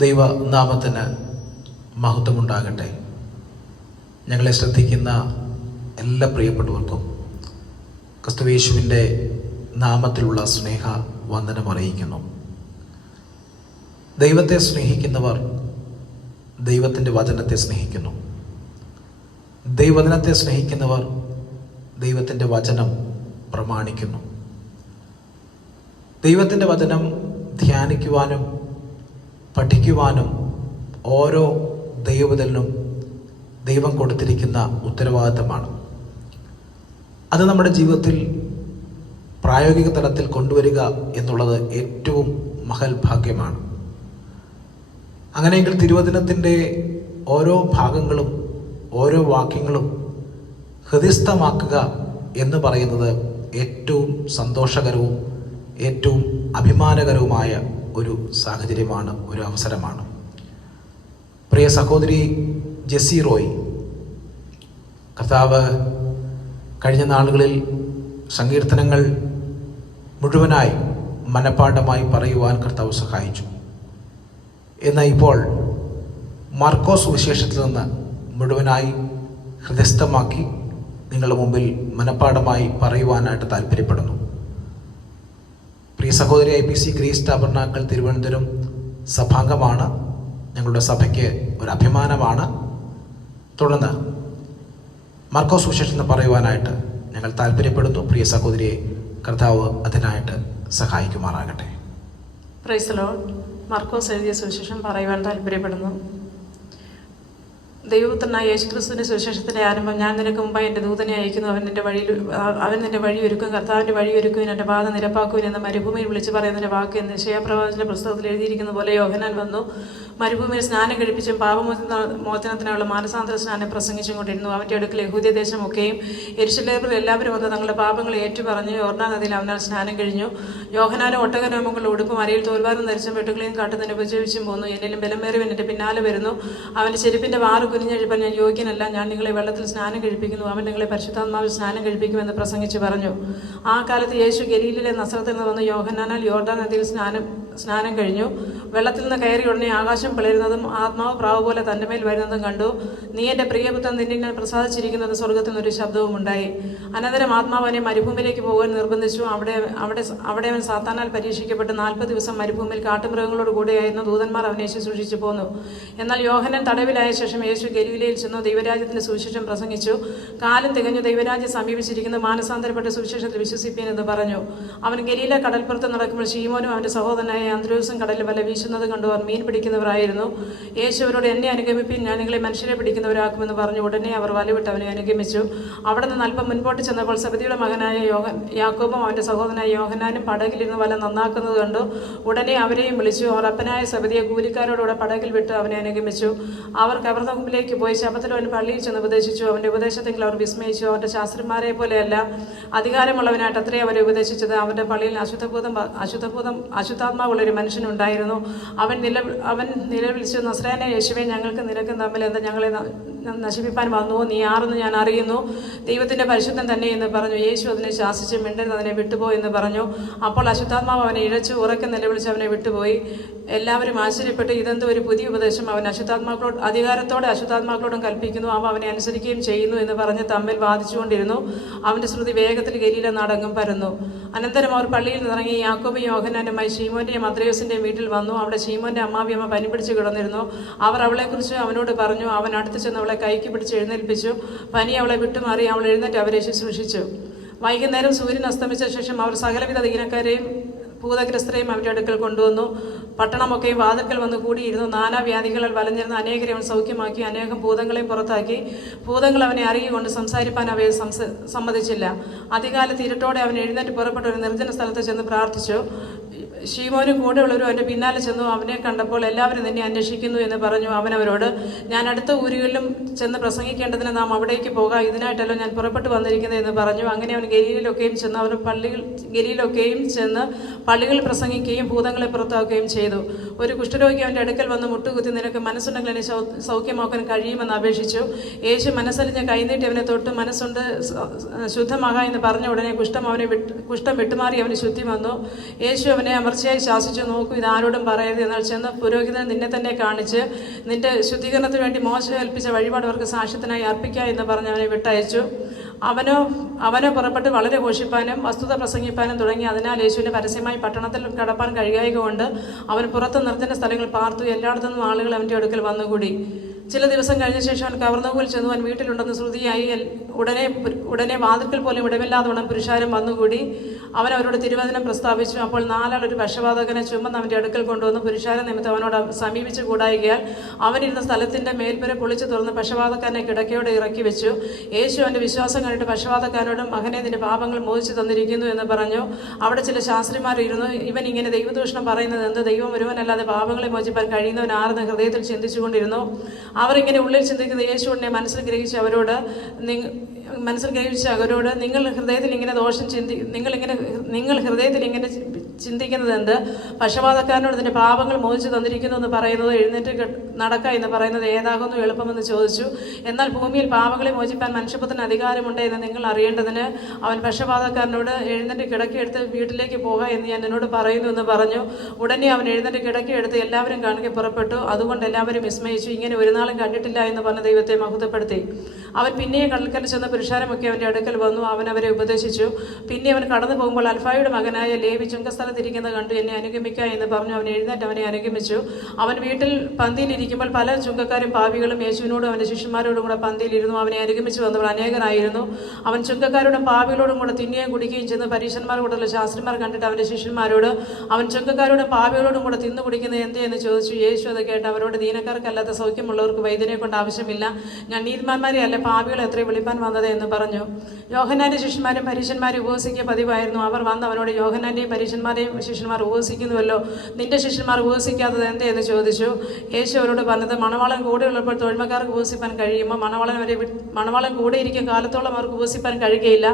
ദൈവനാമത്തിന് മഹത്വമുണ്ടാകട്ടെ. ഞങ്ങളെ ശ്രദ്ധിക്കുന്ന എല്ലാ പ്രിയപ്പെട്ടവർക്കും ക്രിസ്തുയേശുവിൻ്റെ നാമത്തിലുള്ള സ്നേഹ വന്ദനം അറിയിക്കുന്നു. ദൈവത്തെ സ്നേഹിക്കുന്നവർ ദൈവത്തിൻ്റെ വചനത്തെ സ്നേഹിക്കുന്നു. ദൈവവചനത്തെ സ്നേഹിക്കുന്നവർ ദൈവത്തിൻ്റെ വചനം പ്രമാണിക്കുന്നു. ദൈവത്തിൻ്റെ വചനം ധ്യാനിക്കുവാനും പഠിക്കുവാനും ഓരോ ദൈവവചനനും ദൈവം കൊടുത്തിരിക്കുന്ന ഉത്തരവാദിത്തമാണ്. അത് നമ്മുടെ ജീവിതത്തിൽ പ്രായോഗിക തലത്തിൽ കൊണ്ടുവരിക എന്നുള്ളത് ഏറ്റവും മഹൽ ഭാഗ്യമാണ്. അങ്ങനെയെങ്കിൽ തിരുവചനത്തിൻ്റെ ഓരോ ഭാഗങ്ങളും ഓരോ വാക്യങ്ങളും ഹൃദയസ്ഥമാക്കുക എന്ന് പറയുന്നത് ഏറ്റവും സന്തോഷകരവും ഏറ്റവും അഭിമാനകരവുമായ ഒരു സാഹചര്യമാണ്, ഒരു അവസരമാണ്. പ്രിയ സഹോദരി ജെസ്സി റോയ്, കർത്താവ് കഴിഞ്ഞ നാളുകളിൽ സങ്കീർത്തനങ്ങൾ മുഴുവനായി മനഃപ്പാഠമായി പറയുവാൻ കർത്താവ് സഹായിച്ചു. എന്നാൽ ഇപ്പോൾ മാർക്കോസ് സുവിശേഷത്തിൽ നിന്ന് മുഴുവനായി ഹൃദയസ്ഥമാക്കി നിങ്ങളുടെ മുമ്പിൽ മനഃപ്പാഠമായി പറയുവാനായിട്ട് താല്പര്യപ്പെടുന്നു. പ്രിയ സഹോദരി IPC ഗ്രേസ് ടാബർനാക്കിൾ തിരുവനന്തപുരം സഭാംഗമാണ്. ഞങ്ങളുടെ സഭയ്ക്ക് ഒരു അഭിമാനമാണ്. തുടർന്ന് മാർക്കോസ് സുവിശേഷം എന്ന് പറയുവാനായിട്ട് ഞങ്ങൾ താല്പര്യപ്പെടുന്നു. പ്രിയ സഹോദരിയെ കർത്താവ് അതിനായിട്ട് സഹായിക്കുമാറാകട്ടെ. Praise the lord. മാർക്കോസ് എഴുതിയ സുവിശേഷം പറയുവാൻ താല്പര്യപ്പെടുന്നു. ദൈവപുത്രനായ യേശുക്രിസ്തുവിന്റെ സുവിശേഷത്തിന്റെ ആരംഭം. ഞാൻ നിനക്ക് മുമ്പായി എൻ്റെ ദൂതനെ അയക്കുന്നു, അവൻ നിന്റെ വഴി ഒരുക്കും, കർത്താവിൻ്റെ വഴി ഒരുക്കുവിൻ, എൻ്റെ പാത നിരപ്പാക്കുവിൻ എന്ന് മരുഭൂമിയിൽ വിളിച്ചു പറയുന്നതിൻ്റെ വാക്ക് എന്ന് യെശയ്യാപ്രവാചകന്റെ പുസ്തകത്തിൽ എഴുതിയിരിക്കുന്ന പോലെ യോഹന്നാൻ വന്നു, മരുഭൂമിയിൽ സ്നാനം കഴിപ്പിച്ചും പാപമോചനത്തിനുള്ള മാനസാന്തര സ്നാനം പ്രസംഗിച്ചും കൊണ്ടിരുന്നു. അവൻ്റെ അടുക്കൽ യഹൂദ്യദേശമൊക്കെയും യെരുശലേമിൽ എല്ലാവരും വന്ന് തങ്ങളുടെ പാപങ്ങൾ ഏറ്റുപറഞ്ഞ് യോർദാൻ നദിയിൽ അവനാൽ സ്നാനം കഴിഞ്ഞു. യോഹന്നാനും ഒട്ടകരോമങ്ങളുടെ ഉടുപ്പും അരയിൽ തോൽവാരം ധരിച്ചും വെട്ടുകളെയും കാട്ടുന്നതിനെ ഉപജീവിച്ചും പോന്നു. എന്നിലും ബലമേറിയവൻ എൻ്റെ പിന്നാലെ വരുന്നു, അവൻ്റെ ചെരുപ്പിൻ്റെ വാറ് കുനിഞ്ഞഴിപ്പാൻ ഞാൻ യോഗ്യനല്ല. ഞാൻ നിങ്ങളെ വെള്ളത്തിൽ സ്നാനം കഴിപ്പിക്കുന്നു, അവൻ നിങ്ങളെ പരിശുദ്ധാത്മാവിൽ സ്നാനം കഴിപ്പിക്കുമെന്ന് പ്രസംഗിച്ച് പറഞ്ഞു. ആ കാലത്ത് യേശു ഗലീലിലെ നസറത്തിൽ നിന്ന് വന്ന് യോഹന്നാനാൽ യോർദാൻ നദിയിൽ സ്നാനം കഴിഞ്ഞു. വെള്ളത്തിൽ നിന്ന് കയറി ഉടനെ ആകാശം പിളരുന്നതും ആത്മാവ് പ്രാവ് പോലെ തൻ്റെ മേൽ വരുന്നതും കണ്ടു. നീ എൻ്റെ പ്രിയപുത്രൻ, നിന്നെ ഞാൻ പ്രസാദിച്ചിരിക്കുന്നത് സ്വർഗത്തിൽ നിന്നൊരു ശബ്ദവും ഉണ്ടായി. അനന്തരം ആത്മാവ് അവനെ മരുഭൂമിയിലേക്ക് പോകാൻ നിർബന്ധിച്ചു. അവിടെ അവൻ സാത്താനാൽ പരീക്ഷിക്കപ്പെട്ട് 40 ദിവസം മരുഭൂമിയിൽ കാട്ടുമൃഗങ്ങളോട് കൂടെയായിരുന്നു. ദൂതന്മാർ അവനെ ശുശ്രൂഷിച്ചു പോന്നു. എന്നാൽ യോഹന്നാൻ തടവിലായ ശേഷം യേശു ഗലീലയിൽ ചെന്നു ദൈവരാജ്യത്തിന്റെ സുവിശേഷം പ്രസംഗിച്ചു. കാലം തികഞ്ഞു, ദൈവരാജ്യം സമീപിച്ചിരിക്കുന്നു, മാനസാന്തരപ്പെട്ട സുവിശേഷത്തിൽ വിശ്വസിപ്പീൻ എന്ന് പറഞ്ഞു. അവൻ ഗലീല കടൽപ്പുറത്ത് നടക്കുമ്പോൾ ശീമോനും അവൻ്റെ സഹോദരനായ അന്ത്രയോസും കടലിൽ വല വീശുന്നത് കണ്ടു. അവർ മീൻ പിടിക്കുന്നവരായിരുന്നു. യേശു അവരോട്, എന്നെ അനുഗമിപ്പിൻ, ഞാൻ നിങ്ങളെ മനുഷ്യരെ പിടിക്കുന്നവരാക്കുമെന്ന് പറഞ്ഞു. ഉടനെ അവർ വലവിട്ട് അവനെ അനുഗമിച്ചു. അവിടെ നിന്ന് അല്പം മുൻപോട്ട് ചെന്നപ്പോൾ സെബദിയുടെ മകനായ യാക്കോബും അവൻ്റെ സഹോദരനായ യോഹന്നാനും പടകിലിരുന്ന് വല നന്നാക്കുന്നത് കണ്ടു. ഉടനെ അവരെയും വിളിച്ചു. അവർ അപ്പനായ സെബദിയെ കൂലിക്കാരോടുകൂടെ പടകിൽ വിട്ട് അവനെ അനുഗമിച്ചു. അവർ കവർന്നകുമ്പിലേക്ക് പോയി ശബ്ബത്തിൽ അവൻ പള്ളിയിൽ ചെന്ന് ഉപദേശിച്ചു. അവൻ്റെ ഉപദേശത്തെങ്കിൽ അവർ വിസ്മയിച്ചു. അവൻ്റെ ശാസ്ത്രിമാരെ പോലെയല്ല, അധികാരമുള്ളവനായിട്ട് അത്രയും അവരെ ഉപദേശിച്ചത്. അവൻ്റെ പള്ളിയിൽ അശുദ്ധാത്മാവുള്ളൊരു മനുഷ്യനുണ്ടായിരുന്നു. അവൻ നിലവിളിച്ചു, നസ്രായനായ യേശുവേ, ഞങ്ങൾക്ക് നിനക്കും തമ്മിൽ എന്താ? ഞങ്ങളെ നശിപ്പിപ്പാൻ വന്നുവോ? നീ ആരെന്ന് ഞാൻ അറിയുന്നു, ദൈവത്തിൻ്റെ പരിശുദ്ധൻ തന്നെ എന്ന് പറഞ്ഞു. യേശു അതിനെ ശാസിച്ച്, മിണ്ടരുത്, അതിനെ വിട്ടുപോ എന്ന് പറഞ്ഞു. അപ്പോൾ അശുദ്ധാത്മാവ് അവനെ ഇഴച്ചു ഉറക്കെ നിലവിളിച്ച് അവനെ വിട്ടുപോയി. എല്ലാവരും ആശ്ചര്യപ്പെട്ട്, ഇതെന്തോ ഒരു പുതിയ ഉപദേശം, അവൻ അധികാരത്തോടെ അശുദ്ധാത്മാക്കളോടും കൽപ്പിക്കുന്നു, അവ അവനെ അനുസരിക്കുകയും ചെയ്യുന്നു എന്ന് പറഞ്ഞ് തമ്മിൽ വാദിച്ചുകൊണ്ടിരുന്നു. അവൻ്റെ ശ്രുതി വേഗത്തിൽ ഗലീല നാടെങ്ങും പരന്നു. അനന്തരം അവർ പള്ളിയിൽ നിന്നിറങ്ങി യാക്കോബും യോഹന്നാനുമായി ശീമോന്റെയും അന്ത്രയോസിന്റെയും വീട്ടിൽ വന്നു. അവിടെ ശീമോന്റെ അമ്മാവിയമ്മ പനി പിടിച്ച് കിടന്നിരുന്നു. അവർ അവളെക്കുറിച്ച് അവനോട് പറഞ്ഞു. അവൻ അടുത്ത് ചെന്ന് അവളെ കൈക്ക് പിടിച്ച് എഴുന്നേൽപ്പിച്ചു. പനി അവളെ വിട്ടുമാറി. അവൾ എഴുന്നേറ്റ് അവരെ ശുശ്രൂഷിച്ചു. വൈകുന്നേരം സൂര്യൻ അസ്തമിച്ച ശേഷം അവർ സകലവിധ ദീനക്കാരെയും ഭൂതഗ്രസ്തരെയും അവൻ്റെ അടുക്കൽ കൊണ്ടുവന്നു. പട്ടണമൊക്കെയും വാതിൽക്കൽ വന്ന് കൂടിയിരുന്നു. നാനാവ്യാധികളിൽ വലഞ്ഞിരുന്ന അനേകരെ അവൻ സൗഖ്യമാക്കി. അനേകം ഭൂതങ്ങളെയും പുറത്താക്കി. ഭൂതങ്ങൾ അവനെ അറിയുകൊണ്ട് സംസാരിപ്പാൻ അവയെ സമ്മതിച്ചില്ല. അധികാലത്ത് ഇരുട്ടോടെ അവൻ എഴുന്നേറ്റ് പുറപ്പെട്ട ഒരു നിർജ്ജന സ്ഥലത്ത് ചെന്ന് പ്രാർത്ഥിച്ചു. ശീമോനും കൂടെയുള്ളവരും അവൻ്റെ പിന്നാലെ ചെന്നു. അവനെ കണ്ടപ്പോൾ എല്ലാവരും നിന്നെ അന്വേഷിക്കുന്നു എന്ന് പറഞ്ഞു. അവൻ അവരോട്, ഞാൻ അടുത്ത ഊരുകളിലും ചെന്ന് പ്രസംഗിക്കേണ്ടതിന് നാം അവിടേക്ക് പോകാം, ഇതിനായിട്ടല്ലോ ഞാൻ പുറപ്പെട്ടു വന്നിരിക്കുന്നത് എന്ന് പറഞ്ഞു. അങ്ങനെ അവൻ ഗലീലൊക്കെയും ചെന്ന് പള്ളികൾ പ്രസംഗിക്കുകയും ഭൂതങ്ങളെ പുറത്താക്കുകയും ചെയ്തു. ഒരു കുഷ്ഠരോഗി അവൻ്റെ അടുക്കൽ വന്ന് മുട്ടുകുത്തി, നിനക്ക് മനസ്സുണ്ടെങ്കിൽ എന്നെ സൗഖ്യമാക്കാൻ കഴിയുമെന്ന് അപേക്ഷിച്ചു. യേശു മനസ്സലിഞ്ഞ് കൈനീട്ടി അവനെ തൊട്ട്, മനസ്സുണ്ട്, ശുദ്ധമാകാം എന്ന് പറഞ്ഞ ഉടനെ കുഷ്ഠം വിട്ടുമാറി അവന് ശുദ്ധി വന്നു. യേശു അവനെ കവർച്ചയായി ശാസിച്ചു, നോക്കൂ, ഇതാരോടും പറയരുത്. എന്നാൽ ചെന്ന് പുരോഹിതൻ നിന്നെ തന്നെ കാണിച്ച് നിന്റെ ശുദ്ധീകരണത്തിന് വേണ്ടി മോശം ഏൽപ്പിച്ച വഴിപാട് അവർക്ക് സാക്ഷ്യത്തിനായി അർപ്പിക്കുക എന്ന് പറഞ്ഞ് അവനെ വിട്ടയച്ചു. അവനോ പുറപ്പെട്ട് വളരെ ഘോഷിപ്പാനും വസ്തുത പ്രസംഗിപ്പാനും തുടങ്ങി. അതിനാൽ യേശുവിന് പരസ്യമായി പട്ടണത്തിൽ കടപ്പാൻ കഴിയായക കൊണ്ട് അവൻ പുറത്ത് നിർജ്ജന സ്ഥലങ്ങൾ പാർത്തു. എല്ലായിടത്തുനിന്നും ആളുകൾ അവൻ്റെ അടുക്കൽ വന്നുകൂടി. ചില ദിവസം കഴിഞ്ഞ ശേഷം അവൻ കവർന്നൂകിൽ ചെന്നു. അവൻ വീട്ടിലുണ്ടെന്ന് ശ്രുതിയായി. ഉടനെ വാതിൽക്കൽ പോലും ഇടമില്ലാതവണ്ണം പുരുഷാരം വന്നുകൂടി. അവൻ അവരോട് തിരുവചനം പ്രസ്താവിച്ചു. അപ്പോൾ 4 ആൾ ഒരു പക്ഷപാതകനെ ചുമന്ന് അവൻ്റെ അടുക്കൽ കൊണ്ടുവന്ന് പുരുഷാര നിമിത്തം അവനോട് സമീപിച്ച് കൂടായികയാൽ അവനിരുന്ന സ്ഥലത്തിൻ്റെ മേൽപ്പുര പൊളിച്ചു തുറന്ന് പക്ഷപാതക്കാരനെ കിടക്കയോടെ ഇറക്കി വെച്ചു. യേശു അവൻ്റെ വിശ്വാസം കണ്ടിട്ട് പക്ഷപാതക്കാരനോടും, മകനെ, നിന്റെ പാപങ്ങൾ മോചിച്ചു തന്നിരിക്കുന്നു എന്ന് പറഞ്ഞു. അവിടെ ചില ശാസ്ത്രിമാരിരുന്നു. ഇവൻ ഇങ്ങനെ ദൈവദൂഷണം പറയുന്നത് എന്ത്? ദൈവം ഒരുവനല്ലാതെ പാപങ്ങളെ മോചിപ്പാൻ കഴിയുന്നവൻ ആരെന്ന് ഹൃദയത്തിൽ ചിന്തിച്ചുകൊണ്ടിരുന്നു. അവർ ഇങ്ങനെ ഉള്ളിൽ ചിന്തിക്കുന്നത് യേശുവിനെ മനസ്സിൽ ഗ്രഹിച്ച് അവരോട് നിങ്ങൾ ഹൃദയത്തിൽ ഇങ്ങനെ ദോഷം നിങ്ങൾ ഹൃദയത്തിൽ ഇങ്ങനെ ചിന്തിക്കുന്നത് എന്ത്? പക്ഷപാതക്കാരനോട് നിന്റെ പാപങ്ങൾ മോചിച്ചു തന്നിരിക്കുന്നു എന്ന് പറയുന്നത് എഴുന്നേറ്റ് നടക്ക എന്ന് പറയുന്നത് ഏതാകുന്നു എളുപ്പമെന്ന് ചോദിച്ചു. എന്നാൽ ഭൂമിയിൽ പാപങ്ങളെ മോചിപ്പാൻ മനുഷ്യപുത്രന് അധികാരമുണ്ട് എന്ന് നിങ്ങൾ അറിയേണ്ടതിന് അവൻ പക്ഷപാതക്കാരനോട്, എഴുന്നേറ്റ് കിടക്കയെടുത്ത് വീട്ടിലേക്ക് പോകുക എന്ന് ഞാൻ നിന്നോട് പറയുന്നു എന്ന് പറഞ്ഞു. ഉടനെ അവൻ എഴുന്നേറ്റ് കിടക്കയെടുത്ത് എല്ലാവരും കാണുക പുറപ്പെട്ടു. അതുകൊണ്ട് എല്ലാവരും വിസ്മയിച്ചു. ഇങ്ങനെ ഒരു നാളും കണ്ടിട്ടില്ല എന്ന് പറഞ്ഞ ദൈവത്തെ മഹത്വപ്പെടുത്തി. അവൻ പിന്നെയും കടൽക്കൽ ചെന്ന പുരുഷാരമൊക്കെ അവൻ്റെ അടുക്കൽ വന്നു. അവൻ അവരെ ഉപദേശിച്ചു. പിന്നെ അവൻ കടന്നു പോകുമ്പോൾ അൽഫായുടെ മകനായ ലേവി ചുങ്കസ്ഥലത്തിരിക്കുന്നത് കണ്ടു. എന്നെ അനുഗമിക്കുക എന്ന് പറഞ്ഞു. അവൻ എഴുന്നേറ്റ് അവനെ അനുഗമിച്ചു. അവൻ വീട്ടിൽ പന്തിയിലിരിക്കുമ്പോൾ പല ചുങ്കക്കാരും പാപികളും യേശുവിനോടും അവൻ്റെ ശിഷ്യന്മാരോടും കൂടെ പന്തിയിലിരുന്നു. അവനെ അനുഗമിച്ചു വന്നവർ അനേകരായിരുന്നു. അവൻ ചുങ്കക്കാരോടും പാപികളോടും കൂടെ തിന്നുകയും കുടിക്കുകയും ചെന്ന് പരീശന്മാർ കൂടെയുള്ള ശാസ്ത്രിമാർ കണ്ടിട്ട് അവൻ്റെ ശിഷ്യന്മാരോട്, അവൻ ചുങ്കക്കാരോടും പാപികളോടും കൂടെ തിന്നു കുടിക്കുന്നത് എന്തേ എന്ന് ചോദിച്ചു. യേശു അത് കേട്ട് അവരോട്, ദീനക്കാർക്കല്ലാത്ത സൗഖ്യമുള്ളവർക്ക് വൈദ്യനെ കൊണ്ട് ആവശ്യമില്ല, ഞാൻ നീതിമാന്മാരെ അല്ല പാപികളെ എത്ര വിളിപ്പാൻ വന്നത് എന്ന് പറഞ്ഞു. യോഹന്നാന്റെ ശിഷ്യന്മാരും പരീശന്മാരും ഉപവസിക്കുക പതിവായിരുന്നു. അവർ വന്ന് അവനോട്, യോഹന്നാന്റെയും പരീശന്മാരെയും ശിഷ്യന്മാർ ഉപവസിക്കുന്നുവല്ലോ, നിന്റെ ശിഷ്യന്മാർ ഉപവസിക്കാത്തത് എന്തേ എന്ന് ചോദിച്ചു. യേശു അവരോട് പറഞ്ഞത്, മണവാളൻ കൂടെ ഉള്ളപ്പോൾ തൊഴിൽമക്കാർക്ക് ഉപവസിപ്പാൻ കഴിയുമ്പോൾ മണവാളൻ കൂടെ ഇരിക്കും കാലത്തോളം അവർക്ക് ഉപവസിപ്പാൻ കഴിയുകയില്ല.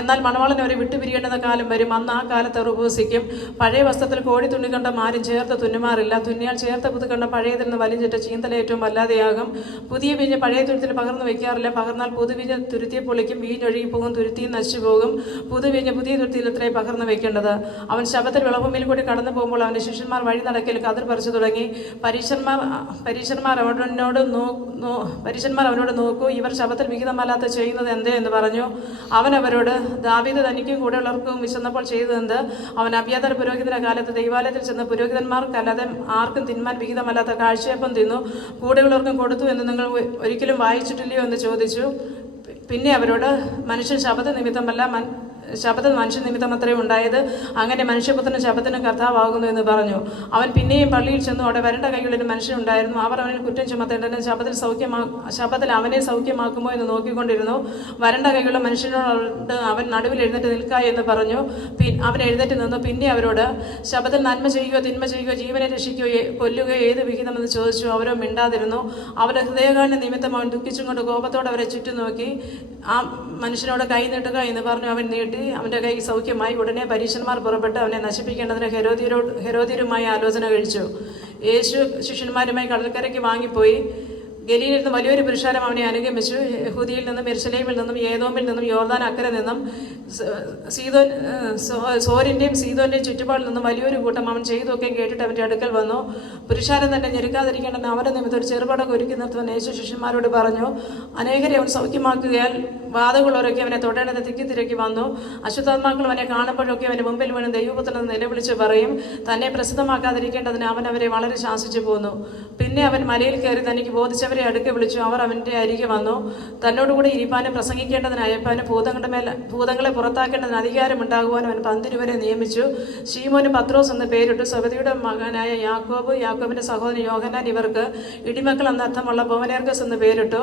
എന്നാൽ മണവാളൻ അവരെ വിട്ടുപിരിയേണ്ടുന്ന കാലം വരും, അന്ന് ആ കാലത്ത് അവർ ഉപവസിക്കും. പഴയ വസ്ത്രത്തിൽ കോഴി തുന്നിക്കണ്ടം ആരും ചേർത്ത് തുന്നുമാറില്ല. തുന്നിയാൽ ചേർത്ത് പുതുക്കണ്ട പഴയതിൽ നിന്ന് വലിഞ്ചിട്ട് ചീന്തലേറ്റവും വല്ലാതെയാകും. പുതിയ വീഞ്ഞ് പഴയ തുരുത്തിൽ പകർന്നു വയ്ക്കാറില്ല. പകർന്നാൽ പുതുവീഞ്ഞ് തുരുത്തിയെ പൊളിക്കും, വീഞ്ഞൊഴുകി പോകും, തുരുത്തിയും നശിച്ചു പോകും. പുതുവീഞ്ഞ് പുതിയ തുരുത്തിയിൽ എത്രയും പകർന്നു വെക്കേണ്ടത്. അവൻ ശബ്ബത്തിൽ വിളഭൂമിയിൽ കൂടി കടന്നു പോകുമ്പോൾ അവൻ്റെ ശിഷ്യന്മാർ വഴി നടക്കൽ കതിർ പറിച്ചു തുടങ്ങി. പരീശന്മാർ അവനോട് നോക്കൂ, ഇവർ ശബ്ബത്തിൽ വിഹിതമല്ലാത്ത ചെയ്യുന്നത് എന്തേ എന്ന് പറഞ്ഞു. അവൻ അവരോട്, ദാവീദ് തനിക്കും കൂടെയുള്ളവർക്കും വിശന്നപ്പോൾ ചെയ്തതെന്ത്? അവൻ അബ്യാഥാർ പുരോഹിതന്റെ കാലത്ത് ദൈവാലയത്തിൽ ചെന്ന് പുരോഹിതന്മാർക്കല്ലാതെ ആർക്കും തിന്മാൻ വിഹിതമല്ലാത്ത കാഴ്ചയപ്പം തിന്നു കൂടെയുള്ളവർക്കും കൊടുത്തു എന്ന് നിങ്ങൾ ഒരിക്കലും വായിച്ചിട്ടില്ലയോ എന്ന് ചോദിച്ചു. പിന്നെ അവരോട്, മനുഷ്യൻ ശബത മനുഷ്യ നിമിത്തം അത്രയും ഉണ്ടായത്, അങ്ങനെ മനുഷ്യപുത്രന് ശബത്തിന് കർത്താവാകുന്നു എന്ന് പറഞ്ഞു. അവൻ പിന്നെയും പള്ളിയിൽ ചെന്നു. അവിടെ വരണ്ട കൈയുള്ളൊരു മനുഷ്യനുണ്ടായിരുന്നു. അവർ അവനെ കുറ്റം ചുമത്തേണ്ടതിന് ശബത്തിൽ അവനെ സൗഖ്യമാക്കുമോ എന്ന് നോക്കിക്കൊണ്ടിരുന്നു. വരണ്ട കൈയുള്ള മനുഷ്യനോട് അവൻ നടുവിൽ എഴുന്നേറ്റ് നിൽക്കുക എന്ന് പറഞ്ഞു. അവൻ എഴുന്നേറ്റ് നിന്നു. പിന്നെ അവരോട്, ശബത്തിൽ നന്മ ചെയ്യുകയോ തിന്മ ചെയ്യുകയോ ജീവനെ രക്ഷിക്കുകയോ കൊല്ലുകയോ ഏത് വിഹിതമെന്ന് ചോദിച്ചു. അവരോ മിണ്ടാതിരുന്നു. അവരുടെ ഹൃദയകാലിന്റെ നിമിത്തം അവൻ ദുഃഖിച്ചും കൊണ്ട് കോപത്തോടെ അവരെ ചുറ്റും നോക്കി. ആ മനുഷ്യനോട് കൈ നീട്ടുക എന്ന് പറഞ്ഞു. അവൻ നീട്ടി, അവൻ്റെ കൈ സൗഖ്യമായി. ഉടനെ പരീശന്മാർ പുറപ്പെട്ട് അവനെ നശിപ്പിക്കേണ്ടതിന് ഹെരോദ്യരുമായി ആലോചന കഴിച്ചു. യേശു ശിഷ്യന്മാരുമായി കടൽക്കരയ്ക്ക് വാങ്ങിപ്പോയി. ഗലീലയിൽ നിന്ന് വലിയൊരു പുരുഷാരം അവനെ അനുഗമിച്ചു. യഹൂദിയിൽ നിന്നും യെരുശലേമിൽ നിന്നും ഏദോമിൽ നിന്നും യോർദാൻ അക്കരെ നിന്നും സോരിന്റെയും സീദോന്റെയും ചുറ്റുപാടിൽ നിന്നും വലിയൊരു കൂട്ടം അവൻ ചെയ്തൊക്കെ കേട്ടിട്ട് അവൻ്റെ അടുക്കൽ വന്നു. പുരുഷാരം തന്നെ ഞെരുക്കാതിരിക്കേണ്ടെന്ന് അവരുടെ നിമിത്തം ഒരു ചെറുപടം ഒരുക്കി നിർത്തുവാൻ യേശു ശിഷ്യന്മാരോട് പറഞ്ഞു. അനേകരെ അവൻ സൗഖ്യമാക്കുകയാൽ വാദമുള്ളവരൊക്കെ അവനെ തൊടേണ്ടത് തിരക്കി വന്നു. അശുദ്ധാത്മാക്കൾ അവനെ കാണുമ്പോഴൊക്കെ അവൻ്റെ മുമ്പിൽ വീണ് ദൈവപുത്രനെ നിലവിളിച്ച് പറയും. തന്നെ പ്രസിദ്ധമാക്കാതിരിക്കേണ്ടതിന് അവൻ അവരെ വളരെ ശാസിച്ചു പോന്നു. പിന്നെ അവൻ മലയിൽ കയറി തനിക്ക് ബോധിച്ചവരെ അടുക്കെ വിളിച്ചു. അവർ അവൻ്റെ അരികെ വന്നു. തന്നോടുകൂടി ഇരിപ്പാനും പ്രസംഗിക്കേണ്ടതിന് അയപ്പാനും ഭൂതങ്ങളെ പുറത്താക്കേണ്ടതിന് അധികാരമുണ്ടാകുവാനും അവൻ 12 നിയമിച്ചു. ശീമോന് പത്രോസ് എന്ന് പേരിട്ടു. സബദിയുടെ മകനായ യാക്കോബിന്റെ സഹോദരൻ യോഹന്നാൻ ഇവർക്ക് ഇടിമക്കൾ എന്നർത്ഥമുള്ള ബോവനേർഗസ് എന്ന് പേരിട്ടു.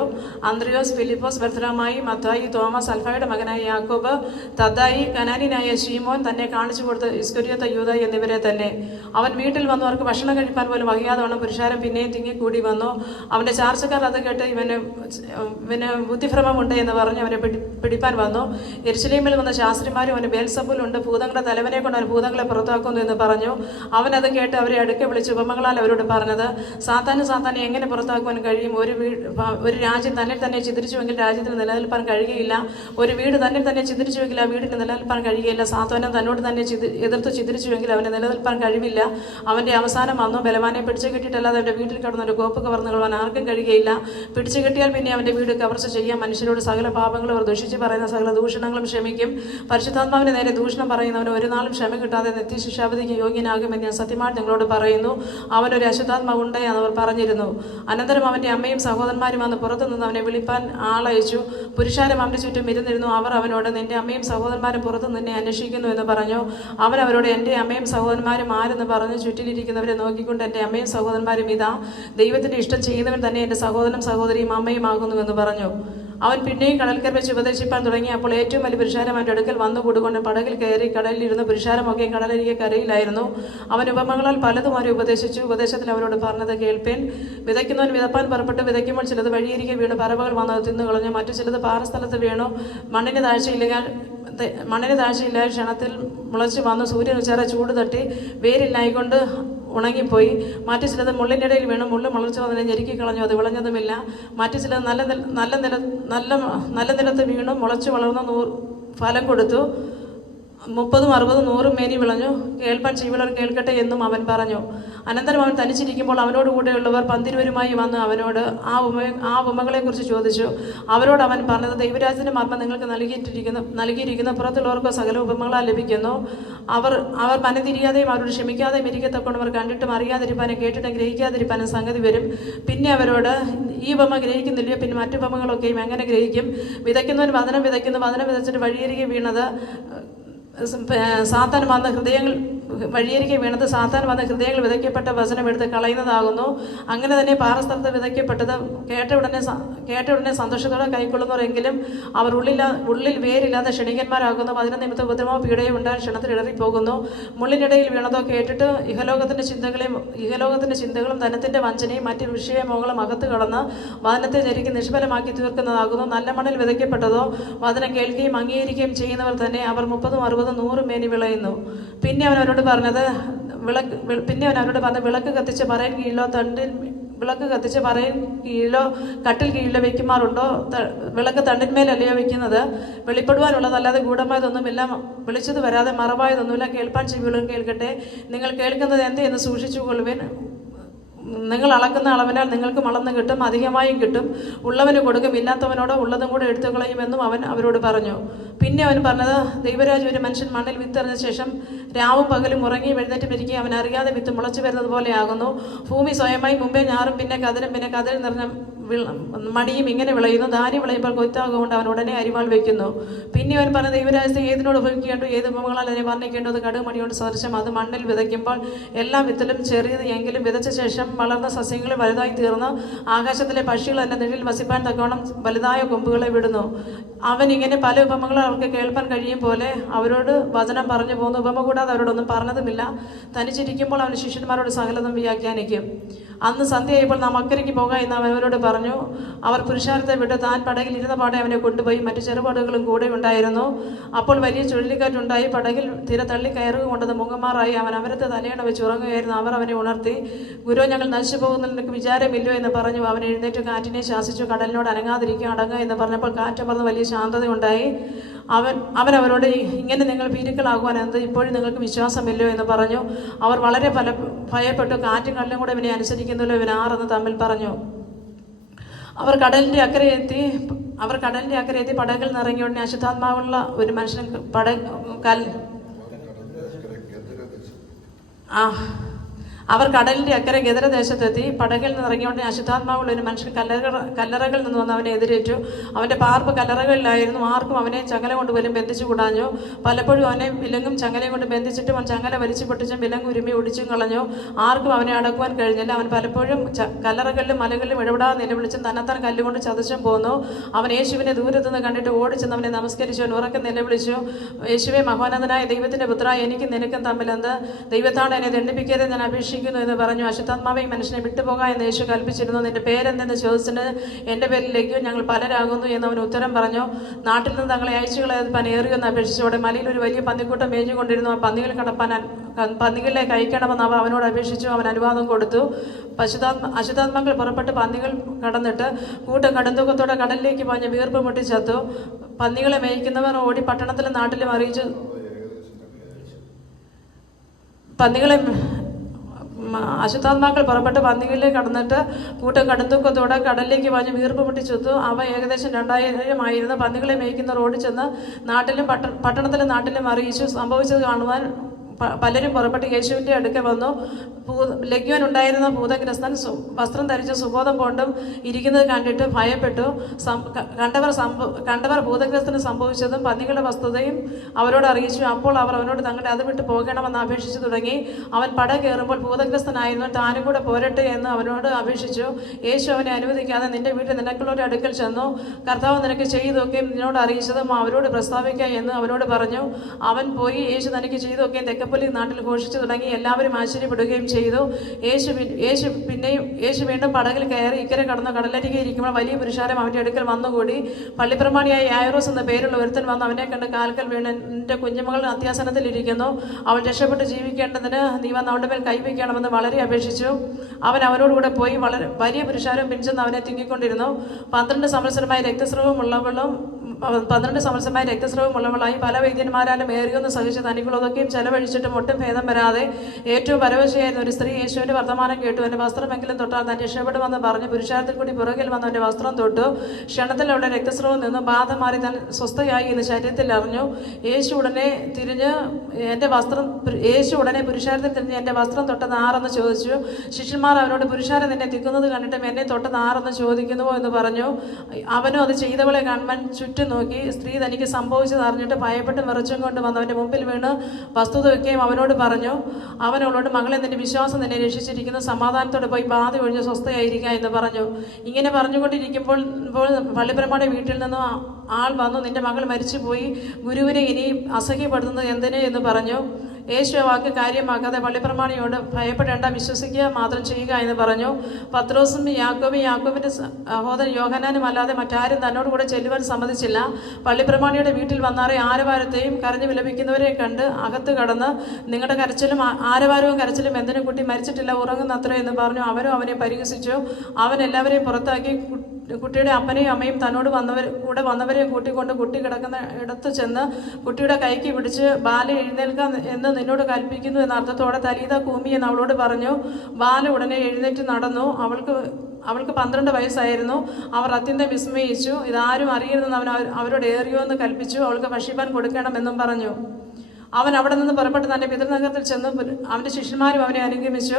അന്ത്രയോസ്, ഫിലിപ്പോസ്, ബർത്തലോമായി, മത്തായി, തോമസ്, അൽഫായുടെ മകനായ യാക്കോബ്, തദ്ദായി, കനാനിനായ ശീമോൻ, തന്നെ കാണിച്ചു കൊടുത്ത ഇസ്കര്യോത്ത യൂദ എന്നിവരെ തന്നെ. അവൻ വീട്ടിൽ വന്നു. അവർക്ക് ഭക്ഷണം കഴിപ്പാൻ പോലും വഹിയാതവണ്ണം പുരുഷാരം പിന്നെയും തിങ്ങിക്കൂടി വന്നു. അവൻ്റെ ചാർച്ചക്കാർ അത് കേട്ട് ഇവന് ബുദ്ധിഭ്രമമുണ്ട് എന്ന് പറഞ്ഞ് അവനെ പിടിപ്പാൻ വന്നു. യെരുശലേമിൽ വന്ന വന്ന ശാസ്ത്രിമാരും അവന് ബേൽസബൂലുണ്ട്, ഭൂതങ്ങളുടെ തലവനെ കൊണ്ട് അവൻ ഭൂതങ്ങളെ പുറത്താക്കുന്നു എന്ന് പറഞ്ഞു. അവനത് കേട്ട് അവരെ അടുക്കെ വിളിച്ച് ഉപമകളാൽ അവരോട് പറഞ്ഞത്, സാത്താനെ എങ്ങനെ പുറത്താക്കുവാൻ കഴിയും? ഒരു രാജ്യം തന്നെ ചിതറിച്ചുവെങ്കിൽ രാജ്യത്തിന് നിലനിൽപ്പാൻ കഴിയുകയില്ല. ഒരു വീട് തന്നെ ചിതറിച്ചുവെങ്കിൽ ആ വീടിന് നിലനിൽപ്പാൻ കഴിയുകയില്ല. സാത്താനെ തന്നോട് തന്നെ എതിർത്ത് ചിതറിച്ചുവെങ്കിൽ അവന് നിലനിൽപ്പാൻ കഴിവില്ല. അവൻ്റെ അവസാനം വന്നു. ബലവാനെ പിടിച്ചു കെട്ടിയിട്ടല്ലാതെ അവൻ്റെ വീട്ടിൽ കടന്ന ഒരു കോപ്പ് കവർന്നു കൊള്ളുവാൻ ആർക്കും കഴിയുകയില്ല. പിടിച്ചു കെട്ടിയാൽ പിന്നെ അവൻ്റെ വീട് കവർച്ച ചെയ്യാൻ മനുഷ്യരോട് സകല പാപങ്ങളും അവർ ദുഷിച്ച് പറയുന്ന സകല ദൂഷണങ്ങളും ക്ഷമിക്കും. പരിശുദ്ധാത്മാവിന് നേരെ ദൂഷണം പറയുന്നവന് ഒരു നാളും ക്ഷമ കിട്ടാതെ നിത്യശിക്ഷാവിധിക്ക് യോഗ്യനാകുമെന്ന് ഞാൻ സത്യമായിട്ട് നിങ്ങളോട് പറയുന്നു. അവനൊരു അശുദ്ധാത്മാവുണ്ട് എന്നവർ പറഞ്ഞിരുന്നു. അനന്തരം അവൻ്റെ അമ്മയും സഹോദരന്മാരും വന്ന് പുറത്തുനിന്ന് അവനെ വിളിപ്പാൻ ആളയച്ചു. പുരുഷാരം അവൻ്റെ ചുറ്റും ഇരുന്നിരുന്നു. അവർ അവനോട്, നിന്റെ അമ്മയും സഹോദരന്മാരും പുറത്ത് നിന്നെ അന്വേഷിക്കുന്നു എന്ന് പറഞ്ഞു. അവൻ അവരോട്, എൻ്റെ അമ്മയും സഹോദരന്മാരും ആരെന്ന് പറഞ്ഞു ചുറ്റിലിരിക്കുന്നവരെ നോക്കിക്കൊണ്ട്, എൻ്റെ അമ്മയും സഹോദരന്മാരും ഇതാ, ദൈവത്തിൻ്റെ ഇഷ്ടം ചെയ്യുന്നവൻ തന്നെ എൻ്റെ സഹോദരനും സഹോദരിയും അമ്മയും ആകുന്നുവെന്ന് പറഞ്ഞു. അവൻ പിന്നെയും കടൽക്കര വെച്ച് ഉപദേശിപ്പാൻ തുടങ്ങി. അപ്പോൾ ഏറ്റവും വലിയ പുരുഷാരം അവൻ്റെ അടുക്കൽ വന്നുകൂടുകൊണ്ട് പടകിൽ കയറി. കടലിലിരുന്ന് പുരുഷാരമൊക്കെ കടലരികെ കരയിലായിരുന്നു. അവൻ ഉപമകളാൽ പലതും അവരെ ഉപദേശിച്ചു. ഉപദേശത്തിൽ അവരോട് പറഞ്ഞത് കേൾപ്പേൻ. വിതയ്ക്കുന്നവൻ വിതപ്പാൻ പുറപ്പെട്ട് വിതയ്ക്കുമ്പോൾ ചിലത് വഴിയരികെ വീണ് പറവകൾ വന്നത് തിന്നുകളഞ്ഞു. മറ്റു ചിലത് പാറസ്ഥലത്ത് വീണു. മണ്ണിന് താഴ്ചയില്ലാതെ ക്ഷണത്തിൽ മുളച്ച് വന്നു. സൂര്യൻ ഉച്ചേറെ ചൂട് തട്ടി വേരില്ലായിക്കൊണ്ട് ഉണങ്ങിപ്പോയി. മറ്റു ചിലത് മുള്ളിനിടയിൽ വീണു. മുള്ളു മുളച്ചു അതിനെ ഞെരുക്കി കളഞ്ഞു. അത് വിളഞ്ഞതുമില്ല. മറ്റു ചിലത് നല്ല നിലത്ത് വീണു. മുളച്ചു വളർന്നു ഫലം കൊടുത്തു. 30, 60, 100 മേനി വിളഞ്ഞു. കേൾപ്പാൻ ചെവിയുള്ളവർ കേൾക്കട്ടെ എന്നും അവൻ പറഞ്ഞു. അനന്തരം അവൻ തനിച്ചിരിക്കുമ്പോൾ അവനോട് കൂടെയുള്ളവർ പന്തിരുവരുമായി വന്ന് അവനോട് ആ ഉപമകളെക്കുറിച്ച് ചോദിച്ചു. അവരോട് അവൻ പറഞ്ഞത്, ദൈവരാജ്യത്തിന്റെ മർമ്മം നിങ്ങൾക്ക് നൽകിയിരിക്കുന്ന പുറത്തുള്ളവർക്കോ സകല ഉപമകളാൽ ലഭിക്കുന്നു. അവർ മനംതിരിയാതെയും അവരോട് ക്ഷമിക്കാതെയും ഇരിക്കത്തക്കൊണ്ടവർ കണ്ടിട്ടും അറിയാതിരിപ്പാനും കേട്ടിട്ടും ഗ്രഹിക്കാതിരിപ്പാനും സംഗതി വരും. പിന്നെ അവരോട്, ഈ ഉപമ ഗ്രഹിക്കുന്നില്ലയോ? പിന്നെ മറ്റു ഉപമകളൊക്കെയും എങ്ങനെ ഗ്രഹിക്കും? വിതയ്ക്കുന്നവൻ വചനം വിതയ്ക്കുന്നു. വചനം വിതച്ചിട്ട് വഴിയരികെ വീണത് സാത്താൻ വന്ന ഹൃദയങ്ങൾ വിതയ്ക്കപ്പെട്ട വചനം എടുത്ത് കളയുന്നതാകുന്നു. അങ്ങനെ തന്നെ പാറസ്ഥലത്ത് വിതയ്ക്കപ്പെട്ടത് കേട്ട ഉടനെ സന്തോഷത്തോടെ കൈക്കൊള്ളുന്നവരെങ്കിലും അവർ ഉള്ളിൽ വേരില്ലാതെ ക്ഷണികന്മാരാകുന്നു. അതിന് നിമിത്തം ഉപദ്രവമോ പീഡയോ ഉണ്ടായി ക്ഷണത്തിൽ ഇടറിപ്പോകുന്നു. മുള്ളിനിടയിൽ വീണതോ കേട്ടിട്ട് ഇഹലോകത്തിന്റെ ചിന്തകളും ധനത്തിന്റെ വഞ്ചനയും മറ്റ് വിഷയമോകളും അകത്ത് കടന്ന് വചനത്തെ ജരിക്ക് നിഷ്ഫലമാക്കി തീർക്കുന്നതാകുന്നു. നല്ല മണ്ണിൽ വിതയ്ക്കപ്പെട്ടതോ വചനം കേൾക്കുകയും അംഗീകരിക്കുകയും ചെയ്യുന്നവർ തന്നെ അവർ 30, 60, 100 മേനി വിളയുന്നു. പിന്നെ അവൻ അവരോട് പറഞ്ഞത്, വിളക്ക് കത്തിച്ച് പറയൻ കീഴിലോ കട്ടിൽ കീഴിലോ വെക്കുമാറുണ്ടോ? വിളക്ക് തണ്ടിന്മേലല്ലയോ വെക്കുന്നത്? വെളിപ്പെടുവാനുള്ളതല്ലാതെ ഗൂഢമായതൊന്നുമില്ല, വിളിച്ചത് വരാതെ മറവായതൊന്നുമില്ല. കേൾപ്പാൻ ചെവിയുള്ളവൻ കേൾക്കട്ടെ. നിങ്ങൾ കേൾക്കുന്നത് എന്ത് എന്ന് സൂക്ഷിച്ചു കൊള്ളുവിൻ. നിങ്ങൾ അളക്കുന്ന അളവിനാൽ നിങ്ങൾക്ക് അളന്ന് കിട്ടും, അധികമായും കിട്ടും. ഉള്ളവന് കൊടുക്കും, ഇല്ലാത്തവനോട് ഉള്ളതും കൂടെ എടുത്തു കളയുമെന്നും അവൻ അവരോട് പറഞ്ഞു. പിന്നെ അവൻ പറഞ്ഞത്, ദൈവരാജ്യം ഒരു മനുഷ്യൻ മണ്ണിൽ വിത്തെറിഞ്ഞ ശേഷം രാവും പകലും ഉറങ്ങി എഴുന്നേറ്റ് ഇരിക്കുകയും അവൻ അറിയാതെ വിത്ത് മുളച്ചു വരുന്നത് പോലെ ആകുന്നു. ഭൂമി സ്വയമായി മുമ്പേ ഞാറും പിന്നെ കതിരും നിറഞ്ഞ മടിയും ഇങ്ങനെ വിളയുന്നു. ധാന്യം വിളയുമ്പോൾ കൊയ്ത്താകൊണ്ട് അവൻ ഉടനെ അരിവാൾ വയ്ക്കുന്നു. പിന്നെ അവൻ പറഞ്ഞ, ദൈവരാജ്യത്തെ ഏതിനോട് ഉപയോഗിക്കേണ്ടു, ഏത് ഉപമകളാൽ അതിനെ വർണ്ണിക്കേണ്ടത്? കടുമണിയോട് സദൃശം. അത് മണ്ണിൽ വിതയ്ക്കുമ്പോൾ എല്ലാ വിത്തിലും ചെറിയത് എങ്കിലും വിതച്ച ശേഷം വളർന്ന സസ്യങ്ങൾ വലുതായി തീർന്ന് ആകാശത്തിലെ പക്ഷികൾ എന്നെ നിഴലിൽ വസിപ്പാൻ തക്കവണ്ണം വലുതായ കൊമ്പുകളെ വിടുന്നു. അവൻ ഇങ്ങനെ പല ഉപമകളും അവർക്ക് കേൾപ്പാൻ കഴിയും പോലെ അവരോട് വചനം പറഞ്ഞു പോകുന്നു. ഉപമ കൂടാതെ അവരോടൊന്നും പറഞ്ഞതുമില്ല. തനിച്ചിരിക്കുമ്പോൾ അവൻ ശിഷ്യന്മാരോട് സകലതും വ്യാഖ്യാനിക്കും. അന്ന് സന്ധ്യയായപ്പോൾ നാം അക്കരയ്ക്ക് പോകാം എന്ന് അവൻ അവരോട് പറഞ്ഞു. അവർ പുരുഷാരത്തെ വിട്ട് താൻ പടകിൽ ഇരുന്ന പാടെ അവനെ കൊണ്ടുപോയി. മറ്റു ചെറുപടകുകളും കൂടെ ഉണ്ടായിരുന്നു. അപ്പോൾ വലിയ ചുഴലിക്കാറ്റുണ്ടായി. പടകിൽ തിര തള്ളി കയറുക കൊണ്ടത് മുങ്ങമാറായി. അവൻ അവരത്തെ തലയണ വെച്ച് ഉറങ്ങുകയായിരുന്നു. അവർ അവനെ ഉണർത്തി, ഗുരു, ഞങ്ങൾ നശിച്ചു പോകുന്നതിൽ നിനക്ക് വിചാരമില്ലോ എന്ന് പറഞ്ഞു. അവൻ എഴുന്നേറ്റ് കാറ്റിനെ ശാസിച്ചു, കടലിനോട് അനങ്ങാതിരിക്കുക, അടങ്ങുക എന്ന് പറഞ്ഞപ്പോൾ കാറ്റമർന്ന് വലിയ ശാന്തത ഉണ്ടായി. അവൻ അവരോട്, ഇങ്ങനെ നിങ്ങൾ ഭീരുക്കളാകുവാൻ എന്ത്? ഇപ്പോഴും നിങ്ങൾക്ക് വിശ്വാസമില്ലോ എന്ന് പറഞ്ഞു. അവർ വളരെ ഭയപ്പെട്ടു. കാറ്റും കടലും കൂടെ ഇവനെ അനുസരിക്കുന്നല്ലോ, ഇവൻ ആരെന്ന് തമ്മിൽ പറഞ്ഞു. അവർ കടലിന്റെ അക്കരെ എത്തി പടകിൽ നിറങ്ങിയ ഉടനെ അശുദ്ധാത്മാവുള്ള ഒരു മനുഷ്യൻ അവർ കടലിന്റെ അക്കരെ ഗദരദേശത്തെത്തി. പടകിൽ നിന്നിറങ്ങിയോടെ അശുദ്ധാത്മാവുള്ള ഒരു മനുഷ്യൻ കല്ലറകളിൽ നിന്ന് വന്ന് അവനെ എതിരേറ്റു. അവന്റെ പാർപ്പ് കല്ലറകളിലായിരുന്നു. ആർക്കും അവനെ ചങ്ങല കൊണ്ട് പോലും ബന്ധിച്ചു കൂടാഞ്ഞു. പലപ്പോഴും അവനെ വിലങ്ങും ചങ്ങലയും കൊണ്ട് ബന്ധിച്ചിട്ടും അവൻ ചങ്ങല വലിച്ചു പൊട്ടിച്ചും വിലങ്ങ് ഉരുമി ഒടിച്ചും കളഞ്ഞു. ആർക്കും അവനെ അടക്കുവാൻ കഴിഞ്ഞില്ല. അവൻ പലപ്പോഴും കല്ലറകളിലും മലകളിലും ഇടപെടാതെ നിലവിളിച്ചും തന്നെത്താൻ കല്ലുകൊണ്ട് ചതച്ചും പോന്നു. അവൻ യേശുവിനെ ദൂരത്തുനിന്ന് കണ്ടിട്ട് ഓടിച്ചെന്ന് അവനെ നമസ്കരിച്ചു. അവൻ ഉറക്കം നിലവിളിച്ചു, യേശുവേ, മഹോന്നതനായ ദൈവത്തിന്റെ പുത്രായ എനിക്കും നിനക്കും തമ്മിലെന്ത്? ദൈവത്താണ്ട് എന്നെ ദണ്ഡിപ്പിക്കാതെ ഞാൻ അപേക്ഷിക്കുന്നു. അപേക്ഷിക്കുന്നു എന്ന് പറഞ്ഞു. അശുദ്ധാത്മാവെ ഈ മനുഷ്യനെ വിട്ടുപോകാൻ എന്ന് യേശു കൽപ്പിച്ചിരുന്നു. നിന്റെ പേരെന്തെന്ന് ചോദിച്ചിട്ട് എൻ്റെ പേരിലേക്ക് ഞങ്ങൾ പലരാകുന്നു എന്ന് അവൻ ഉത്തരം പറഞ്ഞു. നാട്ടിൽ നിന്ന് തങ്ങളെ അയച്ചു കളയാൻ ഏറിയെന്ന് അപേക്ഷിച്ചു. അവിടെ മലയിൽ ഒരു വലിയ പന്നിക്കൂട്ടം മേഞ്ഞുകൊണ്ടിരുന്നു. ആ പന്നികൾ കടപ്പാൻ പന്നികളിലേക്ക് അയക്കണമെന്ന് അവനോട് അപേക്ഷിച്ചു. അവൻ അനുവാദം കൊടുത്തു. അശുദ്ധാത്മാക്കൾ പുറപ്പെട്ട് പന്നികൾ കടന്നിട്ട് കൂട്ടം കടുന്തൂക്കത്തോടെ കടലിലേക്ക് പാഞ്ഞ് വീർപ്പ് മുട്ടിച്ചത്തു. പന്നികളെ മേയ്ക്കുന്നവർ ഓടി പട്ടണത്തിലും നാട്ടിലും അറിയിച്ചു. അശുദ്ധാത്മാക്കൾ പുറപ്പെട്ട് പന്നികളിലേക്ക് കടന്നിട്ട് കൂട്ടം കടുന്തൂക്കത്തോടെ കടലിലേക്ക് പാഞ്ഞ് വീർപ്പ് മുട്ടിച്ചെത്തു. അവ ഏകദേശം 2000 ആയിരുന്നു. പന്നികളെ മേയ്ക്കുന്നവർ ഓടിച്ചെന്ന് നാട്ടിലും പട്ടണത്തിലും നാട്ടിലും അറിയിച്ചു. സംഭവിച്ചത് കാണുവാൻ പലരും പുറപ്പെട്ട് യേശുവിൻ്റെ അടുക്കൽ വന്നു. ലഗ്യോൻ ഉണ്ടായിരുന്ന ഭൂതഗ്രസ്തൻ വസ്ത്രം ധരിച്ച് സുബോധം കൊണ്ടും ഇരിക്കുന്നത് കണ്ടിട്ട് ഭയപ്പെട്ടു. കണ്ടവർ ഭൂതഗ്രസ്തന് സംഭവിച്ചതും പന്നികളുടെ വസ്തുതയും അവരോട് അറിയിച്ചു. അപ്പോൾ അവർ അവനോട് തങ്ങളുടെ അത് വിട്ട് പോകണമെന്ന് അപേക്ഷിച്ചു തുടങ്ങി. അവൻ പട കയറുമ്പോൾ ഭൂതഗ്രസ്തനായിരുന്നു. താനും കൂടെ പോരട്ടെ എന്ന് അവനോട് അപേക്ഷിച്ചു. യേശു അവനെ അനുവദിക്കാതെ നിന്റെ വീട്ടിൽ നിനക്കുള്ളവരുടെ അടുക്കൽ ചെന്നു. കർത്താവ് നിനക്ക് ചെയ്തൊക്കെയും നിന്നോട് അറിയിച്ചതും അവരോട് പ്രസ്താവിക്കുക എന്ന് അവനോട് പറഞ്ഞു. അവൻ പോയി യേശു തനിക്ക് ചെയ്തൊക്കെയും തെക്കപ്പള്ളി നാട്ടിൽ ഘോഷിച്ചു തുടങ്ങി. എല്ലാവരും ആശ്ചര്യപ്പെടുകയും ചെയ്തു. യേശു വീണ്ടും പടകിൽ കയറി ഇക്കരെ കടന്നു. കടലരികെ ഇരിക്കുമ്പോൾ വലിയ പുരുഷാരം അവൻ്റെ അടുക്കൽ വന്നുകൂടി. പള്ളിപ്രമാണിയായ യായിറോസ് എന്ന പേരുള്ള ഒരുത്തൻ വന്ന് അവനെ കണ്ട് കാൽക്കൽ വീണ്, എൻ്റെ കുഞ്ഞുമകൾ അത്യാസനത്തിൽ ഇരിക്കുന്നു, അവൾ രക്ഷപ്പെട്ട് ജീവിക്കേണ്ടതിന് നീ വന്ന് അവളുടെ മേൽ കൈവയ്ക്കണമെന്ന് വളരെ അപേക്ഷിച്ചു. അവൻ അവരോടുകൂടെ പോയി. വലിയ പുരുഷാരം പിൻചെന്ന് അവനെ തിങ്ങിക്കൊണ്ടിരുന്നു. 12 സംവത്സരമായി രക്തസ്രവമുള്ളവളായി പല വൈദ്യന്മാരാലും ഏറിയൊന്ന് സഹിച്ച് തനിക്കുള്ളതൊക്കെയും ചെലവഴിച്ചിട്ടും ഒട്ടും ഭേദം വരാതെ ഏറ്റവും പരവശയായിരുന്ന ഒരു സ്ത്രീ യേശുവിൻ്റെ വർത്തമാനം കേട്ടു. എൻ്റെ വസ്ത്രമെങ്കിലും തൊട്ടാൽ താൻ രക്ഷപ്പെടുമെന്ന് പറഞ്ഞ് പുരുഷാരത്തിൽ കൂടി പുറകിൽ വന്ന് അവൻ്റെ വസ്ത്രം തൊട്ടു. ക്ഷണത്തിൽ അവളുടെ രക്തസ്രവം നിന്ന് ബാധ മാറി താൻ സ്വസ്ഥയായി എന്ന് ശരീരത്തിൽ അറിഞ്ഞു. യേശു ഉടനെ പുരുഷാരത്തിൽ തിരിഞ്ഞ് എൻ്റെ വസ്ത്രം തൊട്ടത് ആരെന്ന് ചോദിച്ചു. ശിഷ്യന്മാർ അവനോട് പുരുഷാരൻ നിന്നെ തിക്കുന്നത് കണ്ടിട്ടും എന്നെ തൊട്ടത് ആരെന്ന് ചോദിക്കുന്നുവോ എന്ന് പറഞ്ഞു. അവനും അത് ചെയ്തവളെ കാണുവാൻ ചുറ്റും നോക്കി. സ്ത്രീ തനിക്ക് സംഭവിച്ചത് അറിഞ്ഞിട്ട് ഭയപ്പെട്ട് വിറച്ചും കൊണ്ട് വന്ന് അവൻ്റെ മുമ്പിൽ വീണ് വസ്തുത വയ്ക്കുകയും അവനോട് പറഞ്ഞു. അവൻ അവളോട് മകളെ നിന്റെ വിശ്വാസം നിന്നെ രക്ഷിച്ചിരിക്കുന്നു, സമാധാനത്തോടെ പോയി ബാധ ഒഴിഞ്ഞ് സ്വസ്ഥയായിരിക്കുക എന്ന് പറഞ്ഞു. ഇങ്ങനെ പറഞ്ഞുകൊണ്ടിരിക്കുമ്പോൾ പള്ളിപ്രമാണിയുടെ വീട്ടിൽ നിന്നും ആൾ വന്നു. നിന്റെ മകൾ മരിച്ചുപോയി, ഗുരുവിനെ ഇനി അസഹ്യപ്പെടുത്തുന്നത് എന്തിന് എന്ന് പറഞ്ഞു. യേശു വാക്ക് കാര്യമാക്കാതെ പള്ളിപ്രമാണിയോട് ഭയപ്പെടേണ്ട, വിശ്വസിക്കുക മാത്രം ചെയ്യുക എന്ന് പറഞ്ഞു. പത്രോസും യാക്കോബിൻ്റെ സഹോദരൻ യോഹന്നാനും അല്ലാതെ മറ്റാരും തന്നോട് കൂടെ ചെല്ലുവാൻ സമ്മതിച്ചില്ല. പള്ളിപ്രമാണിയുടെ വീട്ടിൽ വന്നാറെ ആരവാരത്തെയും കരഞ്ഞു വിലപിക്കുന്നവരെ കണ്ട് അകത്ത് കടന്ന് നിങ്ങളുടെ ആരവാരവും കരച്ചിലും എന്തിനും കുട്ടി മരിച്ചിട്ടില്ല, ഉറങ്ങുന്നത്ര എന്ന് പറഞ്ഞു. അവരും അവനെ പരിഹസിച്ചു. അവൻ എല്ലാവരെയും പുറത്താക്കി കുട്ടിയുടെ അപ്പനെയും അമ്മയും തന്നോട് കൂടെ വന്നവരെയും കൂട്ടിക്കൊണ്ട് കുട്ടി കിടക്കുന്ന ഇടത്ത് ചെന്ന് കുട്ടിയുടെ കൈക്ക് പിടിച്ച് ബാല എഴുന്നേൽക്കാൻ എന്ന് നിന്നോട് കൽപ്പിക്കുന്നു എന്ന അർത്ഥത്തോടെ തലീത കൂമി എന്ന് അവളോട് പറഞ്ഞു. ബാല ഉടനെ എഴുന്നേറ്റ് നടന്നു. അവൾക്ക് 12 വയസ്സായിരുന്നു. അവർ അത്യന്തം വിസ്മയിച്ചു. ഇതാരും അറിയരുതെന്ന് അവൻ അവരോട് ഏറിയോ എന്ന് കൽപ്പിച്ചു. അവൾക്ക് ഭക്ഷിപ്പാൻ കൊടുക്കണമെന്നും പറഞ്ഞു. അവൻ അവിടെ നിന്ന് പുറപ്പെട്ട് തൻ്റെ പിതൃനഗരത്തിൽ ചെന്ന് അവൻ്റെ ശിഷ്യന്മാരും അവനെ അനുഗമിച്ചു.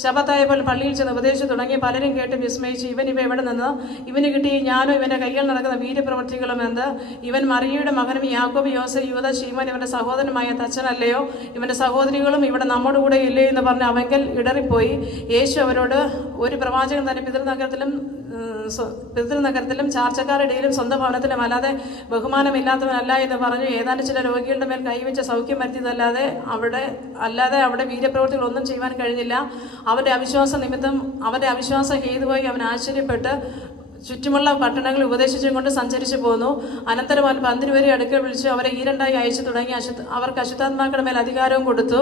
ശബത്തായപ്പോൾ പള്ളിയിൽ ചെന്ന് ഉപദേശിച്ചു തുടങ്ങി. പലരും കേട്ട് വിസ്മയിച്ചു. ഇവ എവിടെ നിന്ന്? ഇവന് കിട്ടി ഞാനും ഇവൻ്റെ കൈകൾ നടക്കുന്ന വീര്യപ്രവൃത്തികളും എന്ത്? ഇവൻ മറിയയുടെ മകനും യാക്കോബ്, യോസേഫ്, യൂദാ, ശീമോൻ ഇവൻ്റെ സഹോദരനുമായ തച്ചനല്ലയോ? ഇവൻ്റെ സഹോദരികളും ഇവിടെ നമ്മുടെ കൂടെ ഇല്ലയോ എന്ന് പറഞ്ഞ് അവങ്കൽ ഇടറിപ്പോയി. യേശു അവരോട്, ഒരു പ്രവാചകൻ തൻ്റെ പിതൃനഗരത്തിലും ചാർച്ചക്കാരുടെ ഇടയിലും സ്വന്തം ഭവനത്തിലും അല്ലാതെ ബഹുമാനമില്ലാത്തവനല്ല എന്ന് പറഞ്ഞു. ഏതാനും ചില രോഗികളുടെ മേൽ കൈവച്ച് സൗഖ്യം വരുത്തിയതല്ലാതെ അവിടെ വീര്യപ്രവൃത്തികളൊന്നും ചെയ്യുവാൻ കഴിഞ്ഞില്ല. അവൻ്റെ അവിശ്വാസ ഹേതുവായി അവൻ ആശ്ചര്യപ്പെട്ട് ചുറ്റുമുള്ള പട്ടണങ്ങൾ ഉപദേശിച്ചും കൊണ്ട് സഞ്ചരിച്ചു പോന്നു. അനന്തരം അവൻ 12 പേരെ അടുക്കൽ വിളിച്ചു അവരെ ഈരണ്ടായി അയച്ചു തുടങ്ങി. അവർക്ക് അശുദ്ധാത്മാക്കളുടെ മേൽ അധികാരവും കൊടുത്തു.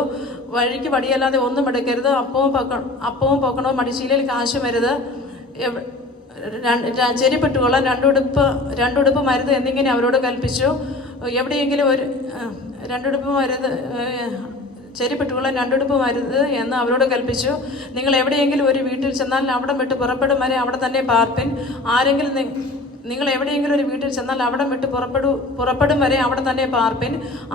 വഴിക്ക് വടിയല്ലാതെ ഒന്നും എടുക്കരുത്, അപ്പവും പൊക്കണവും മടിശീലയിൽ കാശും വരുത്, ചെരിപ്പെട്ടുകൊള്ളാൻ രണ്ടുടുപ്പ് മരുത് എന്നിങ്ങനെ അവരോട് കൽപ്പിച്ചു. എവിടെയെങ്കിലും ചെരിപ്പെട്ടുകൊള്ളാൻ 2 ഉടുപ്പ് മരുത് എന്ന് അവരോട് കൽപ്പിച്ചു. നിങ്ങൾ എവിടെയെങ്കിലും ഒരു വീട്ടിൽ ചെന്നാൽ അവിടം വിട്ട് പുറപ്പെടും വരെ അവിടെ തന്നെ പാർപ്പിൻ. നിങ്ങൾ എവിടെയെങ്കിലും ഒരു വീട്ടിൽ ചെന്നാൽ അവിടം വിട്ട് പുറപ്പെടും വരെ അവിടെ തന്നെ പാർപ്പിൻ.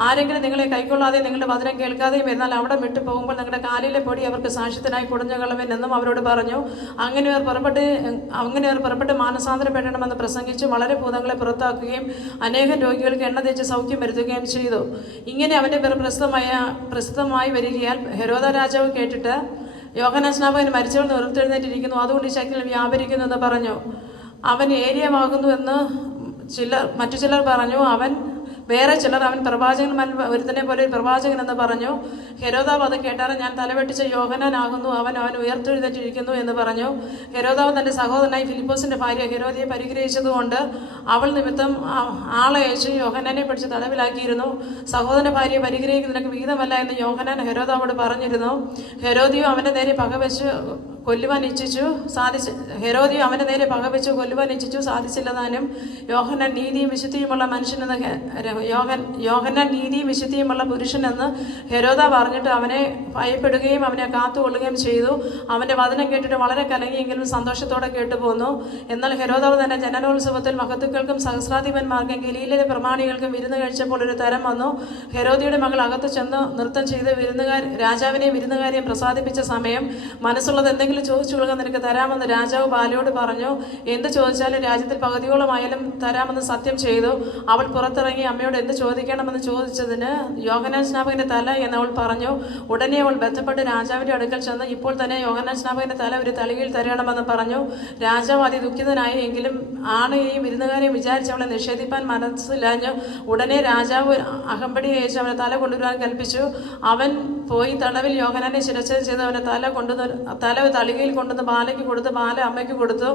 ആരെങ്കിലും നിങ്ങളെ കൈക്കൊള്ളാതെയും നിങ്ങളുടെ വചനം കേൾക്കാതെയും എന്നാൽ അവിടം വിട്ടു പോകുമ്പോൾ നിങ്ങളുടെ കാലിലെ പൊടി അവർക്ക് സാക്ഷ്യത്തിനായി കുടഞ്ഞു കളവൻ എന്നും അവരോട് പറഞ്ഞു. അങ്ങനെ അവർ പുറപ്പെട്ട് മാനസാന്തരപ്പെടണമെന്ന് പ്രസംഗിച്ചു വളരെ ഭൂതങ്ങളെ പുറത്താക്കുകയും അനേകം രോഗികൾക്ക് എണ്ണ തേച്ച് സൗഖ്യം വരുത്തുകയും ചെയ്തു. ഇങ്ങനെ അവൻ്റെ പേർ പ്രസിദ്ധമായി വരികയാൽ ഹെരോദ രാജാവ് കേട്ടിട്ട് യോഹന്നാൻ സ്നാപകൻ മരിച്ചവൾ ഉയർത്തെഴുന്നേറ്റിരിക്കുന്നു, അതുകൊണ്ട് ഈ ശക്തിയിൽ വ്യാപരിക്കുന്നു എന്ന് പറഞ്ഞു. അവൻ ഏലിയാവാകുന്നു എന്ന് മറ്റു ചിലർ പറഞ്ഞു. അവൻ വേറെ ചിലർ അവൻ പ്രവാചകൻ ഒരുത്തനെ പോലെ ഒരു പ്രവാചകൻ എന്ന് പറഞ്ഞു. ഹെരോദാവ് അത് കേട്ടാൽ ഞാൻ തലവെട്ടിച്ച യോഹന്നാനാകുന്നു, അവൻ ഉയർത്തെഴുന്നേറ്റിരിക്കുന്നു എന്ന് പറഞ്ഞു. ഹെരോദാവ് തൻ്റെ സഹോദരനായി ഫിലിപ്പോസിന്റെ ഭാര്യ ഹെരോദിയെ പരിഗ്രഹിച്ചതുകൊണ്ട് അവൾ നിമിത്തം ആളെ അയച്ച് യോഹന്നാനെ പിടിച്ച് തടവിലാക്കിയിരുന്നു. സഹോദരന്റെ ഭാര്യയെ പരിഗ്രഹിക്കുന്നതിനൊക്കെ വിഹിതമല്ല എന്ന് യോഹന്നാൻ ഹെരോദാവോട് പറഞ്ഞിരുന്നു. ഹെരോദിയോ അവന്റെ നേരെ പകവെച്ച് കൊല്ലുവാൻ ഇച്ഛിച്ചു, സാധിച്ചില്ലതാനും. യോഹന്നാൻ നീതിയും വിശുദ്ധിയുമുള്ള മനുഷ്യനെന്ന് യോഹന്നാൻ നീതിയും വിശുദ്ധിയുമുള്ള പുരുഷനെന്ന് ഹെരോദാവ് അറിഞ്ഞിട്ട് അവനെ ഭയപ്പെടുകയും അവനെ കാത്തുകൊള്ളുകയും ചെയ്തു. അവന്റെ വചനം കേട്ടിട്ട് വളരെ കലങ്ങിയെങ്കിലും സന്തോഷത്തോടെ കേട്ടുപോന്നു. എന്നാൽ ഹെരോദാവ് തന്നെ ജനനോത്സവത്തിൽ മഹത്തുക്കൾക്കും സഹസ്രാധിപന്മാർക്കും ഗലീലയിലെ പ്രമാണികൾക്കും വിരുന്ന് കഴിച്ചപ്പോൾ ഒരു തരം വന്നു. ഹെരോദിയുടെ മകൾ അകത്ത് ചെന്ന് നൃത്തം ചെയ്ത് രാജാവിനെയും വിരുന്നുകാരെയും പ്രസാദിപ്പിച്ച സമയം മനസ്സുള്ളത് എന്തെങ്കിലും ചോദിച്ചു കൊള്ളുക, നിനക്ക് തരാമെന്ന് രാജാവ് ബാലയോട് പറഞ്ഞു. എന്ത് ചോദിച്ചാലും രാജ്യത്തിൽ പകുതിയോളമായാലും തരാമെന്ന് സത്യം ചെയ്തു. അവൾ പുറത്തിറങ്ങി അമ്മയോട് എന്ത് ചോദിക്കണമെന്ന് ചോദിച്ചതിന് യോഹന്നാൻ സ്നാപകന്റെ തല എന്ന് അവൾ പറഞ്ഞു. ഉടനെ അവൾ ബന്ധപ്പെട്ട് രാജാവിന്റെ അടുക്കൽ ചെന്ന് ഇപ്പോൾ തന്നെ യോഹന്നാൻ സ്നാപകന്റെ തല ഒരു തളികയിൽ തരണമെന്ന് പറഞ്ഞു. രാജാവ് അതിദുഃഖിതനായി, എങ്കിലും ആണെയും വിരുന്നുകാരെയും വിചാരിച്ച് അവളെ നിഷേധിപ്പാൻ മനസ്സിലാഞ്ഞു. ഉടനെ രാജാവ് അകമ്പടി അയച്ച് അവനെ തല കൊണ്ടുവരാൻ കൽപ്പിച്ചു. അവൻ പോയി തടവിൽ യോഹന്നാനെ ശിരച്ഛേദം ചെയ്ത് അവന്റെ തല തളികയിൽ കൊണ്ടുവന്ന് ബാലയ്ക്ക് കൊടുത്ത് ബാല അമ്മയ്ക്ക് കൊടുത്തു.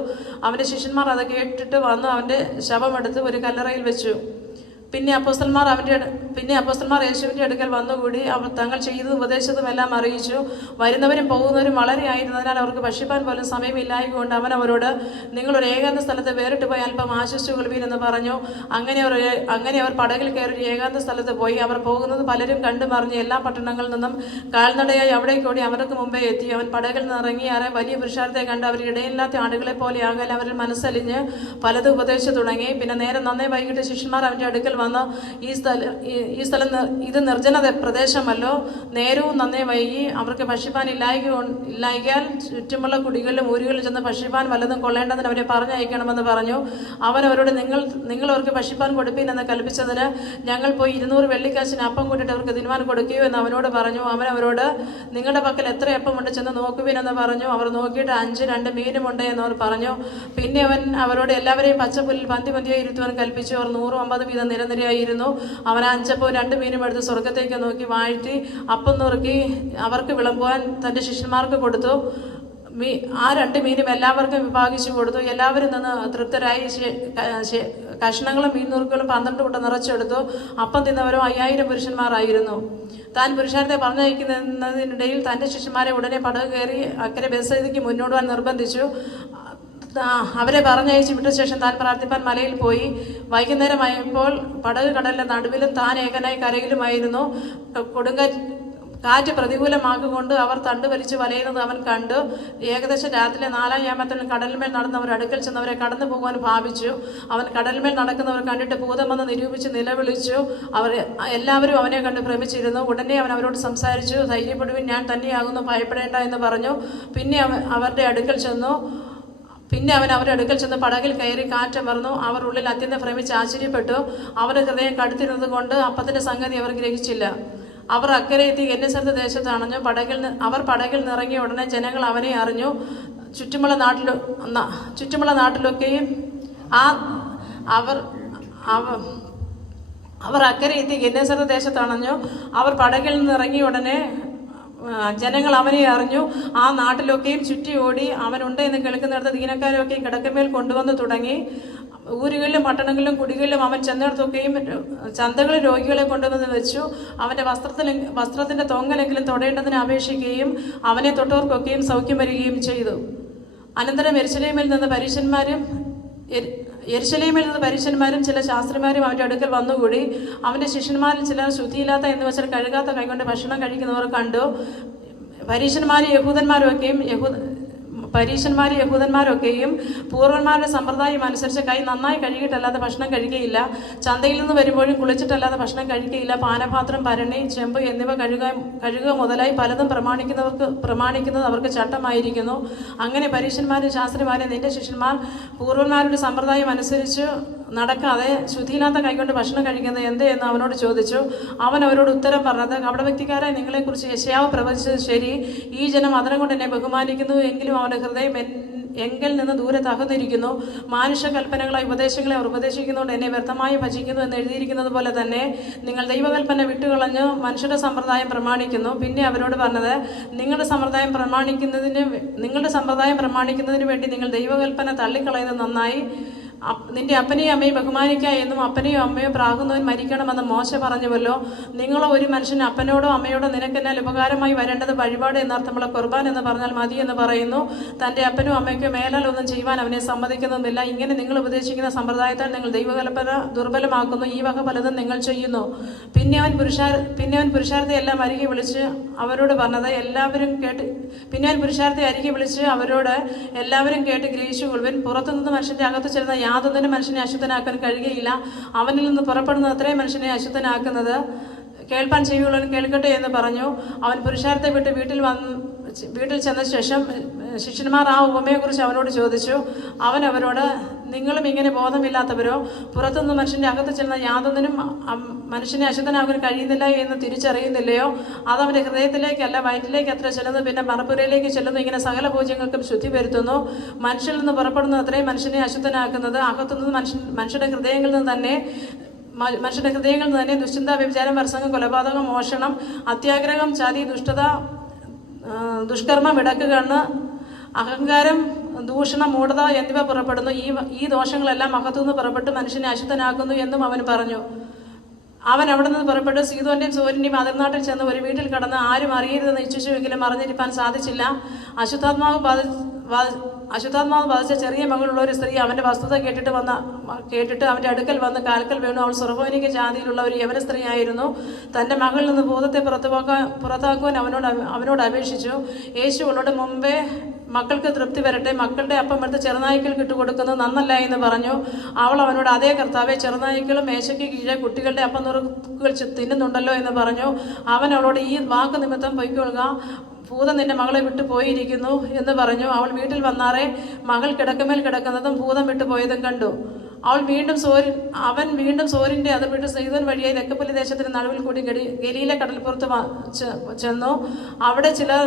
അവന്റെ ശിഷ്യന്മാർ അത് കേട്ടിട്ട് വന്നു അവന്റെ ശവമെടുത്ത് ഒരു കല്ലറയിൽ വെച്ചു. പിന്നെ അപ്പോസ്തലന്മാർ യേശുവിന്റെ അടുക്കൽ വന്നുകൂടി അവർ തങ്ങൾ ചെയ്തതും ഉപദേശത്തും എല്ലാം അറിയിച്ചു. വരുന്നവരും പോകുന്നവരും വളരെ ആയിരുന്നതിനാൽ അവർക്ക് ഭക്ഷിപ്പാൻ പോലും സമയമില്ലായതുകൊണ്ട് അവൻ അവരോട്, നിങ്ങൾ ഒരു ഏകാന്ത സ്ഥലത്ത് വേറിട്ട് പോയി അല്പം ആശ്വസിച്ചു കൊള്ളുവീൻ എന്ന് പറഞ്ഞു. അങ്ങനെ അവർ പടകിൽ കയറി ഒരു ഏകാന്ത സ്ഥലത്ത് പോയി. അവർ പോകുന്നത് പലരും കണ്ടു മറിഞ്ഞ് എല്ലാ പട്ടണങ്ങളിൽ നിന്നും കാൽനടയായി അവിടേക്കൂടി അവർക്ക് മുമ്പേ എത്തി. അവൻ പടകിൽ നിന്ന് ഇറങ്ങിയാറെ വലിയ പുരുഷാരത്തെ കണ്ട് അവർ ഇടയില്ലാത്ത ആടുകളെ പോലെ ആകൽ അവരിൽ മനസ്സലിഞ്ഞ് പലതും ഉപദേശിച്ചു തുടങ്ങി. പിന്നെ നേരം നന്നേ വൈകിട്ട് ശിഷ്യന്മാർ അവന്റെ അടുക്കൽ വന്ന്, ഈ സ്ഥലം ഇത് നിർജ്ജന പ്രദേശമല്ലോ, നേരവും നന്നേ വൈകി അവർക്ക് ഭക്ഷിപ്പാൻ ഇല്ലായികയാൽ ചുറ്റുമുള്ള കുടികളിലും ഊരുകളിൽ ചെന്ന് ഭക്ഷിപ്പാൻ വല്ലതും കൊള്ളേണ്ടതിന് അവരെ പറഞ്ഞയക്കണമെന്ന് പറഞ്ഞു. അവൻ അവരോട്, നിങ്ങൾ അവർക്ക് ഭക്ഷിപ്പാൻ കൊടുപ്പീൻ എന്ന് കൽപ്പിച്ചതിന് ഞങ്ങൾ പോയി 200 വെള്ളിക്കാശിന് അപ്പം കൂട്ടിട്ട് അവർക്ക് തിന്നുവാൻ കൊടുക്കുകയോ എന്ന് അവനോട് പറഞ്ഞു. അവൻ അവരോട്, നിങ്ങളുടെ പക്കൽ എത്ര അപ്പമുണ്ട് ചെന്ന് നോക്കുവിൻ എന്ന് പറഞ്ഞു. അവർ നോക്കിയിട്ട് 5 2 മീനുമുണ്ട് എന്നവർ പറഞ്ഞു. പിന്നെ അവൻ അവരോട് എല്ലാവരെയും പച്ചപ്പുല്ലിൽ പന്തിയായി ഇരുത്തുവാൻ കൽപ്പിച്ചു. അവർ 150 വീതം നിരനിരയായിരുന്നു. അവൻ 5 അപ്പവും 2 മീനും എടുത്ത് സ്വർഗത്തേക്ക് നോക്കി വാഴ്ത്തി അപ്പം നുറുക്കി അവർക്ക് വിളമ്പുവാൻ തൻ്റെ ശിഷ്യന്മാർക്ക് കൊടുത്തു. ആ 2 മീനും എല്ലാവർക്കും വിഭാഗിച്ചു കൊടുത്തു. എല്ലാവരും നിന്ന് തൃപ്തരായി. കഷ്ണങ്ങളും മീൻനുറുക്കുകളും 12 കൂട്ടം നിറച്ചെടുത്തു. അപ്പം തിന്നവരും 5000 പുരുഷന്മാരായിരുന്നു. താൻ പുരുഷാരത്തെ പറഞ്ഞയക്കുന്നതിനിടയിൽ തൻ്റെ ശിഷ്യന്മാരെ ഉടനെ പടക് കയറി അക്കരെ ബെത്സയിദയ്ക്ക് മുന്നോടുവാൻ നിർബന്ധിച്ചു. അവരെ പറഞ്ഞയച്ച് വിട്ട ശേഷം താൻ പ്രാർത്ഥിപ്പാൻ മലയിൽ പോയി. വൈകുന്നേരമായപ്പോൾ പടക് കടലിന്റെ നടുവിലും താൻ ഏകനായി കരയിലുമായിരുന്നു. കാറ്റ് പ്രതികൂലമാകൊണ്ട് അവർ തണ്ട് വലിച്ച് വലയുന്നത് അവൻ കണ്ടു. ഏകദേശം രാത്രി 4 യാമത്തിൽ കടലിന്മേൽ നടന്നവർ അടുക്കൽ ചെന്നവരെ കടന്നു പോകുവാൻ ഭാവിച്ചു. അവൻ കടലിന്മേൽ നടക്കുന്നവർ കണ്ടിട്ട് ഭൂതമെന്ന് നിരൂപിച്ച് നിലവിളിച്ചു. എല്ലാവരും അവനെ കണ്ട് ഭ്രമിച്ചിരുന്നു. ഉടനെ അവൻ അവരോട് സംസാരിച്ചു. ധൈര്യപ്പെടുവിൻ, ഞാൻ തന്നെയാകുന്നു, ഭയപ്പെടേണ്ട എന്ന് പറഞ്ഞു. പിന്നെ അവൻ അവരുടെ അടുക്കൽ ചെന്ന് പടകിൽ കയറി കാറ്റമർന്നു. അവർ ഉള്ളിൽ അത്യന്തം ഭ്രമിച്ച് ആശ്ചര്യപ്പെട്ടു. അവരുടെ ഹൃദയം കടുത്തിരുന്നത് കൊണ്ട് അപ്പത്തിന്റെ സംഗതി അവർ ഗ്രഹിച്ചില്ല. അവർ അക്കരെ എത്തി ഗെന്നേസരത്ത് ദേശത്ത് അണഞ്ഞു. പടകിൽ നിറങ്ങിയ ഉടനെ ജനങ്ങൾ അവനെ അറിഞ്ഞു. ചുറ്റുമുള്ള നാട്ടിലൊക്കെയും അവർ അക്കരെ എത്തി ഗെന്നേസരത്ത് ദേശത്ത് അണഞ്ഞു. അവർ പടകിൽ നിന്ന് ഇറങ്ങിയ ഉടനെ ജനങ്ങൾ അവനെ അറിഞ്ഞു. ആ നാട്ടിലൊക്കെയും ചുറ്റി ഓടി അവനുണ്ട് എന്ന് കേൾക്കുന്നിടത്ത് ദീനക്കാരൊക്കെയും കിടക്കമേൽ കൊണ്ടുവന്ന് തുടങ്ങി. ഊരുകളിലും പട്ടണങ്ങളിലും കുടികളിലും അവൻ ചെന്നിടത്തൊക്കെയും ചന്തകളിൽ രോഗികളെ കൊണ്ടുവന്ന് വെച്ചു. അവന്റെ വസ്ത്രത്തിന്റെ തൊങ്ങലെങ്കിലും തൊടേണ്ടതിന് അപേക്ഷിക്കുകയും അവനെ തൊട്ടവർക്കൊക്കെയും സൗഖ്യം വരികയും ചെയ്തു. അനന്തരം യെരുശലേമിൽ നിന്ന് പരീശന്മാരും ചില ശാസ്ത്രിമാരും അവന്റെ അടുക്കൽ വന്നുകൂടി. അവന്റെ ശിഷ്യന്മാരിൽ ചിലർ ശുദ്ധിയില്ലാത്ത എന്ന് വെച്ചാൽ കഴുകാത്ത കൈകൊണ്ട് ഭക്ഷണം കഴിക്കുന്നവർ കണ്ടു. പരീശന്മാരും യഹൂദന്മാരൊക്കെയും പൂർവന്മാരുടെ സമ്പ്രദായം അനുസരിച്ച് കൈ നന്നായി കഴുകിയിട്ടല്ലാതെ ഭക്ഷണം കഴിക്കുകയില്ല. ചന്തയിൽ നിന്ന് വരുമ്പോഴും കുളിച്ചിട്ടല്ലാതെ ഭക്ഷണം കഴിക്കുകയില്ല. പാനപാത്രം, ഭരണി, ചെമ്പ് എന്നിവ കഴുകുക മുതലായി പലതും പ്രമാണിക്കുന്നത് അവർക്ക് ചട്ടമായിരിക്കുന്നു. അങ്ങനെ പരീശന്മാരും ശാസ്ത്രിമാരും നിന്റെ ശിഷ്യന്മാർ പൂർവന്മാരുടെ സമ്പ്രദായം അനുസരിച്ച് നടക്കാതെ ശുദ്ധിയില്ലാത്ത കൈകൊണ്ട് ഭക്ഷണം കഴിക്കുന്നത് എന്ത് എന്ന് അവനോട് ചോദിച്ചു. അവൻ അവരോട് ഉത്തരം പറഞ്ഞത്, കപടഭക്തിക്കാരായ നിങ്ങളെക്കുറിച്ച് യെശയ്യാവ് പ്രവചിച്ചത് ശരി. ഈ ജനം അതിനെ കൊണ്ട് എന്നെ ബഹുമാനിക്കുന്നു, എങ്കിലും അവന്റെ ഹൃദയം എങ്കിൽ നിന്ന് ദൂരെ തകർന്നിരിക്കുന്നു. മാനുഷ്യ കൽപ്പനകളായ ഉപദേശങ്ങളെ അവർ ഉപദേശിക്കുന്നുകൊണ്ട് എന്നെ വ്യർത്ഥമായി ഭജിക്കുന്നു എന്ന് എഴുതിയിരിക്കുന്നത് പോലെ തന്നെ നിങ്ങൾ ദൈവകൽപ്പന വിട്ടുകളഞ്ഞ് മനുഷ്യരുടെ സമ്പ്രദായം പ്രമാണിക്കുന്നു. പിന്നെ അവരോട് പറഞ്ഞത്, നിങ്ങളുടെ സമ്പ്രദായം പ്രമാണിക്കുന്നതിന് വേണ്ടി നിങ്ങൾ ദൈവകൽപ്പന തള്ളിക്കളയുന്നത് നന്നായി. നിന്റെ അപ്പനെയും അമ്മയും ബഹുമാനിക്കുക എന്നും അപ്പനെയും അമ്മയും പ്രാകുന്നവൻ മരിക്കണമെന്ന് മോശ പറഞ്ഞുവല്ലോ. നിങ്ങളോ ഒരു മനുഷ്യൻ അപ്പനോടോ അമ്മയോടോ നിനക്കെന്നാൽ ഉപകാരമായി വരേണ്ടത് വഴിപാട് എന്നർത്ഥമുള്ള കുർബാൻ എന്ന് പറഞ്ഞാൽ മതി എന്ന് പറയുന്നു. തൻ്റെ അപ്പനും അമ്മയ്ക്കോ മേലാൽ ഒന്നും ചെയ്യുവാൻ അവനെ സമ്മതിക്കുന്നതുമില്ല. ഇങ്ങനെ നിങ്ങൾ ഉപദേശിക്കുന്ന സമ്പ്രദായത്താൽ നിങ്ങൾ ദൈവകൽപ്പന ദുർബലമാക്കുന്നു. ഈ വക പലതും നിങ്ങൾ ചെയ്യുന്നു. പിന്നെ അവൻ പുരുഷാരത്തെ എല്ലാം അരികെ വിളിച്ച് അവരോട് പറഞ്ഞത്, എല്ലാവരും കേട്ട് ഗ്രഹിച്ചുകൊള്ളുവിൻ. പുറത്തുനിന്ന് മനുഷ്യന്റെ അകത്ത് ചെല്ലുന്ന യാതൊന്നിനും മനുഷ്യനെ അശുദ്ധനാക്കാൻ കഴിയുകയില്ല. അവനിൽ നിന്ന് പുറപ്പെടുന്നത് അത്രയും മനുഷ്യനെ അശുദ്ധനാക്കുന്നത്. കേൾപ്പാൻ ചെവിയുള്ളവൻ കേൾക്കട്ടെ എന്ന് പറഞ്ഞു. അവൻ പുരുഷാരത്തെ വിട്ട് വീട്ടിൽ ചെന്ന ശേഷം ശിഷ്യന്മാർ ആ ഉപമയെക്കുറിച്ച് അവനോട് ചോദിച്ചു. അവൻ അവരോട്, നിങ്ങളും ഇങ്ങനെ ബോധമില്ലാത്തവരോ? പുറത്തുനിന്ന് മനുഷ്യന്റെ അകത്ത് ചെല്ലുന്ന യാതൊന്നിനും മനുഷ്യനെ അശുദ്ധനാക്കാൻ കഴിയുന്നില്ല എന്ന് തിരിച്ചറിയുന്നില്ലയോ? അത് അവന്റെ ഹൃദയത്തിലേക്കല്ല വയറ്റിലേക്ക് അത്ര ചെല്ലുന്നു, പിന്നെ മറപ്പുരയിലേക്ക് ചെല്ലുന്നു. ഇങ്ങനെ സകല ഭോജ്യങ്ങൾക്കും ശുദ്ധി വരുത്തുന്നു. മനുഷ്യനിൽ നിന്ന് പുറപ്പെടുന്നത് അത്രയും മനുഷ്യനെ അശുദ്ധനാക്കുന്നത്. അകത്തുനിന്ന് മനുഷ്യരുടെ ഹൃദയങ്ങളിൽ നിന്ന് തന്നെ ദുശ്ചിന്ത, വ്യഭിചാരം, പ്രസംഗം, കൊലപാതകം, മോഷണം, അത്യാഗ്രഹം, ചതി, ദുഷ്ടത, ദുഷ്കർമ്മം, വിടക്കുകണ്ണ്, അഹങ്കാരം, ദൂഷണം, മൂഢത എന്നിവ പുറപ്പെടുന്നു. ഈ ദോഷങ്ങളെല്ലാം അകത്തുനിന്ന് പുറപ്പെട്ട് മനുഷ്യനെ അശുദ്ധനാക്കുന്നു എന്നും അവൻ പറഞ്ഞു. അവൻ അവിടെ നിന്ന് പുറപ്പെട്ട് സീതോന്റെയും സോരിന്റെയും അതിർനാട്ടിൽ ചെന്ന് ഒരു വീട്ടിൽ കടന്ന് ആരും അറിയരുതെന്ന് ഇച്ഛിച്ചുവെങ്കിലും മറിഞ്ഞിരിക്കാൻ സാധിച്ചില്ല. അശുദ്ധാത്മാവ് ബാധിച്ച ചെറിയ മകളുള്ള ഒരു സ്ത്രീ അവന്റെ വസ്തുത കേട്ടിട്ട് അവന്റെ അടുക്കൽ വന്ന് കാൽക്കൽ വീണു. അവൾ സുറഭോനിക ജാതിയിലുള്ള ഒരു യവന സ്ത്രീയായിരുന്നു. തന്റെ മകളിൽ നിന്ന് ഭൂതത്തെ പുറത്താക്കുവാൻ അവനോട് അപേക്ഷിച്ചു. യേശു അവളോട്, മുമ്പേ മക്കൾക്ക് തൃപ്തി വരട്ടെ, മക്കളുടെ അപ്പം എടുത്ത് ചെറുനായ്ക്കൾക്ക് ഇട്ടുകൊടുക്കുന്നത് നന്നല്ല എന്ന് പറഞ്ഞു. അവൾ അവനോട്, അതേ കർത്താവേ, ചെറുനായ്ക്കളും മേശയ്ക്ക് കീഴെ കുട്ടികളുടെ അപ്പം നുറുക്കുകൾ തിന്നുന്നുണ്ടല്ലോ എന്ന് പറഞ്ഞു. അവൻ അവളോട്, ഈ വാക്ക് നിമിത്തം പൊയ്ക്കൊള്ളുക, ഭൂതം നിന്റെ മകളെ വിട്ടു പോയിരിക്കുന്നു എന്ന് പറഞ്ഞു. അവൾ വീട്ടിൽ വന്നാറെ മകൾ കിടക്കമേൽ കിടക്കുന്നതും ഭൂതം വിട്ടു പോയതും കണ്ടു. അവൻ വീണ്ടും സോരിന്റെ അതിർ വിട്ട് സീതോൻ വഴിയായി തെക്കപ്പള്ളി ദേശത്തിന് നടുവിൽ കൂടി ഗലീല കടൽപ്പുറത്ത് ചെന്നു. അവിടെ ചിലർ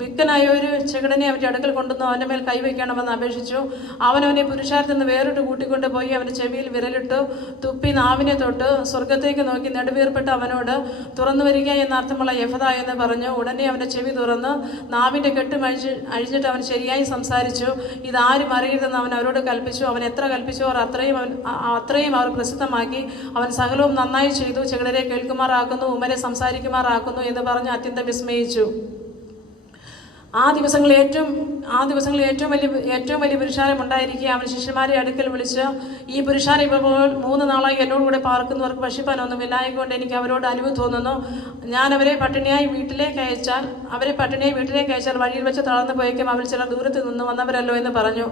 വിക്കനായ ഒരു ചെകിടനെ അവന്റെ അടുക്കൽ കൊണ്ടുവന്നു അവന്റെ മേൽ കൈവയ്ക്കണമെന്ന് അപേക്ഷിച്ചു. അവനെ പുരുഷാരത്തിൽ നിന്ന് വേറിട്ട് കൂട്ടിക്കൊണ്ട് പോയി അവന്റെ ചെവിയിൽ വിരലിട്ടു തുപ്പി നാവിനെ തൊട്ട് സ്വർഗത്തേക്ക് നോക്കി നെടുവീർപ്പെട്ട് അവനോട്, തുറന്നു വരിക എന്നർത്ഥമുള്ള യഫത എന്ന് പറഞ്ഞു. ഉടനെ അവന്റെ ചെവി തുറന്ന് നാവിന്റെ കെട്ടും അഴിഞ്ഞിട്ട് അവൻ ശരിയായി സംസാരിച്ചു. ഇതാരും അറിയരുതെന്ന് അവൻ അവരോട് കൽപ്പിച്ചു. അവൻ എത്ര കൽപ്പിച്ചോ അത്രയും അവർ പ്രസിദ്ധമാക്കി. അവൻ സകലവും നന്നായി ചെയ്തു. ചെകിടരെ കേൾക്കുമാറാക്കുന്നു, ഉമ്മരെ സംസാരിക്കുമാറാക്കുന്നു എന്ന് പറഞ്ഞ് അത്യന്തം വിസ്മയിച്ചു. ആ ദിവസങ്ങളിൽ ഏറ്റവും വലിയ പുരുഷാരം ഉണ്ടായിരിക്കുക. അവൻ ശിഷ്യന്മാരെ അടുക്കൽ വിളിച്ച്, ഈ പുരുഷാരം ഇപ്പോൾ 3 നാളായി എന്നോടുകൂടെ പാർക്കുന്നവർക്ക് ഭക്ഷിപ്പാനൊന്നുമില്ല. ആയിക്കൊണ്ട് എനിക്ക് അവരോട് അലിവ് തോന്നുന്നു. ഞാൻ അവരെ പട്ടിണിയായി വീട്ടിലേക്ക് അയച്ചാൽ വഴിയിൽ വെച്ച് തളർന്നു പോയേക്കും. അവർ ചിലർ ദൂരത്ത് നിന്ന് വന്നവരല്ലോ എന്ന് പറഞ്ഞു.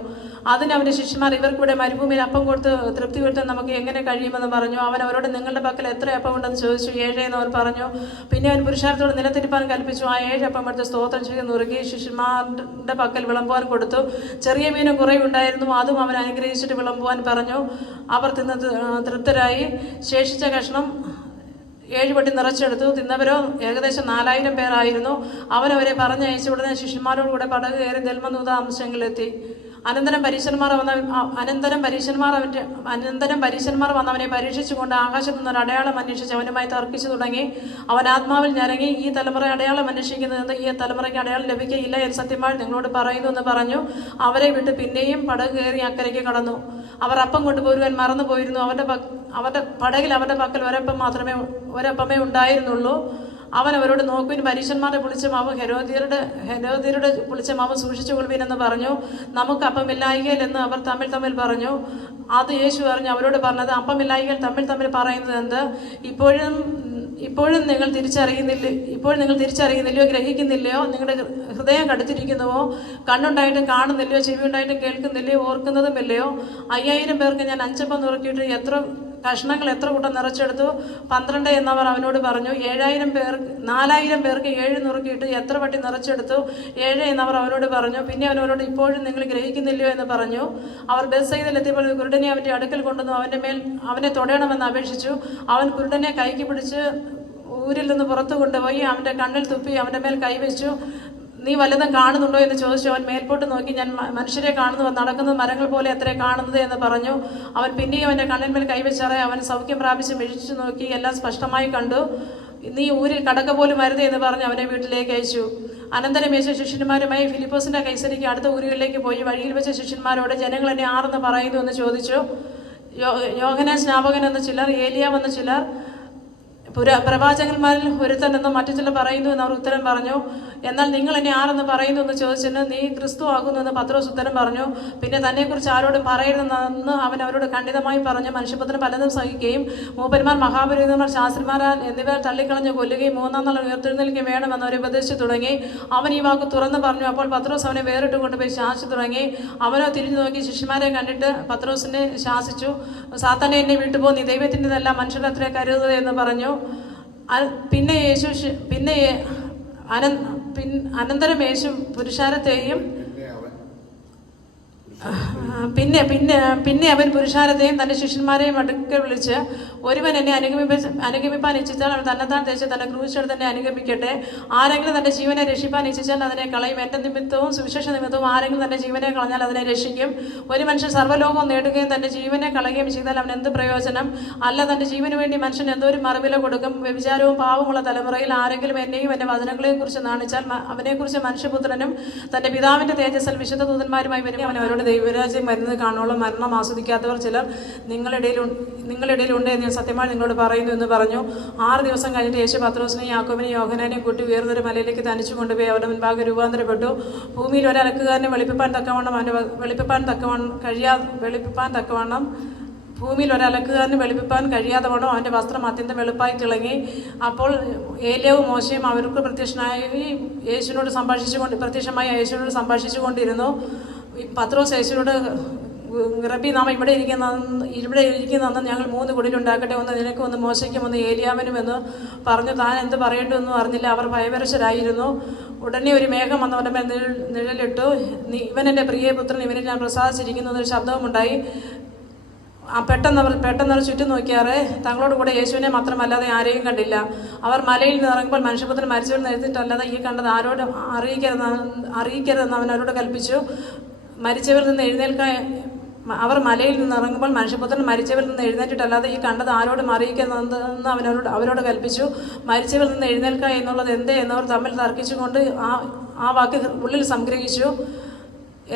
അതിന് അവന്റെ ശിഷ്യന്മാർ, ഇവർക്കിവിടെ മരുഭൂമിയിൽ അപ്പം കൊടുത്ത് തൃപ്തി വരുത്താൻ നമുക്ക് എങ്ങനെ കഴിയുമെന്ന് പറഞ്ഞു. അവൻ അവരോട്, നിങ്ങളുടെ പക്കൽ എത്ര അപ്പം ഉണ്ടെന്ന് ചോദിച്ചു. 7 എന്ന് അവർ പറഞ്ഞു. പിന്നെ അവൻ പുരുഷാരത്തോട് നിലത്തിരിപ്പാൻ കൽപ്പിച്ചു. ആ 7 അപ്പം എടുത്ത് സ്തോത്രം ചെയ്ത് നുറുക്കി ശിഷ്യന്മാരുടെ പക്കൽ വിളമ്പുവാൻ കൊടുത്തു. ചെറിയ മീനും കുറേ ഉണ്ടായിരുന്നു, അതും അവൻ അനുഗ്രഹിച്ചിട്ട് വിളമ്പുവാൻ പറഞ്ഞു. അവർ തിന്ന് തൃപ്തരായി. ശേഷിച്ച കഷ്ണം 7 പെട്ടി നിറച്ചെടുത്തു. തിന്നവരോ ഏകദേശം 4000 പേരായിരുന്നു. അവരെ പറഞ്ഞയച്ച ഉടനെ ശിഷ്യന്മാരോടുകൂടെ പടക് കയറി ദൽമനൂത അംശങ്ങളിലെത്തി. അനന്തരം പരീശന്മാർ വന്നവനെ പരീക്ഷിച്ചുകൊണ്ട് ആകാശത്തു നിന്നൊരു അടയാളം അന്വേഷിച്ച് അവനുമായി തർക്കിച്ചു തുടങ്ങി. അവൻ ആത്മാവിൽ ഞരങ്ങി, ഈ തലമുറ അടയാളം അന്വേഷിക്കുന്നതെന്ന്, ഈ തലമുറയ്ക്ക് അടയാളം ലഭിക്കുകയില്ല എന്ന് സത്യമായി നിങ്ങളോട് പറയുന്നു എന്ന് പറഞ്ഞു. അവരെ വിട്ട് പിന്നെയും പടക് കയറി അക്കരയ്ക്ക് കടന്നു. അവർ അപ്പം കൊണ്ടുപോരുവാൻ മറന്നുപോയിരുന്നു. അവരുടെ പടകിൽ അവരുടെ പക്കൽ ഒരപ്പമേ ഉണ്ടായിരുന്നുള്ളൂ. അവൻ അവരോട്, നോക്കുവിൻ, പരീശന്മാരുടെ പുളിച്ച മാവ് ഹെരോദ്യരുടെ പുളിച്ച മാവ് സൂക്ഷിച്ചു കൊള്ളുവിനെന്ന് പറഞ്ഞു. നമുക്ക് അപ്പമില്ലായികയിൽ എന്ന് അവർ തമ്മിൽ പറഞ്ഞു. അത് യേശു പറഞ്ഞു അവരോട് പറഞ്ഞത്, അപ്പമില്ലായികയിൽ തമ്മിൽ പറയുന്നത് എന്ത്? ഇപ്പോഴും നിങ്ങൾ തിരിച്ചറിയുന്നില്ലയോ, ഗ്രഹിക്കുന്നില്ലയോ? നിങ്ങളുടെ ഹൃദയം കടുത്തിരിക്കുന്നുവോ? കണ്ണുണ്ടായിട്ടും കാണുന്നില്ലയോ? ചെവി ഉണ്ടായിട്ടും കേൾക്കുന്നില്ലയോ? ഓർക്കുന്നതുമില്ലയോ? 5000 പേർക്ക് ഞാൻ 5 അപ്പം നുറുക്കിയിട്ട് കഷ്ണങ്ങൾ എത്ര കൂട്ടം നിറച്ചെടുത്തു? 12 എന്നവർ അവനോട് പറഞ്ഞു. 4000 പേർക്ക് 7 നുറുക്കിയിട്ട് എത്ര വട്ടി നിറച്ചെടുത്തു? 7 എന്നവർ അവനോട് പറഞ്ഞു. പിന്നെ അവനോട്, ഇപ്പോഴും നിങ്ങൾ ഗ്രഹിക്കുന്നില്ലയോ എന്ന് പറഞ്ഞു. അവർ ബെത്സയിദയിൽ എത്തിയപ്പോൾ കുരുടനെ അവന്റെ അടുക്കൽ കൊണ്ടുവന്നു അവനെ തൊടയണമെന്ന് അപേക്ഷിച്ചു. അവൻ കുരുടനെ കൈക്ക് പിടിച്ച് ഊരിൽ നിന്ന് പുറത്തു കൊണ്ടുപോയി അവന്റെ കണ്ണിൽ തുപ്പി അവന്റെ മേൽ കൈവച്ചു. നീ വല്ലതും കാണുന്നുണ്ടോ എന്ന് ചോദിച്ചു. അവൻ മേൽപോട്ട് നോക്കി, ഞാൻ മനുഷ്യരെ കാണുന്നു, നടക്കുന്നത് മരങ്ങൾ പോലെ അത്രേ കാണുന്നത് എന്ന് പറഞ്ഞു. അവൻ പിന്നെയും അവൻ്റെ കണ്ണിന്മേൽ കൈവച്ചാറെ അവൻ സൗഖ്യം പ്രാപിച്ച് മിഴിച്ചു നോക്കി, എല്ലാം സ്പഷ്ടമായി കണ്ടു. നീ ഊരിൽ കടക്ക പോലും വരുതേ എന്ന് പറഞ്ഞ് അവനെ വീട്ടിലേക്ക് അയച്ചു. അനന്തരം യേശു ശിഷ്യന്മാരുമായി ഫിലിപ്പോസിന്റെ കൈസരിക്ക് അടുത്ത ഊരുകളിലേക്ക് പോയി വഴിയിൽ വെച്ച ശിഷ്യന്മാരോട്, ജനങ്ങൾ എന്നെ ആരെന്ന് പറയുന്നു എന്ന് ചോദിച്ചു. യോഹന്നാൻ സ്നാപകൻ എന്ന് ചിലർ, ഏലിയാവ് എന്ന് ചിലർ, പ്രവാചകന്മാരിൽ ഒരുത്തനെന്നും മറ്റു ചിലർ പറയുന്നു എന്ന് അവർ ഉത്തരം പറഞ്ഞു. എന്നാൽ നിങ്ങൾ എന്നെ ആരെന്ന് പറയുന്നു എന്ന് ചോദിച്ചതിന്, നീ ക്രിസ്തു ആകുന്നു എന്ന് പത്രോസ് ഉത്തരം പറഞ്ഞു. പിന്നെ തന്നെക്കുറിച്ച് ആരോടും പറയരുതെന്ന് അവൻ അവരോട് ഖണ്ഡിതമായി പറഞ്ഞു. മനുഷ്യപുത്രൻ പലതും സഹിക്കുകയും മൂപ്പന്മാർ, മഹാപുരോഹിതന്മാർ, ശാസ്ത്രിമാർ എന്നിവർ തള്ളിക്കളഞ്ഞ് കൊല്ലുകയും മൂന്നാം നാൾ ഉയർത്തെഴുന്നേൽക്കുകയും വേണമെന്ന് അവരെ ഉപദേശിച്ചു തുടങ്ങി. അവൻ ഈ വാക്ക് തുറന്നു പറഞ്ഞു. അപ്പോൾ പത്രോസ് അവനെ വേറിട്ട് കൊണ്ടുപോയി ശാസിച്ചു തുടങ്ങി. അവനോ തിരിഞ്ഞു നോക്കി ശിഷ്യന്മാരെ കണ്ടിട്ട് പത്രോസിനെ ശാസിച്ചു. സാത്താനെ, എന്നെ വിട്ടുപോ, നീ ദൈവത്തിൻ്റെതല്ല മനുഷ്യരുടെ അത്രേ കരുതുക എന്ന് പറഞ്ഞു. അനന്തരം യേശു പുരുഷാരത്തെയും പിന്നെ അവൻ പുരുഷാരത്തെയും തൻ്റെ ശിഷ്യന്മാരെയും അടുക്കൽ വിളിച്ച്, ഒരുവൻ എന്നെ അനുഗമിപ്പാൻ ഇച്ഛിച്ചാൽ അവൻ തന്നെത്താൻ തേച്ച് തൻ്റെ ക്രൂശെടുത്ത് തന്നെ അനുഗമിക്കട്ടെ. ആരെങ്കിലും തൻ്റെ ജീവനെ രക്ഷിപ്പാൻ ഇച്ഛിച്ചാൽ അതിനെ കളയും. എൻ്റെ നിമിത്തവും സുവിശേഷ നിമിത്തവും ആരെങ്കിലും തൻ്റെ ജീവനെ കളഞ്ഞാൽ അതിനെ രക്ഷിക്കും. ഒരു മനുഷ്യൻ സർവ്വലോകവും നേടുകയും തൻ്റെ ജീവനെ കളയുകയും ചെയ്താൽ അവൻ എന്ത് പ്രയോജനം? അല്ല, തൻ്റെ ജീവന് വേണ്ടി മനുഷ്യൻ എന്തോ ഒരു മറുവില കൊടുക്കും. വ്യഭിചാരവും പാവമുള്ള തലമുറയിൽ ആരെങ്കിലും എന്നെയും എൻ്റെ വചനങ്ങളെയും കുറിച്ച് നാണിച്ചാൽ അവനെക്കുറിച്ച് മനുഷ്യപുത്രനും തൻ്റെ പിതാവിൻ്റെ തേജസ്സിൽ വിശുദ്ധ ദൂതന്മാരുമായി വരും. അവൻ അവരുടെ ദൈവരാജ്യം വരുന്നത് കാണുള്ള മരണം ആസ്വദിക്കാത്തവർ ചിലർ നിങ്ങളിടയിലുണ്ട് എന്ന് ഞാൻ സത്യമായി നിങ്ങളോട് പറയുന്നു എന്ന് പറഞ്ഞു. 6 ദിവസം കഴിഞ്ഞിട്ട് യേശു പത്രോസിനെയും യാക്കോബിനെയും യോഹന്നാനെയും കൂട്ടി ഉയർന്നൊരു മലയിലേക്ക് തനിച്ചു കൊണ്ടുപോയി അവരുടെ മുൻപാകെ രൂപാന്തരപ്പെട്ടു. ഭൂമിയിൽ ഒരലക്കുകാരനെ വെളിപ്പിപ്പാൻ കഴിയാതെ വണ്ണം അവൻ്റെ വസ്ത്രം അത്യന്തം വെളുപ്പായി തിളങ്ങി. അപ്പോൾ ഏലിയാവും മോശയും അവർക്ക് യേശുവിനോട് സംഭാഷിച്ചു കൊണ്ടിരുന്നു. പത്രോസ് യേശുവിനോട്, റബ്ബി, നാം ഇവിടെ ഇരിക്കുന്നതെന്ന് ഞങ്ങൾ 3 കുടിലുണ്ടാക്കട്ടെ, ഒന്ന് നിനക്കും ഒന്ന് മോശയ്ക്കും ഒന്ന് ഏലിയാവിനും എന്ന് പറഞ്ഞു. താൻ എന്ത് പറയേണ്ടതെന്നും അറിഞ്ഞില്ല. അവർ ഭയപരശരായിരുന്നു. ഉടനെ ഒരു മേഘം വന്നവരുടെ മേൽ നിഴലിട്ടു. ഇവൻ എൻ്റെ പ്രിയപുത്രൻ, ഇവനിൽ ഞാൻ പ്രസാദിച്ചിരിക്കുന്നു എന്നൊരു ശബ്ദവുമുണ്ടായി. പെട്ടെന്നവർ ചുറ്റും നോക്കിയാറെ തങ്ങളോട് കൂടെ യേശുവിനെ മാത്രമല്ലാതെ ആരെയും കണ്ടില്ല. അവർ മലയിൽ നിന്ന് ഇറങ്ങുമ്പോൾ മനുഷ്യപുത്രൻ മരിച്ചവരിൽ എഴുതിയിട്ടല്ലാതെ ഈ കണ്ടത് ആരോടും അറിയിക്കരുതെന്ന് അവൻ അവരോട് കൽപ്പിച്ചു. അവർ മലയിൽ നിന്ന് ഇറങ്ങുമ്പോൾ മനുഷ്യപുത്രൻ മരിച്ചവരിൽ നിന്ന് എഴുന്നേറ്റിട്ടല്ലാതെ ഈ കണ്ടത് ആരോടും അറിയിക്കരുതെന്ന് അവരോട് കൽപ്പിച്ചു. മരിച്ചവരിൽ നിന്ന് എഴുന്നേൽക്കുക എന്നുള്ളത് എന്തേ എന്നവർ തമ്മിൽ തർക്കിച്ചുകൊണ്ട് ആ വാക്ക് ഉള്ളിൽ സംഗ്രഹിച്ചു.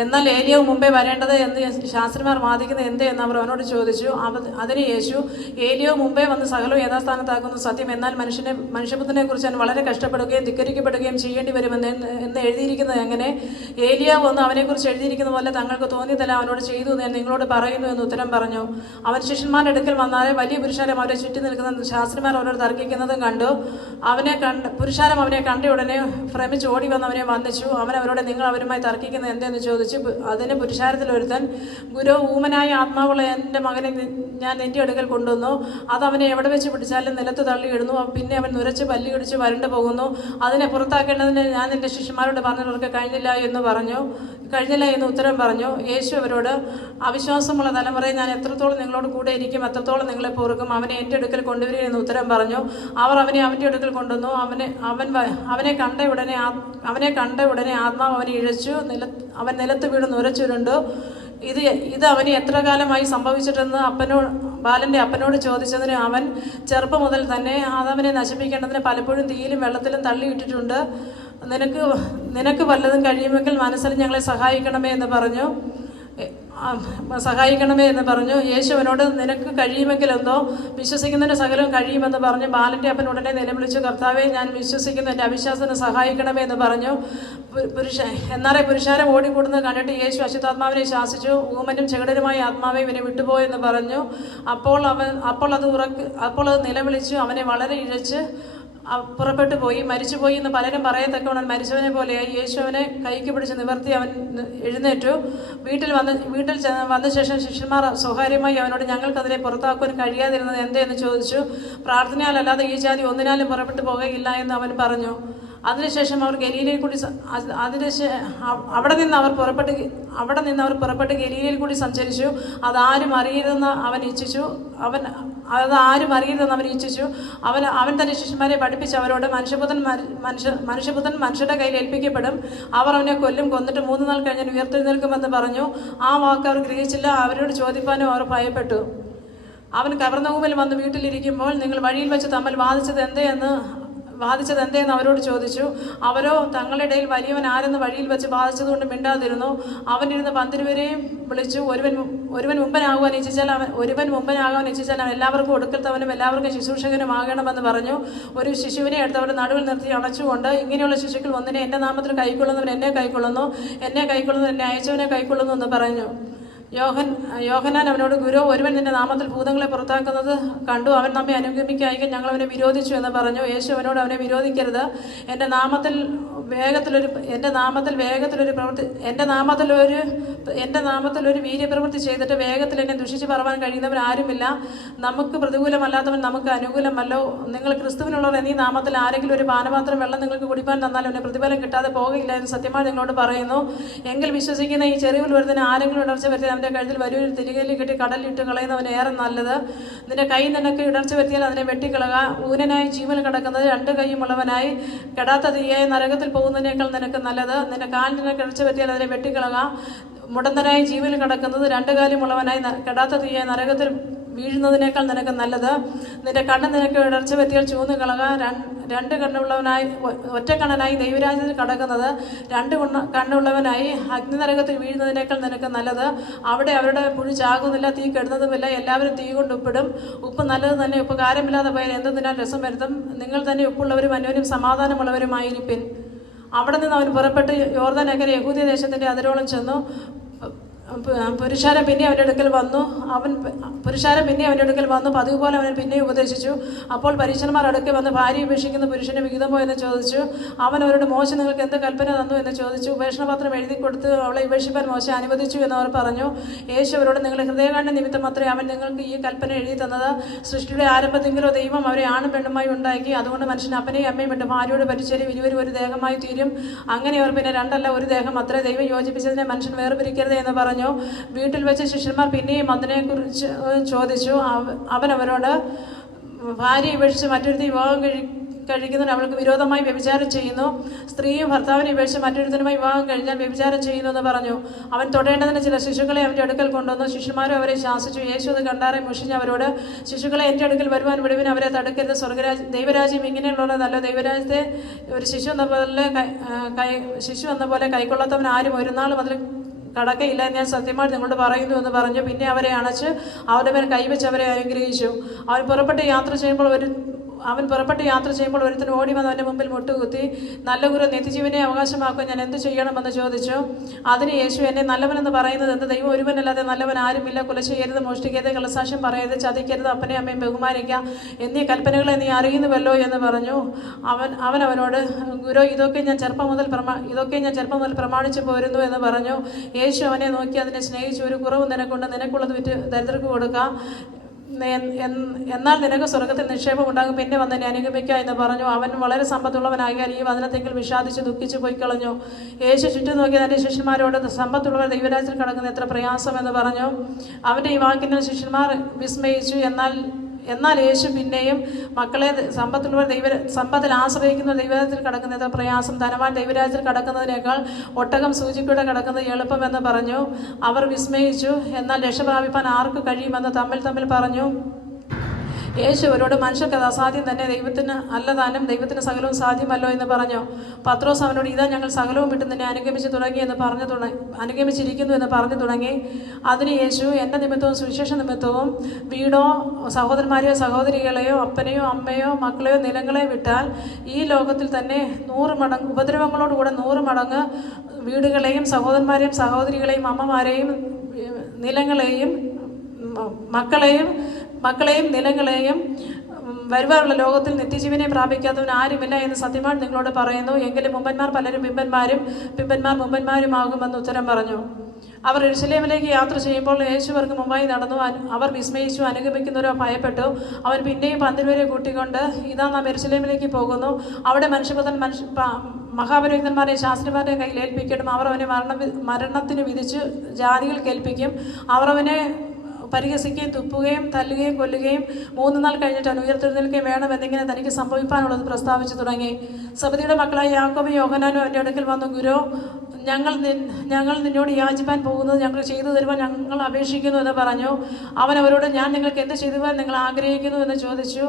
എന്നാൽ ഏലിയാവ് മുമ്പേ വരേണ്ടത് എന്ന് ശാസ്ത്രിമാർ വാദിക്കുന്നത് എന്തേ എന്ന് അവർ അവനോട് ചോദിച്ചു. അതിന് യേശു, ഏലിയാവ് മുമ്പേ വന്ന് സകലവും യഥാസ്ഥാനത്താക്കുന്നു സത്യം. എന്നാൽ മനുഷ്യപുത്രനെ കുറിച്ച് ഞാൻ വളരെ കഷ്ടപ്പെടുകയും ധിക്കരിക്കപ്പെടുകയും ചെയ്യേണ്ടി വരുമെന്ന് എഴുതിയിരിക്കുന്നത് എങ്ങനെ? ഏലിയാവ് വന്ന് അവനെക്കുറിച്ച് എഴുതിയിരിക്കുന്ന പോലെ തങ്ങൾക്ക് തോന്നിയതല്ല അവനോട് ചെയ്തു ഞാൻ നിങ്ങളോട് പറയുന്നു എന്ന് ഉത്തരം പറഞ്ഞു. അവൻ ശിഷ്യന്മാരുടെ അടുക്കൽ വന്നാലെ വലിയ പുരുഷാരം അവരെ ചുറ്റി നിൽക്കുന്ന ശാസ്ത്രിമാർ അവരോട് തർക്കിക്കുന്നതും കണ്ടു. പുരുഷാരം അവനെ കണ്ട ഉടനെ ഭ്രമിച്ച് ഓടി വന്ന് അവനെ വന്ദിച്ചു. അവൻ അവരോട്, നിങ്ങൾ അവരുമായി തർക്കിക്കുന്നത് എന്തെന്ന് ചോദിച്ചു. അതിന് പുരുഷാരത്തിൽ ഒരുത്തൻ, ഗുരു, ഊമനായ ആത്മാവുള്ള എൻ്റെ മകനെ ഞാൻ നിന്റെ അടുക്കൽ കൊണ്ടുവന്നു. അത് അവനെ എവിടെ വെച്ച് പിടിച്ചാലും നിലത്ത് തള്ളിയിടുന്നു. പിന്നെ അവൻ നുരച്ച് പല്ലി ഇടിച്ച് വരണ്ടു പോകുന്നു. അതിനെ പുറത്താക്കേണ്ടതിന് ഞാൻ നിന്റെ ശിഷ്യന്മാരോട് പറഞ്ഞവർക്ക് കഴിഞ്ഞില്ല എന്ന് ഉത്തരം പറഞ്ഞു. യേശു അവരോട്, അവിശ്വാസമുള്ള തലമുറയെ ഞാൻ എത്രത്തോളം നിങ്ങളോട് കൂടെ ഇരിക്കും, എത്രത്തോളം നിങ്ങളെ പൊറുക്കും. അവനെ എൻ്റെ അടുക്കൽ കൊണ്ടുവരിക എന്ന് ഉത്തരം പറഞ്ഞു. അവർ അവനെ അവൻ്റെ അടുക്കൽ കൊണ്ടുവന്നു. അവനെ കണ്ട ഉടനെ ആത്മാവ് അവനെ ഇഴച്ചു. അവൻ നിലത്ത് വീണ് നുരച്ചുരുണ്ടു. ഇത് അവന് എത്ര കാലമായി സംഭവിച്ചിട്ടെന്ന് ബാലൻ്റെ അപ്പനോട് ചോദിച്ചതിന് അവൻ, ചെറുപ്പം മുതൽ തന്നെ ആദാമിനെ നശിപ്പിക്കേണ്ടതിന് പലപ്പോഴും തീയിലും വെള്ളത്തിലും തള്ളിയിട്ടിട്ടുണ്ട്. നിനക്ക് വല്ലതും കഴിയുമെങ്കിൽ മനസ്സിൽ ഞങ്ങളെ സഹായിക്കണമേ എന്ന് പറഞ്ഞു. യേശുവിനോട്, നിനക്ക് കഴിയുമെങ്കിൽ എന്തോ, വിശ്വസിക്കുന്നതിന് സകലവും കഴിയുമെന്ന് പറഞ്ഞു. ബാലൻ്റെ അപ്പൻ ഉടനെ നിലവിളിച്ചു, കർത്താവെ, ഞാൻ വിശ്വസിക്കുന്നു, എൻ്റെ അവിശ്വാസത്തിന് സഹായിക്കണമേ എന്ന് പറഞ്ഞു. എന്നാറേ പുരുഷാരം ഓടിക്കൂടുന്നത് കണ്ടിട്ട് യേശു അശുദ്ധാത്മാവിനെ ശാസിച്ചു. ഊമനും ചെകിടനുമായ ആത്മാവെ ഇവനെ വിട്ടുപോയെന്ന് പറഞ്ഞു. അപ്പോൾ അത് നിലവിളിച്ചു അവനെ വളരെ ഇഴച്ച് പുറപ്പെട്ടു പോയി. മരിച്ചുപോയി എന്ന് പലരും പറയത്തക്കവണ്ണം മരിച്ചവനെ പോലെയായി. യേശു അവനെ കൈക്ക് പിടിച്ച് നിവർത്തി അവൻ എഴുന്നേറ്റു. വീട്ടിൽ വന്ന ശേഷം ശിഷ്യന്മാർ സ്വകാര്യമായി അവനോട്, ഞങ്ങൾക്കതിനെ പുറത്താക്കുവാൻ കഴിയാതിരുന്നത് എന്തേ എന്ന് ചോദിച്ചു. പ്രാർത്ഥനയാലല്ലാതെ ഈ ജാതി ഒന്നിനാലും പുറപ്പെട്ടു പോകുകയില്ല എന്ന് അവൻ പറഞ്ഞു. അതിനുശേഷം അവർ ഗലീലയിൽ കൂടി അവിടെ നിന്ന് അവർ പുറപ്പെട്ട് ഗലീലയിൽ കൂടി സഞ്ചരിച്ചു. അതാരും അറിയരുതെന്ന് അവൻ ഇച്ഛിച്ചു. അവൻ തന്റെ ശിഷ്യന്മാരെ പഠിപ്പിച്ച് അവരോട്, മനുഷ്യപുത്രൻ മനുഷ്യരുടെ കയ്യിൽ ഏൽപ്പിക്കപ്പെടും, അവർ അവനെ കൊന്നിട്ട് 3 നാൾ കഴിഞ്ഞ് ഉയർത്തെഴുന്നേൽക്കുമെന്ന് പറഞ്ഞു. ആ വാക്ക് അവർ ഗ്രഹിച്ചില്ല. അവരോട് ചോദിപ്പാനും അവർ ഭയപ്പെട്ടു. അവൻ കവർന്നൗമിൽ വന്ന് വീട്ടിലിരിക്കുമ്പോൾ നിങ്ങൾ വഴിയിൽ വെച്ച് തമ്മിൽ വാദിച്ചത് എന്തേന്ന് അവരോട് ചോദിച്ചു. അവരോ തങ്ങളുടെ ഇടയിൽ വലിയവൻ ആരെന്ന് വഴിയിൽ വെച്ച് വാദിച്ചതുകൊണ്ട് മിണ്ടാതിരുന്നു. അവനിരുന്ന് 12 പേരെയും വിളിച്ചു. ഒരുവൻ മുമ്പനാകാൻ ഇച്ഛിച്ചാൽ അവൻ എല്ലാവർക്കും ഒടുക്കത്തവനും എല്ലാവർക്കും ശുശ്രൂഷകനും ആകണമെന്ന് പറഞ്ഞു. ഒരു ശിശുവിനെ എടുത്ത് അവരുടെ നടുവിൽ നിർത്തി അണച്ചുകൊണ്ട്, ഇങ്ങനെയുള്ള ശിശുക്കൾ ഒന്നിനെ എൻ്റെ നാമത്തിൽ കൈക്കൊള്ളുന്നവൻ എന്നെ കൈക്കൊള്ളുന്നു, എന്നെ അയച്ചവനെ കൈക്കൊള്ളുന്നു എന്ന് പറഞ്ഞു. യോഹന്നാൻ അവനോട്, ഗുരു, ഒരുവൻ നിന്റെ നാമത്തിൽ ഭൂതങ്ങളെ പുറത്താക്കുന്നത് കണ്ടു, അവൻ നമ്മെ അനുഗമിക്കായെങ്കിൽ ഞങ്ങൾ അവനെ വിരോധിച്ചു എന്ന് പറഞ്ഞു. യേശു അവനോട്, അവനെ വിരോധിക്കരുത്. എൻ്റെ നാമത്തിൽ ഒരു വീര്യപ്രവൃത്തി ചെയ്തിട്ട് വേഗത്തിൽ എന്നെ ദുഷിച്ച് പറവാൻ കഴിയുന്നവൻ ആരുമില്ല. നമുക്ക് പ്രതികൂലമല്ലാത്തവൻ നമുക്ക് അനുകൂലമല്ലോ. നിങ്ങൾ ക്രിസ്തുവിനുള്ളവർ എന്നീ നാമത്തിൽ ആരെങ്കിലും ഒരു പാനപാത്രം വെള്ളം നിങ്ങൾക്ക് കുടിപ്പാൻ തന്നാൽ അവന് പ്രതിഫലം കിട്ടാതെ പോകില്ല എന്ന് സത്യമായി നിങ്ങളോട് പറയുന്നു. എങ്കിൽ വിശ്വസിക്കുന്ന ഈ ചെറിയ ഒരുവന് ആരെങ്കിലും ഇടർച്ച വരുത്തി അവൻ്റെ കഴുത്തിൽ വലിയൊരു തിരികയിൽ കെട്ടി കടലിട്ട് കളയുന്നവന് ഏറെ നല്ലത്. നിന്റെ കൈ നിനക്ക് ഇടർച്ച വരുത്തിയാൽ അതിനെ വെട്ടിക്കളക. ഊനനായി ജീവൻ കിടക്കുന്നത് 2 കൈയുമുള്ളവനായി കെടാത്ത തീയായ നരകത്തിൽ പോകുന്നതിനേക്കാൾ നിനക്ക് നല്ലത്. നിന്റെ കാൽ നിനക്ക് ഇടർച്ച വരുത്തിയാൽ അതിനെ വെട്ടിക്കളക. മുടന്തനായി ജീവനിൽ കിടക്കുന്നത് 2 കാലുമുള്ളവനായി കെടാത്ത തീയായ നരകത്തിൽ വീഴുന്നതിനേക്കാൾ നിനക്ക് നല്ലത്. നിന്റെ കണ്ണ് നിനക്ക് ഇടർച്ച പറ്റിയാൽ ചൂന്ന് കളക. 2 കണ്ണുള്ളവനായി ഒറ്റ കണ്ണനായി ദൈവരാജ്യത്തിൽ കടക്കുന്നത് 2 കണ്ണുള്ളവനായി അഗ്നിനരകത്തിൽ വീഴുന്നതിനേക്കാൾ നിനക്ക് നല്ലത്. അവിടെ അവരുടെ പുഴു ചാകുന്നില്ല, തീ കെടുന്നതുമില്ല. എല്ലാവരും തീ കൊണ്ട് ഉപ്പിടും. ഉപ്പ് നല്ലത് തന്നെ. ഉപ്പ് കാരമില്ലാതെ പോയാൽ എന്തെന്നാൽ രസം വരുത്തും. നിങ്ങൾ തന്നെ ഉപ്പുള്ളവരും അന്യോന്യം സമാധാനമുള്ളവരുമായിരിപ്പിൻ. അവിടെ നിന്ന് അവൻ പുറപ്പെട്ട് യോർദാൻ അക്കരെ യഹൂദ്യ ദേശത്തിൻ്റെ അതിരോളം ചെന്നു. പുരുഷാരം പിന്നെ അവൻ്റെ അടുക്കൽ വന്നു. പതിവ് പോലെ അവനെ പിന്നെ ഉപദേശിച്ചു. അപ്പോൾ പരീശന്മാർ അടുക്കെ വന്ന് ഭാര്യ ഉപേക്ഷിക്കുന്ന പുരുഷന് വിഹിതമോ എന്ന് ചോദിച്ചു. അവൻ അവരോട്, മോശ നിങ്ങൾക്ക് എന്ത് കൽപ്പന തന്നു എന്ന് ചോദിച്ചു. ഉപേക്ഷണപത്രം എഴുതി കൊടുത്ത് അവളെ ഉപേക്ഷിപ്പാൻ മോശ അനുവദിച്ചു എന്നവർ പറഞ്ഞു. യേശു അവരോട്, നിങ്ങളുടെ ഹൃദയകാണ്ഡ നിമിത്തം അത്രേ അവൻ നിങ്ങൾക്ക് ഈ കൽപ്പന എഴുതി തന്നത്. സൃഷ്ടിയുടെ ആരംഭത്തെങ്കിലോ ദൈവം അവരെ ആണും പെണ്ണുമായി ഉണ്ടാക്കി. അതുകൊണ്ട് മനുഷ്യൻ അപ്പനെയും അമ്മയും വിട്ട് ഭാര്യയോട് പരിചര്യം ഇരുവരും ഒരു ദേഹമായി തീരും. അങ്ങനെ അവർ പിന്നെ 2 അല്ല ഒരു ദേഹം അത്രേ. ദൈവം യോജിപ്പിച്ചതിനെ മനുഷ്യൻ വേർപിരിക്കരുത് എന്ന് പറഞ്ഞു. വീട്ടിൽ വെച്ച് ശിഷ്യന്മാർ പിന്നെയും അതിനെക്കുറിച്ച് ചോദിച്ചു. അവൻ അവരോട്, ഭാര്യയെ ഉപേക്ഷിച്ച് മറ്റൊരുത്തി വിവാഹം കഴിക്കുന്നതിന് അവൾക്ക് വിരോധമായി വ്യഭിചാരം ചെയ്യുന്നു. സ്ത്രീയും ഭർത്താവിനെ ഉപേക്ഷിച്ച് മറ്റൊരുത്തനുമായി വിവാഹം കഴിഞ്ഞാൽ വ്യഭിചാരം ചെയ്യുന്നു എന്ന് പറഞ്ഞു. അവൻ തൊടേണ്ടതിന് ചില ശിശുക്കളെ അവൻ്റെ അടുക്കൽ കൊണ്ടുവന്നു. ശിശുമാരും അവരെ ശാസിച്ചു. യേശു അത് കണ്ടാറെ മുഷിഞ്ഞ് അവരോട്, ശിശുക്കളെ എൻ്റെ അടുക്കൽ വരുവാൻ വിടുവിന്, അവരെ തടുക്കരുത്. ദൈവരാജ്യം ഇങ്ങനെയുള്ളതല്ലോ. ദൈവരാജ്യത്തെ ഒരു ശിശു എന്ന പോലെ കൈക്കൊള്ളാത്തവൻ ആരും ഒരു നാളും അതിൽ കടക്കയില്ല എന്ന് ഞാൻ സത്യമായിട്ട് നിങ്ങളോട് പറയുന്നു എന്ന് പറഞ്ഞു. പിന്നെ അവരെ അണച്ച് അവരുടെ മേൽ കൈവച്ച് അവരെ അനുഗ്രഹിച്ചു. അവൻ പുറപ്പെട്ട് യാത്ര ചെയ്യുമ്പോൾ ഒരുത്തൻ ഓടി വന്ന് അവൻ്റെ മുമ്പിൽ മുട്ടുകുത്തി, നല്ല ഗുരു, നിത്യജീവനെ അവകാശമാക്കാൻ ഞാൻ എന്ത് ചെയ്യണമെന്ന് ചോദിച്ചു. അതിന് യേശു, എന്നെ നല്ലവനെന്ന് പറയുന്നത് എന്ത്? ദൈവം ഒരുവനല്ലാതെ നല്ലവൻ ആരുമില്ല. കൊല ചെയ്യരുത്, മോഷ്ടിക്കരുത്, കള്ളസാക്ഷ്യം പറയരുത്, ചതിക്കരുത്, അപ്പനെയും അമ്മയും ബഹുമാനിക്കുക എന്നീ കൽപ്പനകളെ നീ അറിയുന്നുവല്ലോ എന്ന് പറഞ്ഞു. അവനോട്, ഗുരു, ഇതൊക്കെ ഞാൻ ചെറുപ്പം മുതൽ പ്രമാണിച്ചു പോരുന്നു എന്ന് പറഞ്ഞു. യേശു അവനെ നോക്കി അതിനെ സ്നേഹിച്ചു. ഒരു കുറവ് നിനക്കുണ്ട്, നിനക്കുള്ളത് വിറ്റ് ദരിദ്രർക്ക് കൊടുക്കാം, എന്നാൽ നിനക്ക് സ്വർഗത്തിൽ നിക്ഷേപം ഉണ്ടാകും. പിന്നെ വന്ന് എന്നെ അനുഗമിക്കുക എന്ന് പറഞ്ഞു. അവൻ വളരെ സമ്പത്തുള്ളവനാകിയാൽ ഈ വചനത്തെങ്കിൽ വിഷാദിച്ച് ദുഃഖിച്ച് പോയി കളഞ്ഞു. യേശു ചുറ്റും നോക്കി തന്റെ ശിഷ്യന്മാരോട്, സമ്പത്തുള്ളവർ ദൈവരാജ്യത്തിൽ കടക്കുന്ന എത്ര പ്രയാസം എന്ന് പറഞ്ഞു. അവൻ്റെ ഈ വാക്കിനാൽ ശിഷ്യന്മാർ വിസ്മയിച്ചു. എന്നാൽ യേശു പിന്നെയും, മക്കളെ, സമ്പത്തിൽ ആശ്രയിക്കുന്ന ദൈവരാജ്യത്തിൽ കടക്കുന്ന എത്ര പ്രയാസം. ധനവാൻ ദൈവരാജ്യത്തിൽ കടക്കുന്നതിനേക്കാൾ ഒട്ടകം സൂചിക്കൂടെ കടക്കുന്നത് എളുപ്പമെന്ന് പറഞ്ഞു. അവർ വിസ്മയിച്ചു. എന്നാൽ രക്ഷ പ്രാപിപ്പാൻ ആർക്ക് കഴിയുമെന്ന് തമ്മിൽ പറഞ്ഞു. യേശു അവരോട്, മനുഷ്യർക്ക് അത് അസാധ്യം തന്നെ, ദൈവത്തിന് അല്ലതാനും, ദൈവത്തിന് സകലവും സാധ്യമല്ലോ എന്ന് പറഞ്ഞു. പത്രോസ് അവനോട്, ഇതാ ഞങ്ങൾ സകലവും വിട്ട് നിന്നെ അനുഗമിച്ചിരിക്കുന്നു എന്ന് പറഞ്ഞു തുടങ്ങി. അതിന് യേശു, എൻ്റെ നിമിത്തവും സുവിശേഷ നിമിത്തവും വീടോ സഹോദരന്മാരെയോ സഹോദരികളെയോ അപ്പനെയോ അമ്മയോ മക്കളെയോ നിലങ്ങളെ വിട്ടാൽ ഈ ലോകത്തിൽ തന്നെ 100 മടങ്ങ് ഉപദ്രവങ്ങളോടുകൂടെ 100 മടങ്ങ് വീടുകളെയും സഹോദരന്മാരെയും സഹോദരികളെയും അമ്മമാരെയും നിലങ്ങളെയും മക്കളെയും നിലങ്ങളെയും വരുവാനുള്ള ലോകത്തിൽ നിത്യജീവനെ പ്രാപിക്കാത്തവൻ ആരുമില്ല എന്ന് സത്യമായി നിങ്ങളോട് പറയുന്നു. എങ്കിലും മുമ്പന്മാർ പലരും പിമ്പന്മാർ മുമ്പന്മാരുമാകുമെന്ന് ഉത്തരം പറഞ്ഞു. അവർ യെരൂശലേമിലേക്ക് യാത്ര ചെയ്യുമ്പോൾ യേശു അവർക്ക് മുമ്പായി നടന്നു. അവർ വിസ്മയിച്ചു, അനുഗമിക്കുന്നവരോ ഭയപ്പെട്ടു. അവൻ പിന്നെയും 12 പേരെ കൂട്ടിക്കൊണ്ട്, ഇതാ നാം യെരൂശലേമിലേക്ക് പോകുന്നു. അവിടെ മനുഷ്യപുത്രൻ മഹാപുരോഹിതന്മാരെയും ശാസ്ത്രിമാരുടെയും കയ്യിൽ ഏൽപ്പിക്കട്டும். അവർ അവനെ മരണത്തിന് വിധിച്ച് ജാതികൾക്ക് ഏൽപ്പിക്കും. അവർ അവനെ പരിഹസിക്കുകയും തുപ്പുകയും തല്ലുകയും കൊല്ലുകയും 3 നാൾ കഴിഞ്ഞിട്ട് അവൻ ഉയർത്തെഴുന്നേൽക്കുകയും വേണമെന്നിങ്ങനെ തനിക്ക് സംഭവിക്കാനുള്ളത് പ്രസ്താവിച്ചു തുടങ്ങി. സബദിയുടെ മക്കളായ യാക്കോബും യോഹന്നാനും അവൻ്റെ അടുക്കൽ വന്നു, ഗുരു, ഞങ്ങൾ നിന്നോട് യാചിപ്പാൻ പോകുന്നത് ഞങ്ങൾ ചെയ്തു തരുവാൻ ഞങ്ങൾ അപേക്ഷിക്കുന്നു എന്ന് പറഞ്ഞു. അവൻ അവരോട്, ഞാൻ നിങ്ങൾക്ക് എന്ത് ചെയ്തുവാൻ നിങ്ങൾ ആഗ്രഹിക്കുന്നു എന്ന് ചോദിച്ചു.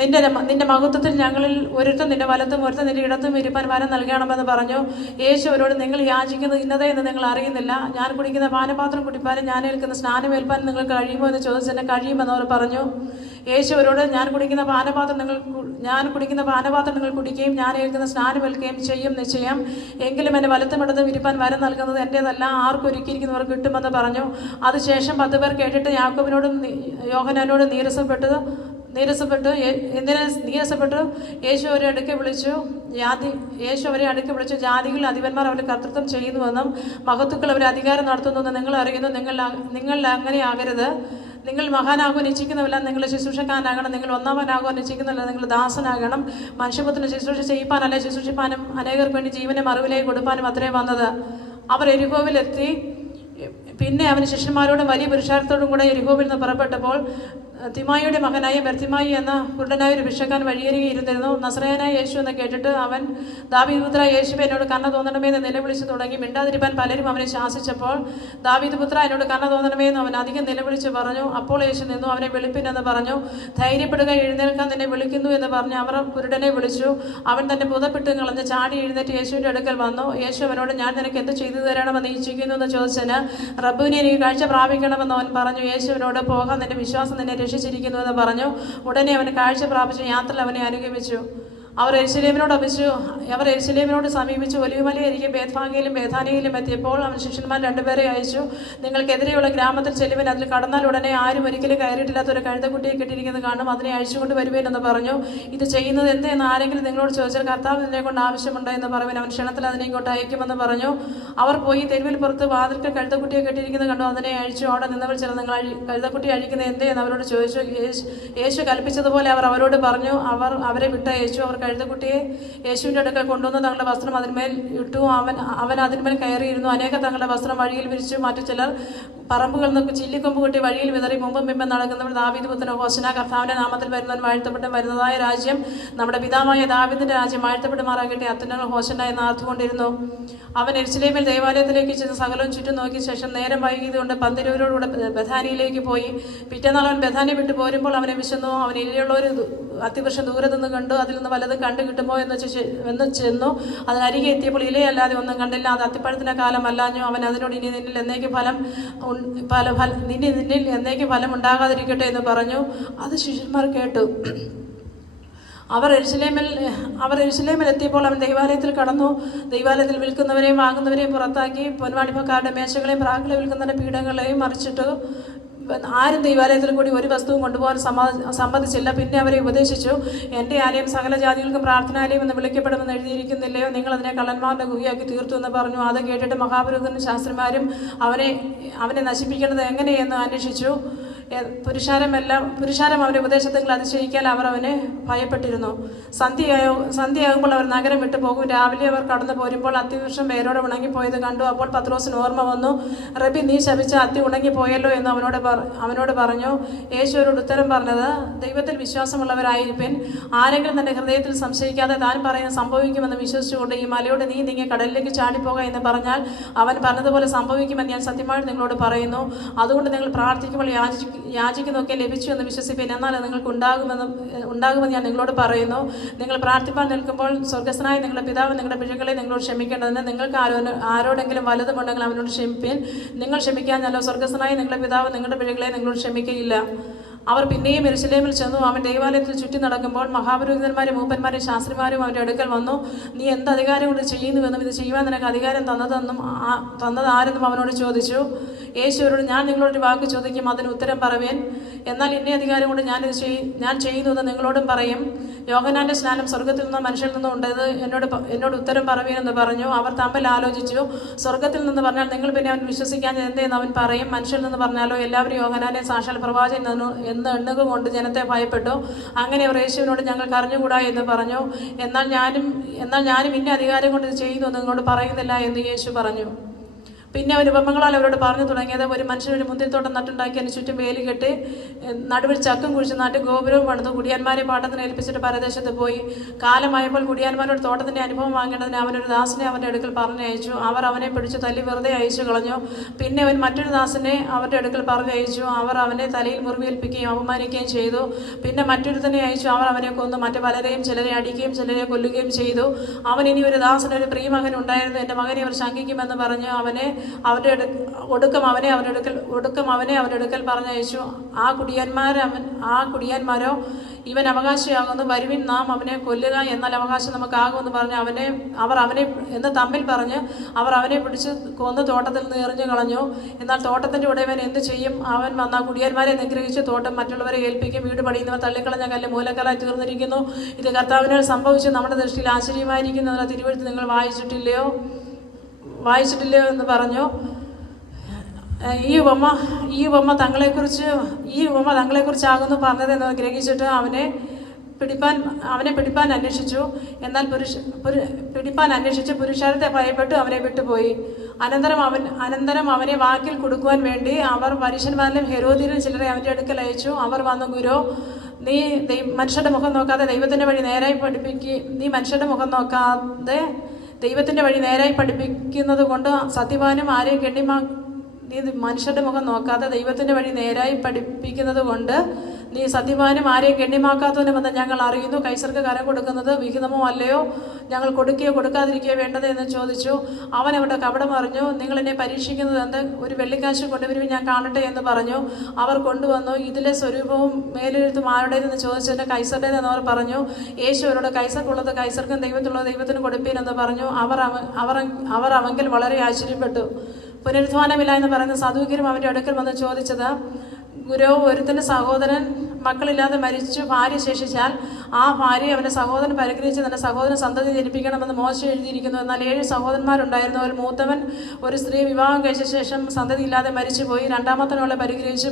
നിന്റെ മഹത്വത്തിൽ ഞങ്ങളിൽ ഒരുത്തൻ നിന്റെ വലത്തും ഒരുത്തൻ നിന്റെ ഇടത്തും ഇരിപ്പാൻ വരം നൽകണമെന്ന് പറഞ്ഞു. യേശു അവരോട്, നിങ്ങൾ യാചിക്കുന്നത് ഇന്നതേ എന്ന് നിങ്ങൾ അറിയുന്നില്ല. ഞാൻ കുടിക്കുന്ന പാനപാത്രം കുടിപ്പാനും ഞാൻ ഏൽക്കുന്ന സ്നാനം ഏൽപ്പാനും നിങ്ങൾക്ക് കഴിയുമോ എന്ന് ചോദിച്ചെന്നെ കഴിയുമെന്ന് അവർ പറഞ്ഞു. യേശു അവരോട്, ഞാൻ കുടിക്കുന്ന പാനപാത്രം നിങ്ങൾ കുടിക്കുകയും ഞാൻ ഏൽക്കുന്ന സ്നാനം ഏൽക്കുകയും ചെയ്യും നിശ്ചയം. എങ്കിലും എൻ്റെ വലത്തും ഇടത്തും ഇരിപ്പാൻ വരം നൽകുന്നത് എൻ്റേതല്ല, ആർക്കൊരുക്കിയിരിക്കുന്നവർ കിട്ടുമെന്ന് പറഞ്ഞു. അതിനുശേഷം 10 പേർ കേട്ടിട്ട് യാക്കോബിനോടും യോഹന്നാനോടും നീരസപ്പെട്ടു. യേശു അവരെ അടുക്കെ വിളിച്ചു ജാതികൾ അധിപന്മാർ അവരുടെ കർത്തൃത്വം ചെയ്യുന്നുവെന്നും മഹത്തുക്കൾ അവരെ അധികാരം നടത്തുന്നുവെന്ന് നിങ്ങൾ അറിയുന്നു. നിങ്ങൾ അങ്ങനെ ആകരുത്. നിങ്ങൾ മഹാനാകുവാൻ ഇച്ഛിക്കുന്നില്ല, നിങ്ങൾ ശുശ്രൂഷക്കാരനാകണം. നിങ്ങൾ ഒന്നാമനാകുവാൻ ഇച്ഛിക്കുന്നില്ല, നിങ്ങൾ ദാസനാകണം. മനുഷ്യപുത്രന് ശുശ്രൂഷ ചെയ്യിപ്പാനല്ല, ശുശ്രൂഷിപ്പാനും അനേകർക്ക് വേണ്ടി ജീവനെ മറുവിലേക്ക് കൊടുപ്പാനും അത്രേ വന്നത്. അവർ യെരിഹോവിലെത്തി. പിന്നെ അവന് ശിഷ്യന്മാരോടും വലിയ പുരുഷാരത്തോടും കൂടെ യെരിഹോവിൽ നിന്ന് പുറപ്പെട്ടപ്പോൾ തിമായിയുടെ മകനായ ബർത്തിമായി എന്ന കുരുടനായ ഒരു ഭിക്ഷക്കാരൻ വഴിയരികെ ഇരുന്നിരുന്നു. നസറേയനായ യേശു എന്ന് കേട്ടിട്ട് അവൻ, ദാവീദ് പുത്ര യേശുവേ, എന്നോട് കണ്ണ തോന്നണമേ എന്ന് നിലവിളിച്ചു തുടങ്ങി. മിണ്ടാതിരിപ്പാൻ പലരും അവനെ ശാസിച്ചപ്പോൾ, ദാവീദ് പുത്ര എന്നോട് കണ്ണ തോന്നണമേ എന്ന് അവൻ അധികം നിലവിളിച്ച് പറഞ്ഞു. അപ്പോൾ യേശു നിന്നു അവനെ വിളിപ്പിനെന്ന് പറഞ്ഞു. ധൈര്യപ്പെടുക, എഴുന്നേൽക്കാൻ നിന്നെ വിളിക്കുന്നു എന്ന് പറഞ്ഞ് അവർ കുരുടനെ വിളിച്ചു. അവൻ തന്റെ പുതപ്പിട്ട് കളഞ്ഞ് ചാടി എഴുന്നേറ്റ് യേശുവിൻ്റെ അടുക്കൽ വന്നു. യേശു അവനോട്, ഞാൻ നിനക്ക് എന്ത് ചെയ്തു തരണമെന്ന് ഇച്ഛിക്കുന്നു എന്ന് ചോദിച്ചതിന്, റബ്ബൂനി, എനിക്ക് കാഴ്ച പ്രാപിക്കണമെന്ന് അവൻ പറഞ്ഞു. യേശുവിനോട്, പോകാൻ നിന്റെ വിശ്വാസം നിന്നെ രക്ഷിച്ചിരിക്കുന്നു എന്ന് പറഞ്ഞു. ഉടനെ അവന് കാഴ്ച പ്രാപിച്ചു യാത്രയിൽ അവനെ അനുഗമിച്ചു. അവർ യെരൂശലേമിനോട് സമീപിച്ചു ഒലിവുമലയരികെ ബേത്ഫാഗയിലും ബേഥാനിയയിലും എത്തിയപ്പോൾ അവൻ ശിഷ്യന്മാർ 2 പേരെ അയച്ചു. നിങ്ങൾക്കെതിരെയുള്ള ഗ്രാമത്തിൽ ചെല്ലുവിൻ, അതിൽ കടന്നാൽ ഉടനെ ആരും ഒരിക്കലും കയറിയിട്ടില്ലാത്ത ഒരു കഴുതക്കുട്ടിയെ കെട്ടിയിരിക്കുന്നത് കാണും, അതിനെ അഴിച്ചുകൊണ്ട് വരുവേനെന്ന് പറഞ്ഞു. ഇത് ചെയ്യുന്നത് എന്തെന്ന് ആരെങ്കിലും നിങ്ങളോട് ചോദിച്ചാൽ കർത്താവ് ഇതിനെ കൊണ്ട് ആവശ്യമുണ്ടോ എന്ന് പറയുവാൻ അവൻ ക്ഷണത്തിൽ അതിനെ ഇങ്ങോട്ട് അയക്കുമെന്ന് പറഞ്ഞു. അവർ പോയി തെരുവിൽ പുറത്ത് വാതിൽക്കൽ കഴുതക്കുട്ടിയെ കെട്ടിയിരിക്കുന്നത് കണ്ടു, അതിനെ അഴിച്ചു. അവിടെ നിന്നവർ ചില നിങ്ങൾ കഴുതക്കുട്ടി അഴിക്കുന്നത് എന്തേ എന്ന് അവരോട് ചോദിച്ചു. യേശു കൽപ്പിച്ചതുപോലെ അവർ അവരോട് പറഞ്ഞു. അവരെ വിട്ടയച്ചു. അവർ കഴുതക്കുട്ടിയെ യേശുവിൻ്റെ അടുക്കൽ കൊണ്ടുവന്ന് തങ്ങളുടെ വസ്ത്രം അതിന്മേൽ ഇട്ടു. അവൻ അതിന്മേൽ കയറിയിരുന്നു. അനേകം തങ്ങളുടെ വസ്ത്രം വഴിയിൽ വിരിച്ചു. മറ്റു ചിലർ പറമ്പുകളിൽ നിന്ന് ചില്ലിക്കൊമ്പ് കൂട്ടി വഴിയിൽ വിതറി. മുമ്പും പിമ്പും നടക്കുന്നവർ, ദാവീദ് പുത്രൻ ഹോശന്ന, കർത്താവിന്റെ നാമത്തിൽ വരുന്നവൻ വാഴ്ത്തപ്പെട്ടും വരുന്നതായ രാജ്യം നമ്മുടെ പിതാവായ ദാവീദിന്റെ രാജ്യം വാഴ്ത്തപ്പെടുമാറാകട്ടെ, അത്യുന്നതങ്ങൾ ഹോശന്ന എന്ന് ആർത്തുകൊണ്ടിരുന്നു. അവൻ യെരൂശലേമിൽ ദേവാലയത്തിലേക്ക് ചെന്ന് സകലവും ചുറ്റും നോക്കിയ ശേഷം നേരം വൈകിയതുകൊണ്ട് 12 ബഥാനിയിലേക്ക് പോയി. പിറ്റേന്നാൾ അവൻ ബഥാനി വിട്ടു പോരുമ്പോൾ അവനെ വിശന്നു. അവൻ ഇനിയുള്ള ഒരു അത്തിവൃക്ഷം ദൂരെ നിന്ന് കണ്ടു. അതിൽ നിന്ന് വല്ലതും കണ്ടു കിട്ടുമോ എന്ന് ചെന്നു. അതിനരികെ എത്തിയപ്പോൾ ഇലയല്ലാതെ ഒന്നും കണ്ടില്ല. അത് അത്തിപ്പഴത്തിന്റെ കാലം അല്ലാഞ്ഞു. അവൻ അതിനോട്, ഇനി നിന്നിൽ എന്നേക്ക് ഫലം ഉണ്ടാകാതിരിക്കട്ടെ എന്ന് പറഞ്ഞു. അത് ശിഷ്യന്മാർ കേട്ടു. അവർ യെരൂശലേമിൽ എത്തിയപ്പോൾ അവൻ ദൈവാലയത്തിൽ കടന്നു. ദൈവാലയത്തിൽ വിൽക്കുന്നവരെയും വാങ്ങുന്നവരെയും പുറത്താക്കി പൊൻവാണിപ്പക്കാരുടെ മേശകളെയും പ്രാക്കളെ വിൽക്കുന്നവരുടെ പീഠങ്ങളെയും മറിച്ചിട്ടു. ആരും ദൈവാലയത്തിൽ കൂടി ഒരു വസ്തുവും കൊണ്ടുപോകാൻ സമ്മതിച്ചില്ല. പിന്നെ അവരെ ഉപദേശിച്ചു, എൻ്റെ ആലയം സകല ജാതികൾക്കും പ്രാർത്ഥനാലയം എന്ന് വിളിക്കപ്പെടുമെന്ന് എഴുതിയിരിക്കുന്നില്ലയോ? നിങ്ങൾ അതിനെ കള്ളന്മാരുടെ ഗുഹയാക്കി തീർത്തു എന്ന് പറഞ്ഞു. അത് കേട്ടിട്ട് മഹാപുരോഹിതനും ശാസ്ത്രിമാരും അവനെ നശിപ്പിക്കേണ്ടത് എങ്ങനെയെന്ന് അന്വേഷിച്ചു. പുരുഷാരം അവരുടെ ഉപദേശത്തിൽ അതിശയിക്കാൻ അവർ അവനെ ഭയപ്പെട്ടിരുന്നു. സന്ധ്യയാകുമ്പോൾ അവർ നഗരം വിട്ടു പോകും. രാവിലെ അവർ കടന്നു പോരുമ്പോൾ അത്തിവൃക്ഷം വേരോടെ ഉണങ്ങിപ്പോയത് കണ്ടു. അപ്പോൾ പത്രോസിന് ഓർമ്മ വന്നു. റബ്ബി, നീ ശപിച്ച അത്തി ഉണങ്ങിപ്പോയല്ലോ എന്ന് അവനോട് പറഞ്ഞു. യേശുവരോട് ഉത്തരം പറഞ്ഞത്, ദൈവത്തിൽ വിശ്വാസമുള്ളവരായിരിപ്പിൻ. ആരെങ്കിലും തന്റെ ഹൃദയത്തിൽ സംശയിക്കാതെ താൻ പറയുന്നത് സംഭവിക്കുമെന്ന് വിശ്വസിച്ചുകൊണ്ട് ഈ മലയോട് നീ നീങ്ങി കടലിലേക്ക് ചാടിപ്പോക എന്ന് പറഞ്ഞാൽ അവൻ പറഞ്ഞതുപോലെ സംഭവിക്കുമെന്ന് ഞാൻ സത്യമായിട്ട് നിങ്ങളോട് പറയുന്നു. അതുകൊണ്ട് നിങ്ങൾ പ്രാർത്ഥിക്കുമ്പോൾ യാചിക്കുന്നതൊക്കെ ലഭിച്ചു എന്ന് വിശ്വസിപ്പിൻ. എന്നാൽ നിങ്ങൾക്ക് ഉണ്ടാകുമെന്ന് ഞാൻ നിങ്ങളോട് പറയുന്നു. നിങ്ങൾ പ്രാർത്ഥിപ്പാൻ നിൽക്കുമ്പോൾ സ്വർഗ്ഗസ്ഥനായ നിങ്ങളുടെ പിതാവ് നിങ്ങളുടെ പിഴകളെ നിങ്ങളോട് ക്ഷമിക്കേണ്ടതിന് നിങ്ങൾക്ക് ആരോടെങ്കിലും വലുതുമുണ്ടെങ്കിൽ അവനോട് ക്ഷമിപ്പീൻ. നിങ്ങൾ ക്ഷമിക്കാഞ്ഞല്ലോ സ്വർഗ്ഗസ്ഥനായ നിങ്ങളുടെ പിതാവ് നിങ്ങളുടെ പിഴകളെ നിങ്ങളോട് ക്ഷമിക്കുകയില്ല. അവർ പിന്നെയും യെരൂശലേമിൽ ചെന്നു. അവൻ ദൈവാലയത്തിൽ ചുറ്റി നടക്കുമ്പോൾ മഹാപുരോഹിതന്മാരും മൂപ്പന്മാരും ശാസ്ത്രിമാരും അവൻ്റെ അടുക്കൽ വന്നു. നീ എന്ത് അധികാരം കൊണ്ട് ചെയ്യുന്നുവെന്നും ഇത് ചെയ്യുവാൻ നിനക്ക് അധികാരം തന്നത് ആരെന്നും അവനോട് ചോദിച്ചു. യേശു അവരോട്, ഞാൻ നിങ്ങളോടൊരു വാക്ക് ചോദിക്കും, അതിന് ഉത്തരം പറയുവേൻ. എന്നാൽ ഇന്ന അധികാരം കൊണ്ട് ഞാൻ ചെയ്യുന്നു എന്ന് നിങ്ങളോടും പറയും. യോഹന്നാന്റെ സ്നാനം സ്വർഗത്തിൽ നിന്നോ മനുഷ്യരിൽ നിന്നോ ഉണ്ടത് എന്നോട് ഉത്തരം പറയുമെന്ന് പറഞ്ഞു. അവർ തമ്മിൽ ആലോചിച്ചു. സ്വർഗത്തിൽ നിന്ന് പറഞ്ഞാൽ നിങ്ങൾ പിന്നെ അവൻ വിശ്വസിക്കാൻ എന്തേന്ന് അവൻ പറയും. മനുഷ്യരിൽ നിന്ന് പറഞ്ഞാലോ? എല്ലാവരും യോഹന്നാനെ സാക്ഷാൽ പ്രവാചകൻ എന്ന് എണ്ണുക കൊണ്ട് ജനത്തെ ഭയപ്പെട്ടു. അങ്ങനെ അവർ യേശുവിനോട്, ഞങ്ങൾക്ക് അറിഞ്ഞുകൂടാ എന്ന് പറഞ്ഞു. എന്നാൽ ഞാനും ഇന്ന അധികാരം കൊണ്ട് ഇത് ചെയ്യുന്നു എന്ന് നിങ്ങളോട് പറയുന്നില്ല എന്ന് യേശു പറഞ്ഞു. പിന്നെ അവർ ഉപമകളാൽ അവരോട് പറഞ്ഞു തുടങ്ങിയത്, ഒരു മനുഷ്യൻ ഒരു മുന്തിരിത്തോട്ടം നട്ടുണ്ടാക്കി അതിന് ചുറ്റും വേലി കെട്ടി നടുവിൽ ചക്കും കുഴിച്ച് നാട്ടിൽ ഗോപുരവും പണിതു. കുടിയാന്മാരെ പാട്ടത്തിന് ഏൽപ്പിച്ചിട്ട് പരദേശത്ത് പോയി. കാലമായപ്പോൾ കുടിയാന്മാരോട് തോട്ടത്തിൻ്റെ അനുഭവം വാങ്ങേണ്ടതിന് അവനൊരു ദാസനെ അവൻ്റെ അടുക്കൽ പറഞ്ഞയച്ചു. അവർ അവനെ പിടിച്ചു തല്ലി വെറുതെ അയച്ചു കളഞ്ഞു. പിന്നെ അവൻ മറ്റൊരു ദാസനെ അവരുടെ അടുക്കൽ പറഞ്ഞയച്ചു. അവർ അവനെ തലയിൽ മുറിവേൽപ്പിക്കുകയും അപമാനിക്കുകയും ചെയ്തു. പിന്നെ മറ്റൊരുത്തനെ അയച്ചു. അവർ അവനെ കൊന്നു. മറ്റു പലരെയും ചിലരെ അടിക്കുകയും ചിലരെ കൊല്ലുകയും ചെയ്തു. അവൻ ഇനി ഒരു ദാസന് ഒരു പ്രിയമകൻ ഉണ്ടായിരുന്നു. എൻ്റെ മകനെ അവർ ശങ്കിക്കുമെന്ന് പറഞ്ഞ് അവൻ്റെ ഒടുക്കം അവനെ അവരുടെ അടുക്കൽ പറഞ്ഞയച്ചു. ആ കുടിയാന്മാരോ, ഇവൻ അവകാശിയാകുന്നു, വരുവിൻ നാം അവനെ കൊല്ലുക, എന്നാൽ അവകാശം നമുക്കാകുമെന്ന് പറഞ്ഞ് അവർ അവനെ എന്ന് തമ്മിൽ പറഞ്ഞ് അവർ അവനെ പിടിച്ച് കൊന്ന് തോട്ടത്തിൽ നിന്ന് എറിഞ്ഞു കളഞ്ഞു. എന്നാൽ തോട്ടത്തിൻ്റെ ഉടയവൻ എന്ത് ചെയ്യും? അവൻ വന്ന കുടിയാന്മാരെ നിഗ്രഹിച്ച് തോട്ടം മറ്റുള്ളവരെ ഏൽപ്പിക്കും. വീട് പണിയുന്നവർ തള്ളിക്കളഞ്ഞ കല്ല് മൂലക്കലായി തീർന്നിരിക്കുന്നു. ഇത് കർത്താവിനാൽ സംഭവിച്ച് നമ്മുടെ ദൃഷ്ടിയിൽ ആശ്ചര്യമായിരിക്കുന്നതിനുള്ള തിരുവെഴുത്ത് നിങ്ങൾ വായിച്ചിട്ടില്ലയോ എന്ന് പറഞ്ഞു. ഈ ഉപമ തങ്ങളെക്കുറിച്ചാകുന്നു പറഞ്ഞത് എന്ന് ഗ്രഹിച്ചിട്ട് അവനെ പിടിപ്പാൻ അന്വേഷിച്ചു. എന്നാൽ പുരുഷാരത്തെ ഭയപ്പെട്ടു അവനെ വിട്ടുപോയി. അനന്തരം അവനെ വാക്കിൽ കൊടുക്കുവാൻ വേണ്ടി അവർ പരീശന്മാരിലും ഹെരോദ്യരിലും ചിലരെ അവൻ്റെ അടുക്കൽ അയച്ചു. അവർ വന്നു, ഗുരു, നീ മനുഷ്യരുടെ മുഖം നോക്കാതെ ദൈവത്തിൻ്റെ വഴി നേരായി പഠിപ്പിക്കുന്നത് കൊണ്ട് സത്യവാനും ആരെയും മനുഷ്യരുടെ മുഖം നോക്കാതെ ദൈവത്തിൻ്റെ വഴി നേരായി പഠിപ്പിക്കുന്നത് കൊണ്ട് നീ സത്യവാനും ആരെയും ഗണ്യമാക്കാത്തവനുമെന്ന് ഞങ്ങൾ അറിയുന്നു. കൈസർക്ക് കരം കൊടുക്കുന്നത് വിഹിതമോ അല്ലയോ? ഞങ്ങൾ കൊടുക്കുകയോ കൊടുക്കാതിരിക്കുകയോ വേണ്ടത് എന്ന് ചോദിച്ചു. അവൻ അവരുടെ കപടം പറഞ്ഞു. നിങ്ങൾ എന്നെ പരീക്ഷിക്കുന്നത് എന്ത്? ഒരു വെള്ളിക്കാശ് കൊണ്ടുവരുവിൻ, ഞാൻ കാണട്ടെ എന്ന് പറഞ്ഞു. അവർ കൊണ്ടുവന്നു. ഇതിലെ സ്വരൂപവും മേലെഴുത്തും ആരുടേതെന്ന് ചോദിച്ചതിന് കൈസറുടേതെന്ന് അവർ പറഞ്ഞു. യേശു അവരോട്, കൈസർക്കുള്ളത് കൈസർക്കും ദൈവത്തിനുള്ളത് ദൈവത്തിന് കൊടുപ്പീൻ എന്ന് പറഞ്ഞു. അവർ അവങ്കിൽ വളരെ ആശ്ചര്യപ്പെട്ടു. പുനരുത്ഥാനമില്ല എന്ന് പറയുന്ന സദൂക്യരും അവൻ്റെ അടുക്കൽ വന്ന് ചോദിച്ചത്, ഗുരു, ഒരുത്തൻ്റെ സഹോദരൻ മക്കളില്ലാതെ മരിച്ചു ഭാര്യ ശേഷിച്ചാൽ ആ ഭാര്യയെ അവൻ്റെ സഹോദരൻ പരിഗ്രഹിച്ച് തൻ്റെ സഹോദരൻ സന്തതി ജനിപ്പിക്കണമെന്ന് മോശ എഴുതിയിരിക്കുന്നു. എന്നാൽ 7 സഹോദരന്മാരുണ്ടായിരുന്നു. അതിൽ മൂത്തവൻ ഒരു സ്ത്രീ വിവാഹം കഴിച്ച ശേഷം സന്തതി ഇല്ലാതെ മരിച്ചുപോയി. രണ്ടാമത്തവനവളെ പരിഗ്രഹിച്ച്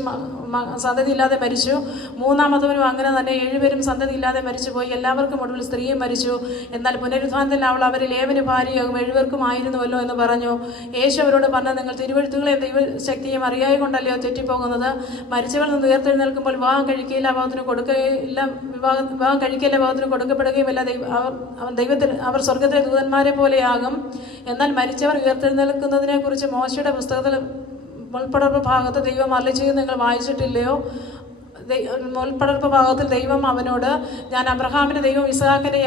സന്തതി ഇല്ലാതെ മരിച്ചു. മൂന്നാമത്തവനും അങ്ങനെ തന്നെ 7 പേരും സന്തതി ഇല്ലാതെ മരിച്ചുപോയി. എല്ലാവർക്കും ഒടുവിൽ സ്ത്രീയും മരിച്ചു. എന്നാൽ പുനരുത്ഥാനത്തിൽ അവൾ അവരിൽ ഏവന് ഭാര്യയാകും, 7 പേർക്കും ആയിരുന്നുവല്ലോ എന്ന് പറഞ്ഞു. യേശു അവരോട് പറഞ്ഞു, നിങ്ങൾ തിരുവെഴുത്തുകളെയും ദൈവശക്തിയും അറിയായി കൊണ്ടല്ലയോ തെറ്റിപ്പോകുന്നത്? മരിച്ചവരിൽ നിന്ന് ഉയർത്തെഴുന്നേൽക്കുമ്പോൾ വിവാഹം കഴിക്കുകയില്ല, വിവാഹം കഴിക്കയില്ല, ഭാവത്തിന് കൊടുക്കപ്പെടുകയുമില്ല. അവർ സ്വർഗത്തിലെ ദൂതന്മാരെ പോലെയാകും. എന്നാൽ മരിച്ചവർ ഉയർത്തെഴുന്നേൽക്കുന്നതിനെ കുറിച്ച് മോശയുടെ പുസ്തകത്തിൽ മുൾപ്പടർപ്പ് ഭാഗത്ത് ദൈവം അരുളിച്ചെയ്ത് നിങ്ങൾ വായിച്ചിട്ടില്ലയോ? മുൾപ്പടർപ്പ് ഭാഗത്തിൽ ദൈവം അവനോട്, ഞാൻ അബ്രഹാമിന്റെ ദൈവം, ഇസ്ഹാക്കിന്റെ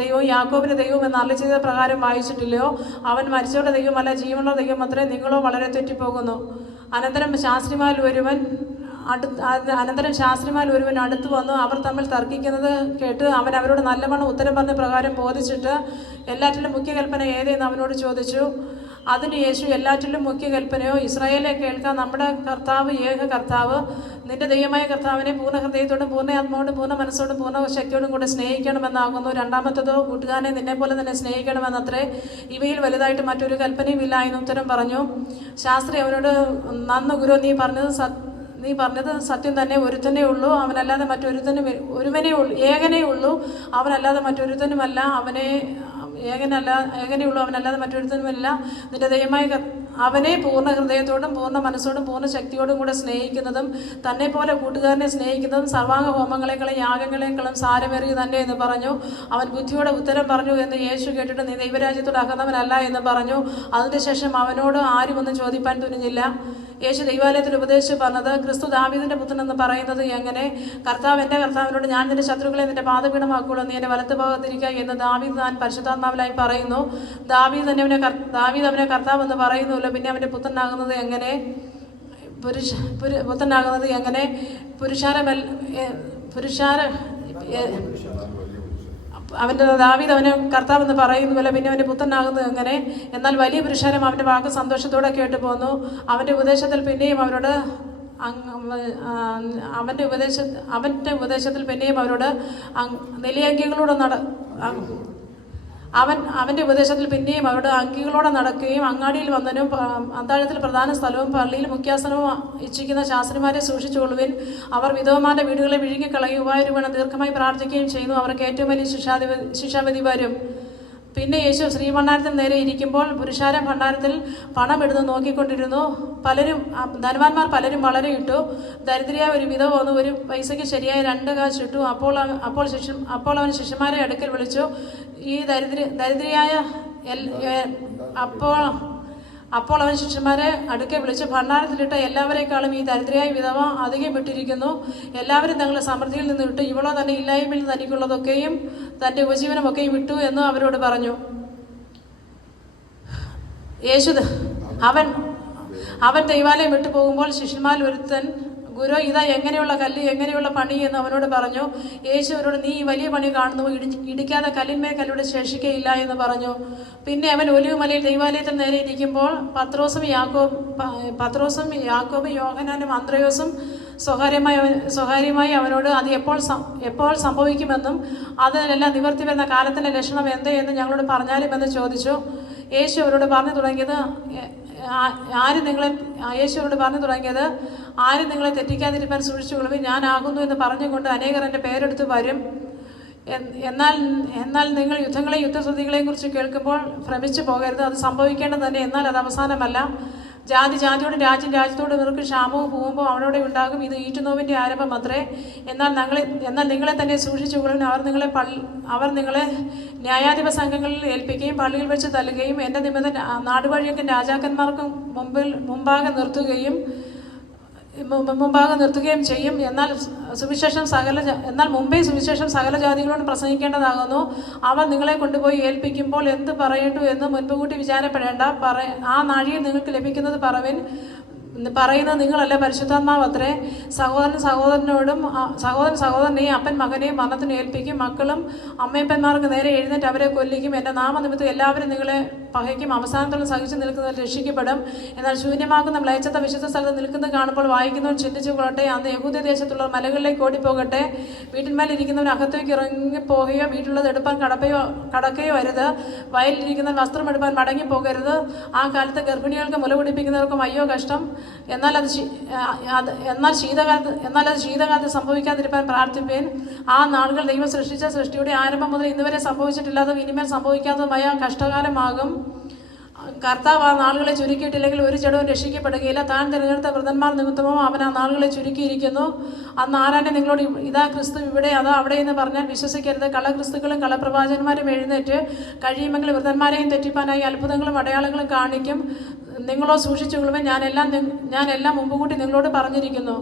ദൈവവും യാക്കോബിന്റെ ദൈവവും എന്ന് അരുളിച്ചെയ്ത പ്രകാരം വായിച്ചിട്ടില്ലയോ? അവൻ മരിച്ചവരുടെ ദൈവമല്ല, ജീവനുള്ള ദൈവം അത്രേ. നിങ്ങളോ വളരെ തെറ്റിപ്പോകുന്നു. അനന്തരം ശാസ്ത്രിമാരിൽ ഒരുവൻ അടുത്തു വന്നു. അവർ തമ്മിൽ തർക്കിക്കുന്നത് കേട്ട് അവൻ അവരോട് നല്ലവണ്ണം ഉത്തരം പറഞ്ഞ പ്രകാരം ബോധിച്ചിട്ട്, എല്ലാറ്റിലും മുഖ്യ കൽപ്പന ഏതെന്ന് അവനോട് ചോദിച്ചു. അതിന് യേശു, എല്ലാറ്റിലും മുഖ്യ കൽപ്പനയോ? ഇസ്രായേലെ കേൾക്കാൻ, നമ്മുടെ കർത്താവ് ഏക കർത്താവ്, നിന്റെ ദൈവമായ കർത്താവിനെ പൂർണ്ണ ഹൃദയത്തോടും പൂർണ്ണ ആത്മാവോടും പൂർണ്ണ മനസ്സോടും പൂർണ്ണ ശക്തിയോടും കൂടെ സ്നേഹിക്കണമെന്നാകുന്നു. രണ്ടാമത്തതോ, കൂട്ടുകാരനെ നിന്നെ പോലെ തന്നെ സ്നേഹിക്കണമെന്നത്രേ. ഇവയിൽ വലുതായിട്ട് മറ്റൊരു കൽപ്പനയും ഇല്ല എന്ന് ഉത്തരം പറഞ്ഞു. ശാസ്ത്രി അവനോട്, നന്ന് ഗുരു, നീ പറഞ്ഞത് സത്യം തന്നെ. ഒരുത്തനേ ഉള്ളൂ, അവനല്ലാതെ മറ്റൊരുത്തനും, ഏകനേ ഉള്ളൂ, അവനല്ലാതെ മറ്റൊരുത്തനുമല്ല. ഏകനേ ഉള്ളൂ, അവനല്ലാതെ മറ്റൊരുത്തനുമല്ല. നിന്റെ ദൈവമായ അവനെ പൂർണ്ണ ഹൃദയത്തോടും പൂർണ്ണ മനസ്സോടും പൂർണ്ണ ശക്തിയോടും കൂടെ സ്നേഹിക്കുന്നതും തന്നെ പോലെ കൂട്ടുകാരനെ സ്നേഹിക്കുന്നതും സർവാംഗ ഹോമങ്ങളെക്കാളും യാഗങ്ങളെക്കാളും സാരമേറിയ തന്നെ എന്ന് പറഞ്ഞു. അവൻ ബുദ്ധിയോടെ ഉത്തരം പറഞ്ഞു എന്ന് യേശു കേട്ടിട്ട്, നീ ദൈവരാജ്യത്തോട് അകന്നവനല്ല എന്ന് പറഞ്ഞു. അതിനുശേഷം അവനോട് ആരും ഒന്നും ചോദിപ്പാൻ തുനിഞ്ഞില്ല. യേശു ദൈവാലയത്തിൽ ഉപദേശിച്ച് പറഞ്ഞത്, ക്രിസ്തു ദാവീദിന്റെ പുത്രൻ എന്ന് പറയുന്നത് എങ്ങനെ? കർത്താവ് എൻ്റെ കർത്താവിനോട്, ഞാൻ നിന്റെ ശത്രുക്കളെ നിന്റെ പാദപീഠമാക്കുള്ളൂ, നീ എൻ്റെ വലത്ത് ഭാഗത്തിരിക്കുക എന്ന് ദാവീദ് താൻ പരിശുദ്ധാത്മാവിലായി പറയുന്നു. ദാവീദ് അവനെ കർത്താവ് എന്ന് പറയുന്നുല്ലോ. പിന്നെ അവൻ്റെ പുത്രനാകുന്നത് എങ്ങനെ? അവൻ്റെ ദാവീദ് അവനെ കർത്താവെന്ന് പറയുന്ന പോലെ പിന്നെ അവൻ്റെ പുത്രനാകുന്നത് എങ്ങനെ? എന്നാൽ വലിയ പുരുഷാരം അവൻ്റെ വാക്ക് സന്തോഷത്തോടെ കേട്ടു പോന്നു. അവൻ്റെ ഉപദേശത്തിൽ പിന്നെയും അവരോട് അവൻ്റെ ഉപദേശത്തിൽ പിന്നെയും അവരോട് നെല്ലിയങ്കികളോട് അവൻ്റെ ഉപദേശത്തിൽ പിന്നെയും അവരുടെ അങ്കികളോടെ നടക്കുകയും അങ്ങാടിയിൽ വന്നനും അത്താഴത്തിൽ പ്രധാന സ്ഥലവും പള്ളിയിൽ മുഖ്യാസനവും ഇച്ഛിക്കുന്ന ശാസ്ത്രിമാരെ സൂക്ഷിച്ചുകൊള്ളുവിൻ. അവർ വിധവമാരുടെ വീടുകളെ വിഴുങ്ങിക്കളയുവാൻ ദീർഘമായി പ്രാർത്ഥിക്കുകയും ചെയ്യുന്നു. അവർക്ക് ഏറ്റവും വലിയ ശിക്ഷാവിധി വരും. പിന്നെ യേശു ശ്രീഭണ്ഡാരത്തിന് നേരെ ഇരിക്കുമ്പോൾ പുരുഷാരം ഭണ്ഡാരത്തിൽ പണം എടുത്ത് നോക്കിക്കൊണ്ടിരുന്നു. ധനവാന്മാർ പലരും വളരെ ഇട്ടു. ദരിദ്രയായ ഒരു വിധവ വന്നു ഒരു പൈസയ്ക്ക് ശരിയായ 2 കാശ് ഇട്ടു. അപ്പോൾ അവൻ ശിഷ്യന്മാരെ അടുക്കൽ വിളിച്ചു. ഈ ദരിദ്രയായ അപ്പോൾ അവൻ ശിഷ്യന്മാരെ അടുക്കെ വിളിച്ച്, ഭണ്ഡാരത്തിലിട്ട എല്ലാവരെക്കാളും ഈ ദരിദ്രയായ വിധവ അധികം വിട്ടിരിക്കുന്നു. എല്ലാവരും തങ്ങളുടെ സമൃദ്ധിയിൽ നിന്ന് വിട്ടു. ഇവളോ തന്റെ ഇല്ലായ്മയിൽ തനിക്കുള്ളതൊക്കെയും തന്റെ ഉപജീവനമൊക്കെയും വിട്ടു എന്ന് അവരോട് പറഞ്ഞു. അവൻ ദൈവാലയം വിട്ടു പോകുമ്പോൾ ശിഷ്യന്മാരിൽ ഒരുത്തൻ, ഗുരു, ഇതാ എങ്ങനെയുള്ള കല്ല്, എങ്ങനെയുള്ള പണി എന്ന് അവനോട് പറഞ്ഞു. യേശു അവരോട്, നീ ഈ വലിയ പണി കാണുന്നു, ഇടിക്കാതെ കല്ലിന്മേൽ കല്ലുടെ ശേഷിക്കയില്ല എന്ന് പറഞ്ഞു. പിന്നെ അവൻ ഒലിവുമലയിൽ ദൈവാലയത്തിൽ നേരെ ഇരിക്കുമ്പോൾ പത്രോസും യാക്കോബും യോഹന്നാനും അന്ത്രയോസും സ്വകാര്യമായി അവനോട്, അത് എപ്പോൾ സംഭവിക്കുമെന്നും അതിനെല്ലാം നിവർത്തി വരുന്ന കാലത്തിന്റെ ലക്ഷണം എന്ത് എന്ന് ഞങ്ങളോട് പറഞ്ഞാലുമെന്ന് ചോദിച്ചു. യേശു അവരോട് പറഞ്ഞു തുടങ്ങിയത് ആരും നിങ്ങളെ തെറ്റിക്കാതിരിക്കാൻ സൂക്ഷിച്ചുകൊള്ളുവിൻ. ഞാനാകുന്നു എന്ന് പറഞ്ഞുകൊണ്ട് അനേകർ എൻ്റെ പേരെടുത്ത് വരും. എന്നാൽ നിങ്ങൾ യുദ്ധങ്ങളെയും യുദ്ധശ്രുതികളെയും കുറിച്ച് കേൾക്കുമ്പോൾ ഭ്രമിച്ചു പോകരുത്. അത് സംഭവിക്കേണ്ടത് തന്നെ, എന്നാൽ അത് അവസാനമല്ല. ജാതി ജാതിയോടും രാജ്യം രാജ്യത്തോട് ഇവർക്ക് ക്ഷാമവും ഭൂകമ്പവും അവിടെ ഉണ്ടാകും. ഇത് ഈറ്റുനോവിൻ്റെ ആരംഭം അത്രേ. എന്നാൽ നിങ്ങളെ തന്നെ സൂക്ഷിച്ചുകൊള്ളുവിൻ. അവർ നിങ്ങളെ ന്യായാധിപ സംഘങ്ങളിൽ ഏൽപ്പിക്കുകയും പള്ളിയിൽ വെച്ച് തല്ലുകയും എൻ്റെ നിമിത്തം നാടുവഴിയൊക്കെ രാജാക്കന്മാർക്ക് മുമ്പാകെ നിർത്തുകയും ചെയ്യും. എന്നാൽ മുമ്പേ സുവിശേഷം സകല ജാതികളോടും പ്രസംഗിക്കേണ്ടതാകുന്നു. അവർ നിങ്ങളെ കൊണ്ടുപോയി ഏൽപ്പിക്കുമ്പോൾ എന്ത് പറയേണ്ടു എന്ന് മുൻകൂട്ടി വിചാരപ്പെടേണ്ട. ആ നാഴിയിൽ നിങ്ങൾക്ക് ലഭിക്കുന്നത് പറയുന്നത് നിങ്ങളല്ല, പരിശുദ്ധാത്മാവ് അത്രേ. സഹോദരൻ സഹോദരനെയും അപ്പൻ മകനെയും മരണത്തിന് ഏൽപ്പിക്കും. മക്കളും അമ്മയപ്പന്മാർക്ക് നേരെ എഴുന്നേറ്റ് അവരെ കൊല്ലിക്കും. എൻ്റെ നാമനിമിത്തം എല്ലാവരും നിങ്ങളെ പകയ്ക്കും. അവസാനത്തോളം സഹിച്ചു നിൽക്കുന്നവർ രക്ഷിക്കപ്പെടും. എന്നാൽ ശൂന്യമാക്കുന്ന മ്ലേച്ഛത വിശുദ്ധ സ്ഥലത്ത് നിൽക്കുന്നത് കാണുമ്പോൾ വായിക്കുന്നവർ ചിന്തിച്ചു കൊള്ളട്ടെ. അന്ന് യഹൂദ ദേശത്തുള്ള മലകളിലേക്ക് ഓടിപ്പോകട്ടെ. വീട്ടിന്മേലിരിക്കുന്നവർ അകത്തേക്ക് ഇറങ്ങിപ്പോകുകയോ വീട്ടിലുള്ളത് എടുപ്പാൻ കടക്കുകയോ അരുത്. വയലിലിരിക്കുന്നവർ വസ്ത്രം എടുപ്പാൻ മടങ്ങിപ്പോകരുത്. ആ കാലത്ത് ഗർഭിണികൾക്ക് മുല കുടിപ്പിക്കുന്നവർക്കും അയ്യോ കഷ്ടം. എന്നാൽ അത് ശീതകാലത്ത് സംഭവിക്കാതിരിക്കാൻ പ്രാർത്ഥിപ്പേൻ. ആ നാളുകൾ ദൈവം സൃഷ്ടിച്ച സൃഷ്ടിയുടെ ആരംഭം മുതൽ ഇന്നുവരെ സംഭവിച്ചിട്ടില്ലാത്തതും ഇനിമേൽ സംഭവിക്കാത്തതുമായ കഷ്ടകാലമാകും. കർത്താവ് ആ നാളുകളെ ചുരുക്കിയിട്ടില്ലെങ്കിൽ ഒരു ജഡവും രക്ഷിക്കപ്പെടുകയില്ല. താൻ തിരഞ്ഞെടുത്ത വൃതന്മാർ നിമിത്തമോ അവൻ ആ നാളുകളെ ചുരുക്കിയിരിക്കുന്നു. അന്ന് ആരാനെ നിങ്ങളോട് ഇതാ ക്രിസ്തു ഇവിടെ അതാ അവിടെ എന്ന് പറഞ്ഞാൽ വിശ്വസിക്കരുത്. കള്ളക്രിസ്തുക്കളും കള്ളപ്രവാചകന്മാരും എഴുന്നേറ്റ് കഴിയുമെങ്കിൽ വൃതന്മാരെയും തെറ്റിപ്പാനായി അത്ഭുതങ്ങളും അടയാളങ്ങളും കാണിക്കും. നിങ്ങളോ സൂക്ഷിച്ചുകൊള്ളുവൻ. ഞാനെല്ലാം മുമ്പുകൂട്ടി നിങ്ങളോട് പറഞ്ഞിരിക്കുന്നു.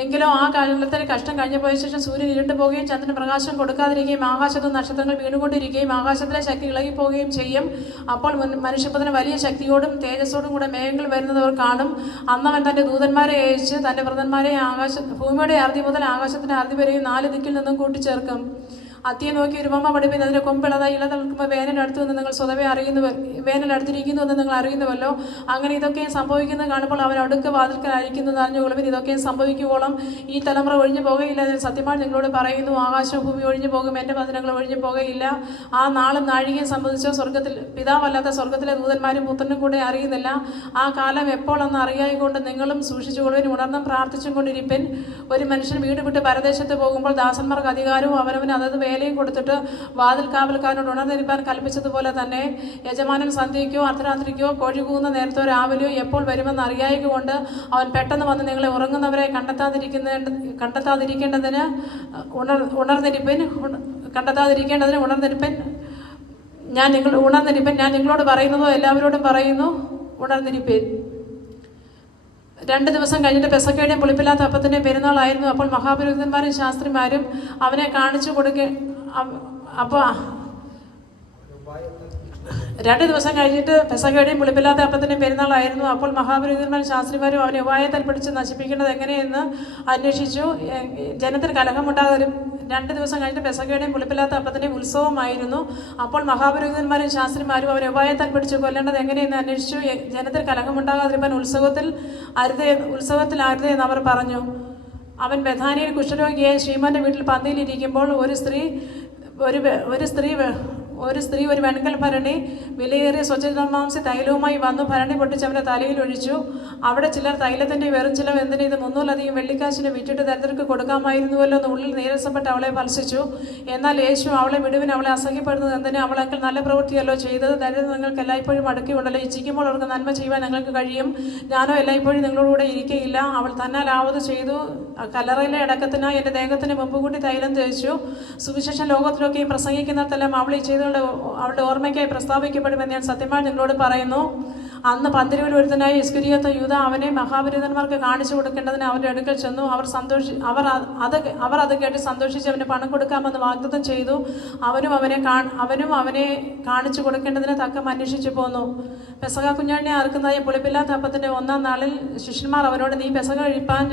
എങ്കിലും ആ കാലത്തിന് കഷ്ടം കഴിഞ്ഞു പോയ ശേഷം സൂര്യൻ ഇരുണ്ടു പോവുകയും ചന്ദ്രന് പ്രകാശം കൊടുക്കാതിരിക്കുകയും ആകാശത്ത് നക്ഷത്രങ്ങൾ വീണുകൊണ്ടിരിക്കുകയും ആകാശത്തിലെ ശക്തി ഇളകിപ്പോവുകയും ചെയ്യും. അപ്പോൾ മനുഷ്യപുത്രന് വലിയ ശക്തിയോടും തേജസ്സോടും കൂടെ മേഘങ്ങൾ വരുന്നവർ കാണും. അന്നവൻ തന്റെ ദൂതന്മാരെ അയച്ച് തന്റെ വൃതന്മാരെ ഭൂമിയുടെ അറുതി മുതൽ ആകാശത്തിന്റെ അറുതി വരെയും 4 ദിക്കിൽ നിന്നും കൂട്ടിച്ചേർക്കും. അത്തിയെ നോക്കി ഒരു ഉപമ പഠിപ്പിൻ. അതിന്റെ കൊമ്പിളതായി ഇല നിൽക്കുമ്പോൾ വേനൽ അടുത്തുനിന്ന് നിങ്ങൾ സ്വതവേ വേനൽ അടുത്തിരിക്കുന്നുവെന്ന് നിങ്ങൾ അറിയുന്നുവല്ലോ. അങ്ങനെ ഇതൊക്കെയും സംഭവിക്കുന്നത് കാണുമ്പോൾ അവൻ അടുക്ക് വാതിൽക്കൽ അഴിക്കുന്നത് അറിഞ്ഞുകൊള്ളുവിൻ. ഇതൊക്കെയും സംഭവിക്കുവോളം ഈ തലമുറ ഒഴിഞ്ഞു പോകയില്ല. അതിന് സത്യമായി നിങ്ങളോട് പറയുന്നു, ആകാശവും ഭൂമി ഒഴിഞ്ഞു പോകും, എൻ്റെ വചനങ്ങൾ ഒഴിഞ്ഞു പോകയില്ല. ആ നാളും നാഴികയും സംബന്ധിച്ചോ പിതാവല്ലാത്ത സ്വർഗത്തിലെ ദൂതന്മാരും പുത്രനും കൂടെ അറിയുന്നില്ല. ആ കാലം എപ്പോഴെന്ന് അറിയായിക്കൊണ്ട് നിങ്ങളും സൂക്ഷിച്ചുകൊള്ളുവിൻ. ഉണർന്നും പ്രാർത്ഥിച്ചും കൊണ്ടിരിപ്പിൻ. ഒരു മനുഷ്യൻ വീട് വിട്ട് പരദേശത്ത് പോകുമ്പോൾ ദാസന്മാർക്ക് അധികാരവും അവനവന് അതത് വേലയും കൊടുത്തിട്ട് വാതിൽ കാവൽക്കാരനോട് ഉണർന്നിരിപ്പാൻ കൽപ്പിച്ചതുപോലെ തന്നെ യജമാനൻ സന്ധ്യയ്ക്കോ അർദ്ധരാത്രിക്കോ കോഴി കൂകുന്ന നേരത്തോ രാവിലെയോ എപ്പോൾ വരുമെന്ന് അറിയായിക്കൊണ്ട് അവൻ പെട്ടെന്ന് വന്ന് നിങ്ങളെ ഉറങ്ങുന്നവരെ കണ്ടെത്താതിരിക്കേണ്ടതിന് ഉണർന്നിരിപ്പിൻ. ഞാൻ നിങ്ങളോട് പറയുന്നതോ എല്ലാവരോടും പറയുന്നു, ഉണർന്നിരിപ്പിൻ. 2 ദിവസം കഴിഞ്ഞിട്ട് പെസക്കയുടെയും പുളിപ്പില്ലാത്ത അപ്പത്തിൻ്റെയും പെരുന്നാളായിരുന്നു. അപ്പോൾ മഹാപുരോഹിതന്മാരും ശാസ്ത്രിമാരും അവനെ കാണിച്ചു അപ്പോൾ 2 ദിവസം കഴിഞ്ഞിട്ട് പെസക്കയുടെയും പുളിപ്പില്ലാത്ത അപ്പത്തിൻ്റെയും പെരുന്നാളായിരുന്നു. അപ്പോൾ മഹാപുരോഹിതന്മാരും ശാസ്ത്രിമാരും അവനെ ഉപായത്തിൽ പിടിച്ച് നശിപ്പിക്കേണ്ടത് എങ്ങനെയെന്ന് അന്വേഷിച്ചു. ജനത്തിന് 2 ദിവസം കഴിഞ്ഞ് പെസഹയുടെയും പുളിപ്പില്ലാത്ത അപ്പത്തിൻ്റെയും ഉത്സവമായിരുന്നു. അപ്പോൾ മഹാപുരോഹിതന്മാരും ശാസ്ത്രിമാരും അവരെ ഉപായത്താൽ പിടിച്ച് കൊല്ലേണ്ടത് എങ്ങനെയെന്ന് അന്വേഷിച്ചു. ജനത്തിൽ കലഹമുണ്ടാകാതിരിക്കാൻ ഉത്സവത്തിൽ അരുതേ എന്ന് അവർ പറഞ്ഞു. അവൻ ബഥാനിയിൽ കുഷ്ഠരോഗിയായ ശ്രീമാന്റെ വീട്ടിൽ പന്തിയിലിരിക്കുമ്പോൾ ഒരു സ്ത്രീ ഒരു വെൺകൽ ഭരണി വിലയേറിയ സ്വച്ഛമാംസി തൈലവുമായി വന്നു ഭരണി പൊട്ടിച്ച് അവൻ്റെ തലയിൽ ഒഴിച്ചു. അവിടെ ചിലർ തൈലത്തിൻ്റെ വെറും ചിലവ് എന്തിന് ഇത് 300 വെള്ളിക്കാശിന് വിറ്റിട്ട് ദരിദ്രർക്ക് കൊടുക്കാമായിരുന്നുവല്ലോ എന്ന് ഉള്ളിൽ നേരസപ്പെട്ട് അവളെ ഭത്സിച്ചു. എന്നാൽ യേശു അവളെ വിടുവിന്, അവളെ അസഹ്യപ്പെടുന്നത് എന്തിന്? അവളെങ്കിൽ നല്ല പ്രവൃത്തിയല്ലോ ചെയ്തത്. ദരിദ്രം നിങ്ങൾക്ക് എല്ലായ്പ്പോഴും അടുക്കിയുണ്ടല്ലോ. ഇച്ഛിക്കുമ്പോൾ അവർക്ക് നന്മ ചെയ്യുവാൻ നിങ്ങൾക്ക് കഴിയും. ഞാനോ എല്ലായ്പ്പോഴും നിങ്ങളോടുകൂടെ ഇരിക്കയില്ല. അവൾ തന്നാലാവത് ചെയ്തു. കല്ലറയിലെ അടക്കത്തിനായി എൻ്റെ ദേഹത്തിന് മുമ്പ് കൂട്ടി തൈലം തേച്ചു. സുവിശേഷം ലോകത്തിലൊക്കെയും പ്രസംഗിക്കുന്നിടത്തെല്ലാം അവൾ ഈ ചെയ്തുകൊണ്ട് അവളുടെ ഓർമ്മയ്ക്കായി പ്രസ്താവിക്കപ്പെടുമെന്ന് ഞാൻ സത്യമായി നിങ്ങളോട് പറയുന്നു. അന്ന് പന്തിരുവിൽ ഒരുത്തനായി ഇസ്കരിയോത്ത യൂദ അവനെ മഹാപുരോഹിതന്മാർക്ക് കാണിച്ചു കൊടുക്കേണ്ടതിന് അവരുടെ അടുക്കൽ ചെന്നു. അവർ അത് കേട്ട് സന്തോഷിച്ച് അവന് പണം കൊടുക്കാമെന്ന് വാഗ്ദത്തം ചെയ്തു. അവനും അവനെ കാണിച്ചു കൊടുക്കേണ്ടതിന് തക്കം അന്വേഷിച്ചു പോന്നു. പെസഹ കുഞ്ഞാടിനെ അറുക്കുന്നതായ പുളിപ്പില്ലാത്ത അപ്പത്തിൻ്റെ 1-ാം നാളിൽ ശിഷ്യന്മാർ അവനോട്, നീ പെസഹ കഴിപ്പാൻ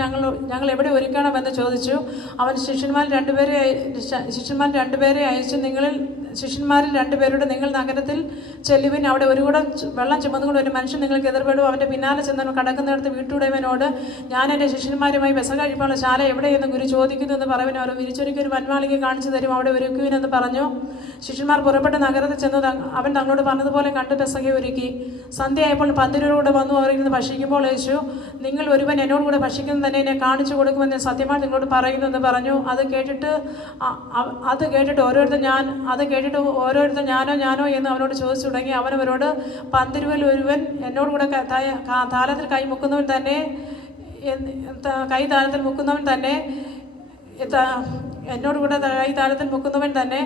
ഞങ്ങൾ എവിടെ ഒരുക്കണമെന്ന് ചോദിച്ചു. അവൻ ശിഷ്യന്മാരിൽ രണ്ടുപേരെ അയച്ചു. ശിഷ്യന്മാരിൽ 2 പേരോട്, നിങ്ങൾ നഗരത്തിൽ ചെല്ലുവിൻ, അവിടെ ഒരു കുടം വെള്ളം ചുമന്നുകൊണ്ട് ഒരു മനുഷ്യൻ നിങ്ങൾക്ക് എതിർപ്പെടും. അവൻ്റെ പിന്നാലെ ചെന്നവൻ കടക്കുന്നിടത്ത് വീട്ടുടയവനോട്, ഞാൻ എൻ്റെ ശിഷ്യന്മാരുമായി പെസഹ കഴിപ്പാനുള്ള ശാല എവിടെയെന്ന് ഗുരു ചോദിക്കുന്നു എന്ന് പറയുവാൻ അവർ വിരിച്ചൊരുക്കി ഒരു വൻമാളിക കാണിച്ചു തരും, അവിടെ ഒരുക്കുവിനെന്ന് പറഞ്ഞു. ശിഷ്യന്മാർ പുറപ്പെട്ട് നഗരത്തിൽ ചെന്ന് അവൻ തങ്ങളോട് പറഞ്ഞതുപോലെ കണ്ട് പെസഹ ഒരുക്കി. സന്ധ്യയായപ്പോൾ പന്തിരുവരോട് വന്നു. അവർ ഇരുന്ന് ഭക്ഷിക്കുമ്പോൾ യേശു, നിങ്ങൾ ഒരുവൻ എന്നോട് കൂടെ ഭക്ഷിക്കുന്നത് തന്നെ എന്നെ കാണിച്ചു കൊടുക്കുമെന്ന് സത്യമായി നിങ്ങളോട് പറയുന്നു എന്ന് പറഞ്ഞു. അത് കേട്ടിട്ട് ഓരോരുത്തർ ഞാനോ എന്ന് അവനോട് ചോദിച്ചു തുടങ്ങി. അവനവരോട്, പന്തിരുവൽ ഒരുവൻ എന്നോടുകൂടെ താലത്തിൽ കൈ മുക്കുന്നവൻ തന്നെ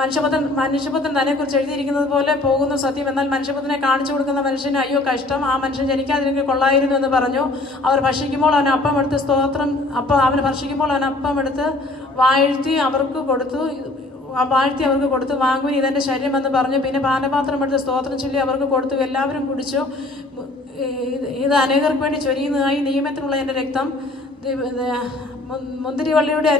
മനുഷ്യപുത്രൻ തന്നെ കുറിച്ച് എഴുതിയിരിക്കുന്നത് പോലെ പോകുന്നു സത്യം. എന്നാൽ മനുഷ്യപുത്രനെ കാണിച്ചു കൊടുക്കുന്ന മനുഷ്യന് അയ്യോ കഷ്ടം, ആ മനുഷ്യൻ ജനിക്കാതിരിക്കും കൊള്ളായിരുന്നു എന്ന് പറഞ്ഞു. അവർ ഭക്ഷിക്കുമ്പോൾ അവൻ അപ്പം എടുത്ത് വാഴ്ത്തി അവർക്ക് കൊടുത്തു, വാങ്ങുവിൻ, ഇതെൻ്റെ ശരീരമെന്ന് പറഞ്ഞു. പിന്നെ പാനപാത്രം എടുത്ത് സ്തോത്രം ചൊല്ലി അവർക്ക് കൊടുത്തു. എല്ലാവരും കുടിച്ചു. ഇത് അനേകർക്ക് വേണ്ടി ചൊരിയുന്നതായി നിയമത്തിനുള്ള എൻ്റെ രക്തം. മുന്തിരിവള്ളിയുടെ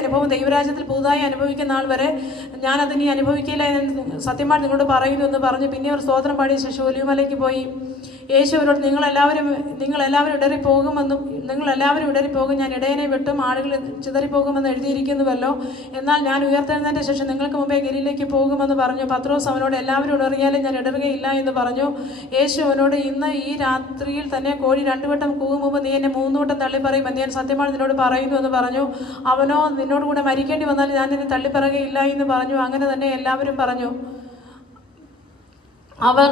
അനുഭവം ദൈവരാജ്യത്തിൽ പുതുതായി അനുഭവിക്കുന്ന ആൾ വരെ ഞാൻ അതിനി അനുഭവിക്കില്ല എന്ന് സത്യമായി നിങ്ങളോട് പറയുന്നു എന്ന് പറഞ്ഞു. പിന്നെ അവർ സ്തോത്രം പാടിയ ശേഷം ഒലിവുമലയ്ക്ക് പോയി. യേശു അവരോട്, നിങ്ങളെല്ലാവരും ഇടറിപ്പോകും, ഞാൻ ഇടയനെ വിട്ടും ആളുകൾ ചിതറിപ്പോകുമെന്ന് എഴുതിയിരിക്കുന്നുവല്ലോ. എന്നാൽ ഞാൻ ഉയർത്തെഴുന്നതിൻ്റെ ശേഷം നിങ്ങൾക്ക് മുമ്പേ ഗലീലയ്ക്ക് പോകുമെന്ന് പറഞ്ഞു. പത്രോസ് അവനോട്, എല്ലാവരും ഇടറിയാലും ഞാൻ ഇടറുകയില്ല എന്ന് പറഞ്ഞു. യേശു അവനോട്, ഇന്ന് ഈ രാത്രിയിൽ തന്നെ കോഴി 2 വട്ടം കൂകും മുമ്പ് നീ എന്നെ 3 വട്ടം തള്ളിപ്പറയുമെന്ന് ഞാൻ സത്യമായി നിന്നോട് പറയുന്നു എന്ന് പറഞ്ഞു. അവനോ, നിന്നോട് കൂടെ മരിക്കേണ്ടി വന്നാൽ ഞാൻ നിന്നെ തള്ളിപ്പറയുകയില്ല എന്ന് പറഞ്ഞു. അങ്ങനെ തന്നെ എല്ലാവരും പറഞ്ഞു. അവർ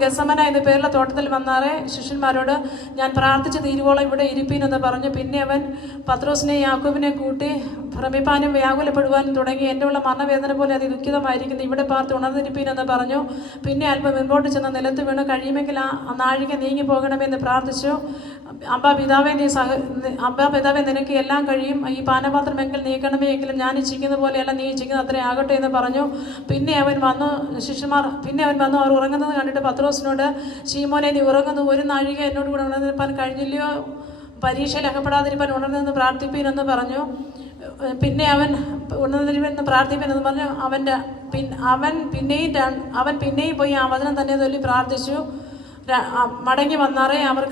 ഗസമന എന്ന പേരുള്ള തോട്ടത്തിൽ വന്നാറെ ശിഷ്യന്മാരോട്, ഞാൻ പ്രാർത്ഥിച്ച് തീരുവോളം ഇവിടെ ഇരിപ്പീനെന്ന് പറഞ്ഞു. പിന്നെ അവൻ പത്രോസിനെ യാക്കോബിനെ കൂട്ടി ഭ്രമിപ്പാനും വ്യാകുലപ്പെടുവാനും തുടങ്ങി. എൻ്റെ ഉള്ള മരണവേദന പോലെ അത് ദുഃഖിതമായിരിക്കുന്നു, ഇവിടെ പാർത്ത് ഉണർന്നിരിപ്പീനെന്ന് പറഞ്ഞു. പിന്നെ അല്പം മുൻപോട്ട് ചെന്ന് നിലത്ത് വീണ്, കഴിയുമെങ്കിൽ ആ നാഴിക നീങ്ങി പോകണമെന്ന് പ്രാർത്ഥിച്ചു. അബ്ബാ പിതാവേ, നിനക്ക് എല്ലാം കഴിയും, ഈ പാനപാത്രമെങ്കിൽ നീക്കണമേ, എങ്കിലും ഞാൻ ഇച്ഛിക്കുന്ന പോലെയല്ല നീ ഇച്ഛിക്കുന്നത് അത്രേ ആകട്ടെ എന്ന് പറഞ്ഞു. പിന്നെ അവൻ വന്നു അവർ ഉറങ്ങുന്നത് കണ്ടിട്ട് പത്രോസിനോട്, ശീമോനെ, നീ ഉറങ്ങുന്നു, ഒരു നാഴിക എന്നോട് കൂടെ ഉണർന്നിരിപ്പാൻ കഴിഞ്ഞില്ലയോ? പരീക്ഷയിൽ അകപ്പെടാതിരിപ്പാൻ ഉണർന്നെന്ന് പ്രാർത്ഥിപ്പീനെന്ന് പറഞ്ഞു. പിന്നെ അവൻ ഉണർന്നിരിപ്പെന്ന് പ്രാർത്ഥിപ്പീനെന്ന് പറഞ്ഞു. അവൻ പിന്നെയും പോയി ആ വചനം തന്നെ ചൊല്ലി പ്രാർത്ഥിച്ചു. മടങ്ങി വന്നാറേ അവരുടെ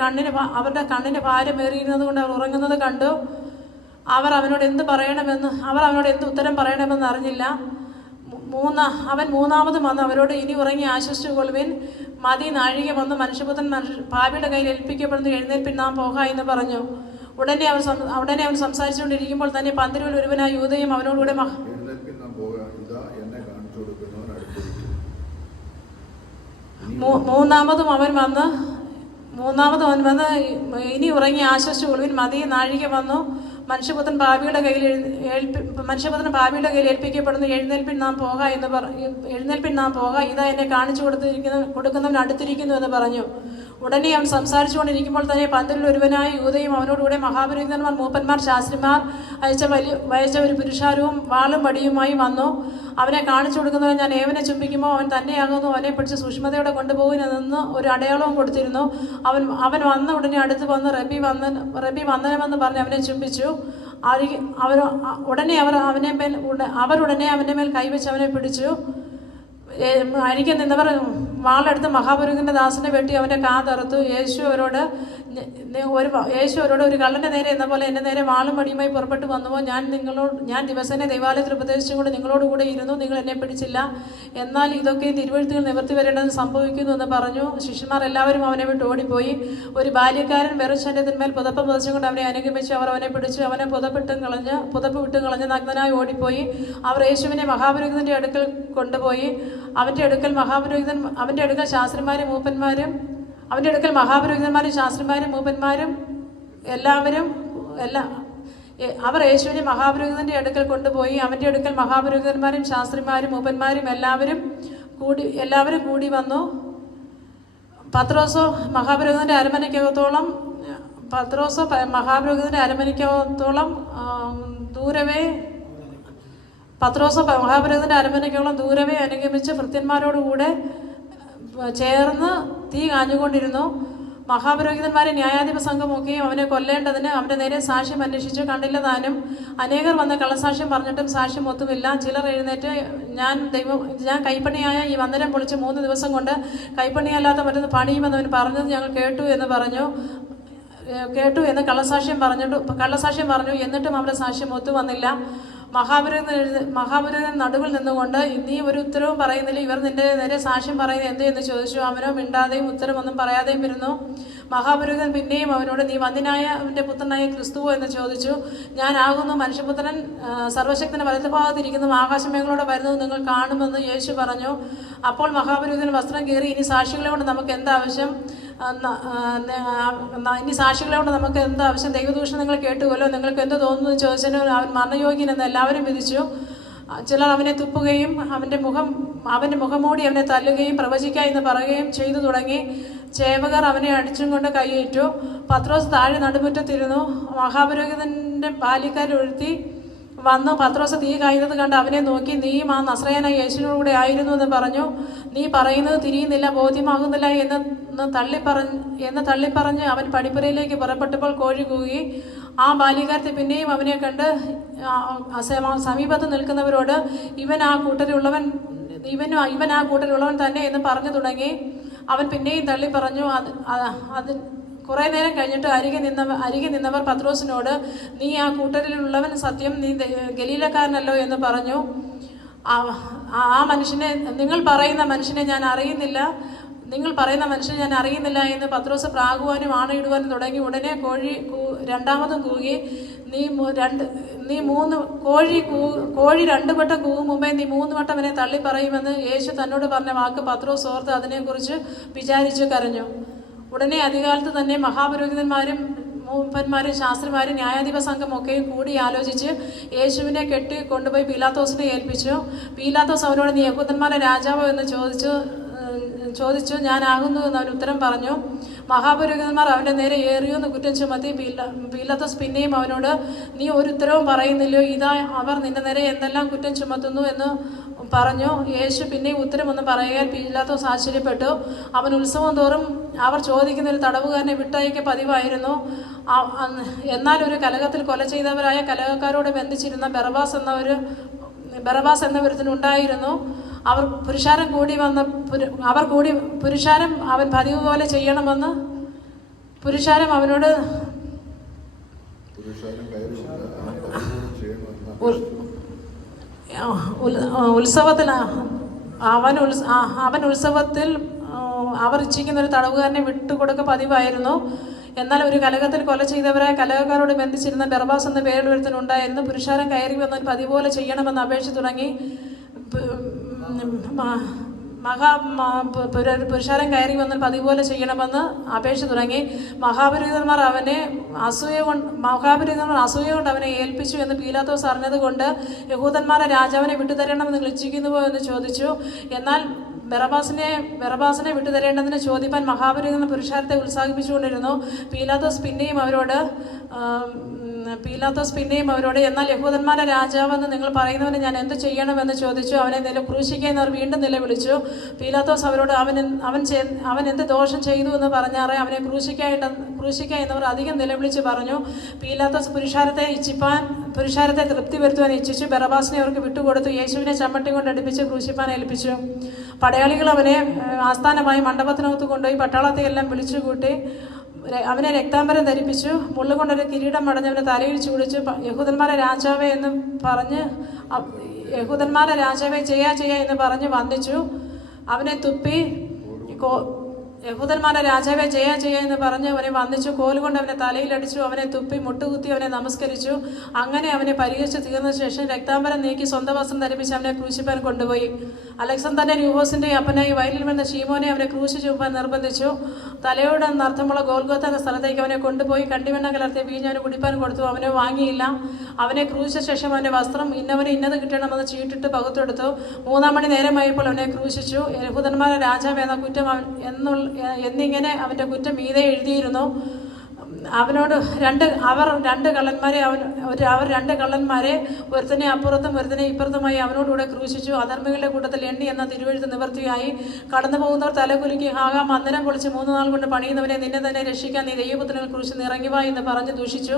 കണ്ണിന് ഭാരമേറിയിരുന്നത് കൊണ്ട് അവർ ഉറങ്ങുന്നത് കണ്ടു. അവർ അവനോട് എന്ത് ഉത്തരം പറയണമെന്ന് അറിഞ്ഞില്ല. അവൻ മൂന്നാമതും വന്ന് അവരോട്, ഇനി ഉറങ്ങി ആശ്വസിച്ചു കൊള്ളുവിൻ, മതി, നാഴിക വന്ന് മനുഷ്യപുത്രൻ ഭാവിയുടെ കയ്യിൽ ഏൽപ്പിക്കപ്പെടുന്നു, എഴുന്നേൽപ്പിൻ, നാം പോക എന്ന് പറഞ്ഞു. ഉടനെ അവൻ സംസാരിച്ചുകൊണ്ടിരിക്കുമ്പോൾ തന്നെ പന്തിരുവിൽ ഒരുവനായ യൂദയും അവനോടുകൂടെ മൂന്നാമതും അവൻ വന്ന് ഇനി ഉറങ്ങി ആശ്വസിച്ചു കൊള്ളുവിൻ, മതി, നാഴിക വന്നു മനുഷ്യപുത്രൻ ഭാവിയുടെ കയ്യിൽ ഏൽപ്പിക്കപ്പെടുന്നു, എഴുന്നേൽപ്പിൻ, നാം പോക, ഇതാ എന്നെ കാണിച്ചു കൊടുക്കുന്നവൻ അടുത്തിരിക്കുന്നു എന്ന് പറഞ്ഞു. ഉടനെ അവൻ സംസാരിച്ചുകൊണ്ടിരിക്കുമ്പോൾ തന്നെ പന്തിൽ ഒരുവനായ യൂദയും അവനോടുകൂടെ മഹാപുരോഹിതന്മാർ, മൂപ്പന്മാർ, ശാസ്ത്രിമാർ വഹിച്ച ഒരു പുരുഷാരവും വാളും വടിയുമായി വന്നു. അവനെ കാണിച്ചു കൊടുക്കുന്നവൻ ഞാൻ ഏവനെ ചുംബിക്കുമോ അവൻ തന്നെയാകുന്നു, അവനെ പിടിച്ച് സൂക്ഷ്മതയോടെ കൊണ്ടുപോകുന്നതെന്ന് ഒരു അടയാളവും കൊടുത്തിരുന്നു. അവൻ വന്ന ഉടനെ അടുത്ത് വന്ന് റബ്ബി വന്ദനമെന്ന് പറഞ്ഞ് അവനെ ചുംബിച്ചു. ഉടനെ അവർ അവൻ്റെ മേൽ കൈവച്ച് അവനെ പിടിച്ചു. അഴികെ നിന്നവർ വാളെടുത്ത് മഹാപുരോഹിതന്റെ ദാസനെ വെട്ടി അവൻ്റെ കാതറുത്തു. യേശു അവരോട് ഒരു കള്ളൻ്റെ നേരെ എന്ന പോലെ എൻ്റെ നേരെ വാളും വടിയുമായി പുറപ്പെട്ടു വന്നുവോ? ഞാൻ ദിവസേന ദൈവാലയത്തിൽ ഉപദേശിച്ചുകൊണ്ട് നിങ്ങളോടുകൂടെ ഇരുന്നു, നിങ്ങൾ എന്നെ പിടിച്ചില്ല. എന്നാൽ ഇതൊക്കെ തിരുവഴുത്തുകൾ നിവർത്തി വരേണ്ടത് സംഭവിക്കുന്നു എന്ന് പറഞ്ഞു. ശിഷ്യന്മാർ എല്ലാവരും അവനെ വിട്ട് ഓടിപ്പോയി. ഒരു ബാല്യക്കാരൻ വെറുശരീരത്തിന്മേൽ പുതപ്പ് പുതച്ചുകൊണ്ട് അവനെ അനുഗമിച്ച് അവർ അവനെ പിടിച്ചു. അവനെ പുതപ്പ് വിട്ട് കളഞ്ഞ് നഗ്നനായി ഓടിപ്പോയി. അവർ യേശുവിനെ മഹാപുരോഹിതന്റെ അടുക്കൽ കൊണ്ടുപോയി. അവൻ്റെ അടുക്കൽ മഹാപുരോഹിതന്മാരും ശാസ്ത്രിമാരും മൂപ്പന്മാരും അവർ യേശുവിനെ മഹാപുരോഹിതന്റെ അടുക്കൽ കൊണ്ടുപോയി. അവൻ്റെ അടുക്കൽ മഹാപുരോഹിതന്മാരും ശാസ്ത്രിമാരും മൂപ്പന്മാരും എല്ലാവരും കൂടി വന്നു. പത്രോസോ മഹാപുരോഹിതന്റെ അരമനയ്ക്കകത്തോളം ദൂരവേ അനുഗമിച്ച് ഭൃത്യന്മാരോടുകൂടെ ചേർന്ന് തീ കാഞ്ഞുകൊണ്ടിരുന്നു. മഹാപുരോഹിതന്മാരെ ന്യായാധിപ സംഘമൊക്കെയും അവനെ കൊല്ലേണ്ടതിന് അവൻ്റെ നേരെ സാക്ഷ്യം അന്വേഷിച്ചു, കണ്ടില്ല താനും. അനേകർ വന്ന് കള്ളസാക്ഷ്യം പറഞ്ഞിട്ടും സാക്ഷ്യം ഒത്തുമില്ല. ചിലർ എഴുന്നേറ്റ് ഞാൻ കൈപ്പണിയായ ഈ മന്ദിരം പൊളിച്ച് 3 ദിവസം കൊണ്ട് കൈപ്പണിയല്ലാത്ത മറ്റൊന്ന് പണിയുമെന്ന് അവൻ പറഞ്ഞത് ഞങ്ങൾ കേട്ടു എന്ന് കള്ളസാക്ഷ്യം പറഞ്ഞു. എന്നിട്ടും അവരുടെ സാക്ഷ്യം ഒത്തുവന്നില്ല. മഹാപുരോഹിതൻ നടുവിൽ നിന്നുകൊണ്ട് നീ ഒരു ഉത്തരവും പറയുന്നില്ല, ഇവർ നിന്റെ നേരെ സാക്ഷ്യം പറയുന്നത് എന്ത് എന്ന് ചോദിച്ചു. അവനോ മിണ്ടാതെയും ഉത്തരമൊന്നും പറയാതെയും ഇരുന്നു. മഹാപുരോഹിതൻ പിന്നെയും അവനോട് നീ വന്ധ്യനായ അവൻ്റെ പുത്രനായ ക്രിസ്തുവോ എന്ന് ചോദിച്ചു. ഞാനാകുന്നു, മനുഷ്യപുത്രൻ സർവശക്തന്റെ വലതുഭാഗത്തിരിക്കുന്നു, ആകാശമേഖലയോടെ വരുന്നത് നിങ്ങൾ കാണുമെന്ന് യേശു പറഞ്ഞു. അപ്പോൾ മഹാപുരോഹിതൻ വസ്ത്രം കീറി ഇനി സാക്ഷികളെ കൊണ്ട് നമുക്ക് എന്താവശ്യം, ദൈവദൂഷണം നിങ്ങൾ കേട്ടുവല്ലോ, നിങ്ങൾക്ക് എന്ത് തോന്നുന്നു എന്ന് ചോദിച്ചതിന് അവൻ മരണയോഗ്യൻ എന്ന് എല്ലാവരും വിധിച്ചു. ചിലർ അവനെ തുപ്പുകയും അവൻ്റെ മുഖംമൂടി അവനെ തല്ലുകയും പ്രവചിക്ക എന്ന് പറയുകയും ചെയ്തു തുടങ്ങി. ചേവകർ അവനെ അടിച്ചും കൊണ്ട് കൈയേറ്റു. പത്രോസ് താഴെ നടുമുറ്റത്തിരുന്നു. മഹാപുരോഹിതന്റെ ബാല്യക്കാരൊഴുത്തി വന്നു പത്രോസ് തീ കായുന്നത് കണ്ട് അവനെ നോക്കി, നീയും ആ നസ്രയനായ യേശുവിനോടുകൂടെ ആയിരുന്നു എന്ന് പറഞ്ഞു. നീ പറയുന്നത് തിരിയുന്നില്ല, ബോധ്യമാകുന്നില്ല എന്ന് തള്ളിപ്പറഞ്ഞ് അവൻ പടിപ്പുരയിലേക്ക് പുറപ്പെട്ടപ്പോൾ കോഴി കൂകി. ആ ബാല്യക്കാരത്തെ പിന്നെയും അവനെ കണ്ട് സമീപത്ത് നിൽക്കുന്നവരോട് ഇവൻ ആ കൂട്ടരിലുള്ളവൻ തന്നെ എന്ന് പറഞ്ഞു തുടങ്ങി. അവൻ പിന്നെയും തള്ളി പറഞ്ഞു. അത് കുറേ നേരം കഴിഞ്ഞിട്ട് അരികെ നിന്നവർ പത്രോസിനോട് നീ ആ കൂട്ടരിലുള്ളവൻ സത്യം, നീ ഗലീലക്കാരനല്ലോ എന്ന് പറഞ്ഞു. ആ മനുഷ്യനെ നിങ്ങൾ പറയുന്ന മനുഷ്യനെ ഞാൻ അറിയുന്നില്ല എന്ന് പത്രോസ് പ്രാകുവാനും ആണയിടുവാനും തുടങ്ങി. ഉടനെ കോഴി രണ്ടാമതും കൂകി. കോഴി 2 വട്ടം കൂകും മുമ്പേ നീ 3 വട്ടം അവനെ തള്ളി പറയുമെന്ന് യേശു തന്നോട് പറഞ്ഞ വാക്ക് പത്രോസ് ഓർത്ത് അതിനെക്കുറിച്ച് വിചാരിച്ചു കരഞ്ഞു. ഉടനെ അധികാലത്ത് തന്നെ മഹാപുരോഹിതന്മാരും മൂപ്പന്മാരും ശാസ്ത്രിമാരും ന്യായാധിപ സംഘമൊക്കെയും കൂടി ആലോചിച്ച് യേശുവിനെ കെട്ടി കൊണ്ടുപോയി പീലാത്തോസിനെ ഏൽപ്പിച്ചു. പീലാത്തോസ് അവനോട് നീ യഹൂദന്മാരുടെ രാജാവോ എന്ന് ചോദിച്ചു. ഞാനാകുന്നു എന്ന് അവൻ ഉത്തരം പറഞ്ഞു. മഹാപുരോഹിതന്മാർ അവൻ്റെ നേരെ ഏറിയോന്ന് കുറ്റം ചുമത്തി. പീലാത്തോസ് പിന്നെയും അവനോട് നീ ഒരു ഉത്തരവും പറയുന്നില്ലയോ, ഇതാ അവർ നിന്റെ നേരെ എന്തെല്ലാം കുറ്റം ചുമത്തുന്നു എന്ന് പറഞ്ഞു. യേശു പിന്നെയും ഉത്തരമൊന്നും പറയാൻ പീലാത്തോസ് ആശ്ചര്യപ്പെട്ടു. അവൻ ഉത്സവം തോറും അവർ ചോദിക്കുന്ന ഒരു തടവുകാരനെ വിട്ടയക്ക പതിവായിരുന്നു. എന്നാൽ ഒരു കലഹത്തിൽ കൊല ചെയ്തവരായ കലഹക്കാരോട് ബന്ധിച്ചിരുന്ന ബറബാസ് എന്ന ഒരുത്തനുണ്ടായിരുന്നു. പുരുഷാരം അവൻ പതിവ് പോലെ ചെയ്യണമെന്ന് അവനോട് ഉത്സവത്തിൽ അവർ ഇച്ഛിക്കുന്ന ഒരു തടവുകാരനെ വിട്ടുകൊടുക്ക പതിവായിരുന്നു. എന്നാൽ ഒരു കലഹത്തിൽ കൊല ചെയ്തവരായ കലഹക്കാരോട് ബന്ധിച്ചിരുന്ന ബറബാസ് എന്ന പേരിൽ ഒരുത്തനുണ്ടായിരുന്നു. പുരുഷാരം കയറി വന്നവൻ പതിവ് പോലെ ചെയ്യണമെന്ന് അപേക്ഷിച്ചു തുടങ്ങി. പുരുഷാരം കയറി വന്നാൽ പതിവ് പോലെ ചെയ്യണമെന്ന് അപേക്ഷ തുടങ്ങി. മഹാപുരോഹിതന്മാർ അസൂയ കൊണ്ട് അവനെ ഏൽപ്പിച്ചു എന്ന് പീലാത്തോസ് അറിഞ്ഞതുകൊണ്ട് യഹൂദന്മാരെ രാജാവിനെ വിട്ടുതരണമെന്ന് നിങ്ങൾ ഇച്ഛിക്കുന്നുവോ എന്ന് ചോദിച്ചു. എന്നാൽ ബറബ്ബാസിനെ വിട്ടുതരേണ്ടതിന് ചോദിപ്പാൻ മഹാപുരോഹിതൻ പുരുഷാരത്തെ ഉത്സാഹിപ്പിച്ചുകൊണ്ടിരുന്നു. പീലാത്തോസ് പിന്നെയും അവരോട് എന്നാൽ യഹൂദന്മാരുടെ രാജാവെന്ന് നിങ്ങൾ പറയുന്നവന് ഞാൻ എന്ത് ചെയ്യണമെന്ന് ചോദിച്ചു. അവനെ ക്രൂശിക്കാൻ അവർ വീണ്ടും നിലവിളിച്ചു. പീലാത്തോസ് അവരോട് അവൻ എന്ത് ദോഷം ചെയ്തു എന്ന് പറഞ്ഞാറേ അവനെ ക്രൂശിക്കുക എന്നവർ അധികം നിലവിളിച്ച് പറഞ്ഞു. പീലാത്തോസ് പുരുഷാരത്തെ തൃപ്തി വരുത്തുവാൻ ഇച്ഛിച്ചു. ബറബ്ബാസിനെ അവർക്ക് വിട്ടുകൊടുത്തു. യേശുവിനെ ചമ്മട്ടി കൊണ്ട് അടുപ്പിച്ച് ക്രൂശിപ്പാൻ ഏൽപ്പിച്ചു. പടയാളികൾ അവനെ ആസ്ഥാനമായി മണ്ഡപത്തിനകത്ത് കൊണ്ടുപോയി പട്ടാളത്തെ എല്ലാം വിളിച്ചുകൂട്ടി അവനെ രക്താംബരം ധരിപ്പിച്ചു. മുള്ളുകൊണ്ടൊരു കിരീടം മടഞ്ഞ് അവനെ തലയിൽ ചൂടിച്ചു. യഹൂദന്മാരെ രാജാവേ ചെയ്യാ എന്ന് പറഞ്ഞ് വന്ദിച്ചു. അവനെ തുപ്പി യഹൂദന്മാരെ രാജാവെ ചെയ്യാ എന്ന് പറഞ്ഞ് അവനെ വന്ദിച്ചു. കോലുകൊണ്ട് അവനെ തലയിലടിച്ചു. അവനെ തുപ്പി മുട്ടുകുത്തി അവനെ നമസ്കരിച്ചു. അങ്ങനെ അവനെ പരിഹരിച്ച് തീർന്ന ശേഷം രക്താംബരം നീക്കി സ്വന്തം വസ്ത്രം ധരിപ്പിച്ച് അവനെ ക്രൂശിപ്പാൻ കൊണ്ടുപോയി. അലക്സാണ്ടറിന്റെ യൂഹോസിന്റെ അപ്പനായി വയലിൽ വന്ന ശീമോനെ അവനെ ക്രൂശി ചുമപ്പാൻ നിർബന്ധിച്ചു. തലയോട് അർത്ഥമുള്ള ഗോൽഗോത്ത എന്ന സ്ഥലത്തേക്ക് അവനെ കൊണ്ടുപോയി കണ്ടിവെണ്ണ കലർത്തിയ വീഞ്ഞ് അവന് കുടിപ്പാൻ കൊടുത്തു. അവനെ വാങ്ങിയില്ല. അവനെ ക്രൂശിച്ച ശേഷം അവന്റെ വസ്ത്രം ഇന്നവന് ഇന്നത് കിട്ടണമെന്ന് ചീട്ടിട്ട് പകുത്തെടുത്തു. 3 മണി നേരമായപ്പോൾ അവനെ ക്രൂശിച്ചു. യഹൂദന്മാരുടെ രാജാവ് എന്ന കുറ്റം എന്നിങ്ങനെ അവന്റെ കുറ്റം മീതെ എഴുതിയിരുന്നു. അവനോട് അവർ രണ്ട് കള്ളന്മാരെ ഒരുത്തനെ അപ്പുറത്തും ഒരുത്തനെ ഇപ്പുറത്തുമായി അവനോടുകൂടെ ക്രൂശിച്ചു. അധർമ്മികളുടെ കൂട്ടത്തിൽ എണ്ണി എന്ന തിരുവെഴുത്ത് നിവൃത്തിയായി. കടന്നു പോകുന്നവർ തലകുലുക്കി ഹാഗാ മന്ദിരം പൊളിച്ച് 3 നാൾ കൊണ്ട് പണിയുന്നവനെ നിന്നെ തന്നെ രക്ഷിക്കാൻ നീ ദൈവപുത്രനെ ക്രൂശിൽ ഇറങ്ങിവാ എന്ന് പറഞ്ഞ് ദൂഷിച്ചു.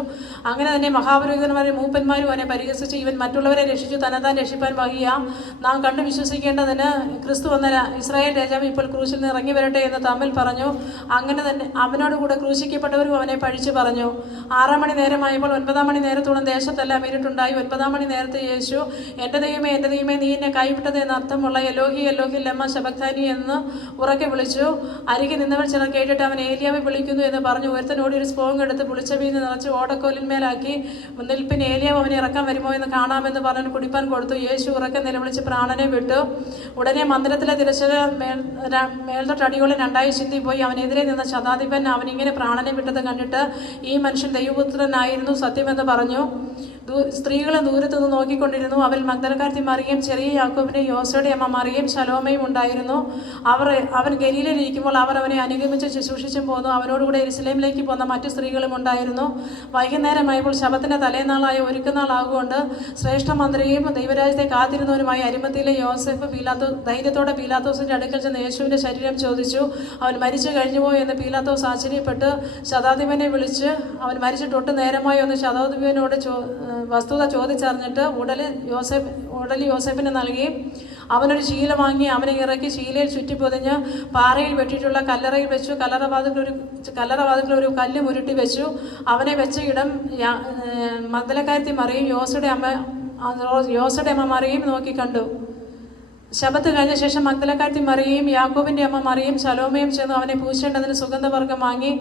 അങ്ങനെ തന്നെ മഹാപുരോഹിതന്മാരും മൂപ്പന്മാരും അവനെ പരിഹസിച്ച് ഇവൻ മറ്റുള്ളവരെ രക്ഷിച്ചു തന്നെത്താൻ രക്ഷിപ്പാൻ വഹിയ നാം കണ്ടു വിശ്വസിക്കേണ്ടതിന് ക്രിസ്തു വന്ന ഇസ്രായേൽ രാജാവ് ഇപ്പോൾ ക്രൂശിൽ നിന്ന് ഇറങ്ങി വരട്ടെ എന്ന് തമ്മിൽ പറഞ്ഞു. അങ്ങനെ തന്നെ അവനോടുകൂടെ ക്രൂശിക്കപ്പെട്ടവരും അവനെ പഴിച്ചു പറഞ്ഞു. 6 മണി നേരമായപ്പോൾ 9 മണി നേരത്തോളം ദേശത്തെല്ലാം ഇരുട്ടുണ്ടായി. 9 മണി നേരത്തെ യേശു എൻ്റെ ദൈവമേ നീ എന്നെ കൈവിട്ടത് എന്നർത്ഥമുള്ള എലോഹി ലമ്മ ശബക്താനി എന്ന് ഉറക്കെ വിളിച്ചു. അരികെ നിന്നവർ ചിലർ കേട്ടിട്ട് അവൻ ഏലിയാവെ വിളിക്കുന്നു എന്ന് പറഞ്ഞു. ഒരുത്തനോടി ഒരു സ്പോങ് എടുത്ത് പുളിച്ച വീഞ്ഞ് നിറച്ച് ഓടക്കോലിന്മേലാക്കി നിൽപ്പിന് ഏലിയാവ് അവനെ ഇറക്കാൻ വരുമോ എന്ന് കാണാമെന്ന് പറഞ്ഞു കുടിപ്പാൻ കൊടുത്തു. യേശു ഉറക്കെ നിലവിളിച്ച് പ്രാണനെ വിട്ടു. ഉടനെ മന്ദിരത്തിലെ തിരശ്ശീല മേൽതൊട്ടടിയോളം 2 ചിന്തിപ്പോയി. അവനെതിരെ നിന്ന ശതാധിപൻ അവനിങ്ങനെ പ്രാണനെ വിട്ടത് കണ്ടിട്ട് ഈ മനുഷ്യൻ ദൈവപുത്രനായിരുന്നു സത്യമെന്ന് പറഞ്ഞു. സ്ത്രീകളെ ദൂരത്തുനിന്ന് നോക്കിക്കൊണ്ടിരുന്നു. അവൽ മഗ്ദലക്കാരത്തി മറിയയും ചെറിയ യാക്കോബിന്റെ യോസയുടെ അമ്മ മറിയയും ശലോമയും ഉണ്ടായിരുന്നു. അവൻ ഗലീലയിൽ ഇരിക്കുമ്പോൾ അവർ അവനെ അനുഗമിച്ച് ശുശ്രൂഷിച്ചും പോന്നു. അവനോടുകൂടെ യെരുശലേമിലേക്ക് പോന്ന മറ്റു സ്ത്രീകളും ഉണ്ടായിരുന്നു. വൈകുന്നേരമായപ്പോൾ ശബത്തിന്റെ തലേനാളായ ഒരുക്കനാളാകൊണ്ട് ശ്രേഷ്ഠമന്ത്രിയും ദൈവരാജ്യത്തെ കാത്തിരുന്നവരുമായ അരിമത്തിയിലെ യോസെഫ് ധൈര്യത്തോടെ പീലാത്തോസിന്റെ അടുക്കൽ ചെന്ന് യേശുവിന്റെ ശരീരം ചോദിച്ചു. അവൻ മരിച്ചു കഴിഞ്ഞുവോ എന്ന് പീലാത്തോസ് ആശ്ചര്യപ്പെട്ട് ശതാധിപനെ വിളിച്ച് അവൻ മരിച്ചിട്ട് ഒട്ടു നേരമായി ഒന്ന് ശതാധിപനോട് വസ്തുത ചോദിച്ചറിഞ്ഞിട്ട് ഉടല് യോസെഫിന് നൽകി. അവനൊരു ശീല വാങ്ങി അവനെ ഇറക്കി ശീലയിൽ ചുറ്റിപ്പൊതിഞ്ഞ് പാറയിൽ വെട്ടിയിട്ടുള്ള കല്ലറയിൽ വെച്ചു. കല്ലറവാതിൽ ഒരു കല്ല് ഉരുട്ടി വെച്ചു. അവനെ വെച്ച ഇടം മഗ്ദലക്കാരത്തി മറിയും യോസയുടെ അമ്മ മറിയും നോക്കി കണ്ടു. ശബത്ത് കഴിഞ്ഞ ശേഷം മഗ്ദലക്കാരത്തി മറിയയും യാക്കോബിന്റെ അമ്മ മറിയയും ശലോമയും ചെന്ന് അവനെ പൂശേണ്ടതിന് സുഗന്ധവർഗ്ഗം വാങ്ങി.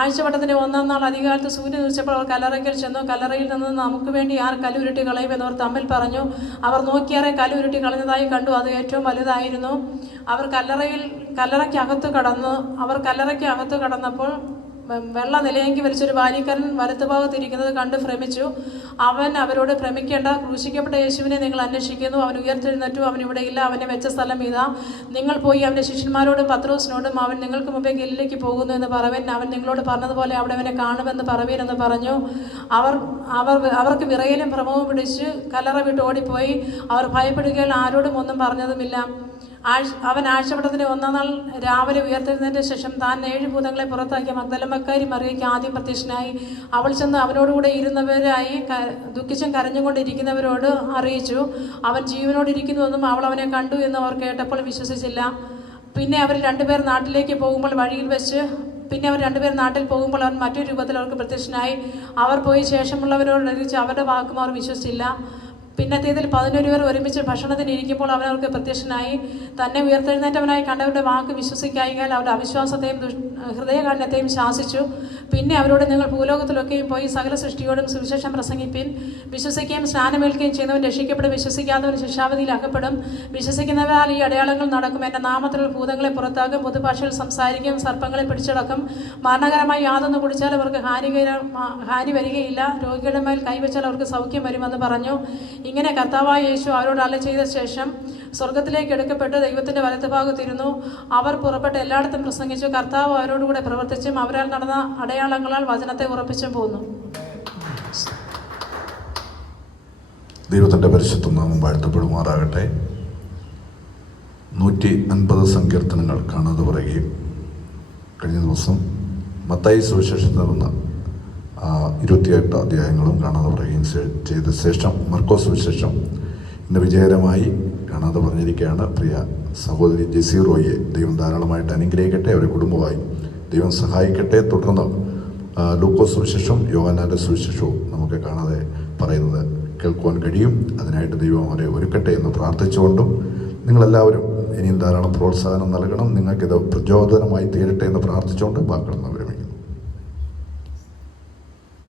ആഴ്ചവട്ടത്തിന്റെ 1-ാം നാൾ അധികാലത്ത് സൂര്യൻ ഉദിച്ചപ്പോൾ അവർ കല്ലറയ്ക്കൽ ചെന്നു. കല്ലറയിൽ നിന്ന് നമുക്ക് വേണ്ടി ആർ കല്ലുരുട്ടി കളയുമെന്നവർ തമ്മിൽ പറഞ്ഞു. അവർ നോക്കിയാറെ കല്ലുരുട്ടി കളഞ്ഞതായി കണ്ടു. അത് ഏറ്റവും വലുതായിരുന്നു. അവർ കല്ലറയ്ക്കകത്ത് കടന്നപ്പോൾ വെള്ള നിലയെങ്കി വലിച്ചൊരു ബാലിക്കാരൻ വലത്തുഭാഗത്തിരിക്കുന്നത് കണ്ട് ഭ്രമിച്ചു. അവൻ അവരോട് ഭ്രമിക്കേണ്ട, ക്രൂശിക്കപ്പെട്ട യേശുവിനെ നിങ്ങൾ അന്വേഷിക്കുന്നു. അവൻ ഉയർത്തെഴുന്നേറ്റു, അവൻ ഇവിടെ ഇല്ല. അവനെ വെച്ച സ്ഥലം ഇതാ. നിങ്ങൾ പോയി അവന്റെ ശിഷ്യന്മാരോടും പത്രോസിനോടും അവൻ നിങ്ങൾക്ക് മുമ്പേ ഗലീലയ്ക്ക് പോകുന്നു എന്ന് പറവൻ. അവൻ നിങ്ങളോട് പറഞ്ഞതുപോലെ അവിടെ അവനെ കാണുമെന്ന് പറവീനെന്ന് പറഞ്ഞു. അവർക്ക് വിറയലും ഭ്രമവും പിടിച്ച് കല്ലറ വിട്ട് ഓടിപ്പോയി. അവർ ഭയപ്പെടുകയാൽ ആരോടും ഒന്നും പറഞ്ഞതുമില്ല. അവൻ ആഴ്ചവട്ടത്തിന്റെ 1-ാം നാൾ രാവിലെ ഉയർത്തെഴുന്നതിന്റെ ശേഷം താൻ 7 ഭൂതങ്ങളെ പുറത്താക്കിയ മഗ്ദലക്കാരി മറിയയ്ക്ക് ആദ്യം പ്രത്യക്ഷനായി. അവൾ ചെന്ന് അവനോടുകൂടെ ഇരുന്നവരായി ദുഃഖിച്ചും കരഞ്ഞുകൊണ്ടിരിക്കുന്നവരോട് അറിയിച്ചു. അവൻ ജീവനോടിരിക്കുന്നുവെന്നും അവൾ അവനെ കണ്ടു എന്ന് അവർ കേട്ടപ്പോൾ വിശ്വസിച്ചില്ല. പിന്നെ അവർ 2 പേർ നാട്ടിൽ പോകുമ്പോൾ അവൻ മറ്റൊരു രൂപത്തിൽ അവർക്ക് പ്രത്യക്ഷനായി. അവർ പോയി ശേഷമുള്ളവരോട് അറിയിച്ച് അവരുടെ വാക്കും അവർ വിശ്വസിച്ചില്ല. പിന്നത്തേതിൽ 11 പേർ ഒരുമിച്ച് ഭക്ഷണത്തിന് ഇരിക്കുമ്പോൾ അവൻ അവർക്ക് പ്രത്യക്ഷനായി. തന്നെ ഉയർത്തെഴുന്നേറ്റവനായി കണ്ടവരുടെ വാക്ക് വിശ്വസിക്കായികയാൽ അവരുടെ അവിശ്വാസത്തെയും ഹൃദയകാഠിന്യത്തെയും ശാസിച്ചു. പിന്നെ അവരോട് നിങ്ങൾ ഭൂലോകത്തിലൊക്കെയും പോയി സകല സൃഷ്ടിയോടും സുവിശേഷം പ്രസംഗിപ്പിൻ. വിശ്വസിക്കുകയും സ്നാനമേൽക്കുകയും ചെയ്യുന്നവൻ രക്ഷിക്കപ്പെടും, വിശ്വസിക്കാത്തവൻ ശിക്ഷാവിധിയിൽ അകപ്പെടും. വിശ്വസിക്കുന്നവരാൽ ഈ അടയാളങ്ങൾ നടക്കും. എൻ്റെ നാമത്തിലുള്ള ഭൂതങ്ങളെ പുറത്താക്കും, പൊതുഭാഷയിൽ സംസാരിക്കും, സർപ്പങ്ങളെ പിടിച്ചടക്കും. മരണകരമായി യാതൊന്ന് കുടിച്ചാൽ അവർക്ക് ഹാനി വരികയില്ല. രോഗികളുടെ മേൽ കൈവച്ചാൽ അവർക്ക് സൗഖ്യം വരുമെന്ന് പറഞ്ഞു. ഇങ്ങനെ കർത്താവായ യേശു അവരോട് അരുളി ചെയ്ത ശേഷം സ്വർഗത്തിലേക്ക് എടുക്കപ്പെട്ട് ദൈവത്തിൻ്റെ വലത്തുഭാഗത്തിരുന്നു. അവർ പുറപ്പെട്ട് എല്ലായിടത്തും പ്രസംഗിച്ചു. കർത്താവ് അവരോടുകൂടെ പ്രവർത്തിച്ചും അവരാൽ നടന്ന അടയാളങ്ങളാൽ വചനത്തെ ഉറപ്പിച്ചും പോന്നു. ദൈവത്തിൻ്റെ പരിശുദ്ധ നാമം വാഴ്ത്തപ്പെടുമാറാകട്ടെ. 150 സങ്കീർത്തനങ്ങൾ കാണാതെ പറയുകയും കഴിഞ്ഞ ദിവസം മത്തായി സുവിശേഷത്തിൽ നിന്ന് 28 അധ്യായങ്ങളും കാണാതെ പറയുകയും ചെയ്ത ശേഷം മർക്കോസ് സുവിശേഷം ഇന്ന് വിജയകരമായി കാണാതെ പറഞ്ഞിരിക്കുകയാണ്. പ്രിയ സഹോദരി ജെസി റോയിയെ ദൈവം ധാരാളമായിട്ട് അനുഗ്രഹിക്കട്ടെ, അവരെ കുടുംബമായി ദൈവം സഹായിക്കട്ടെ. തുടർന്ന് ലൂക്കോസ് സുവിശേഷം യോഹന്നാൻ്റെ സുവിശേഷവും നമുക്ക് കാണാതെ പറയുന്നത് കേൾക്കുവാൻ കഴിയും. അതിനായിട്ട് ദൈവം അവരെ ഒരുക്കട്ടെ എന്ന് പ്രാർത്ഥിച്ചുകൊണ്ടും നിങ്ങളെല്ലാവരും ഇനിയും ധാരാളം പ്രോത്സാഹനം നൽകണം, നിങ്ങൾക്കിത് പ്രചോദനമായി തീരട്ടെ എന്ന് പ്രാർത്ഥിച്ചുകൊണ്ട് വാക്കുകൾ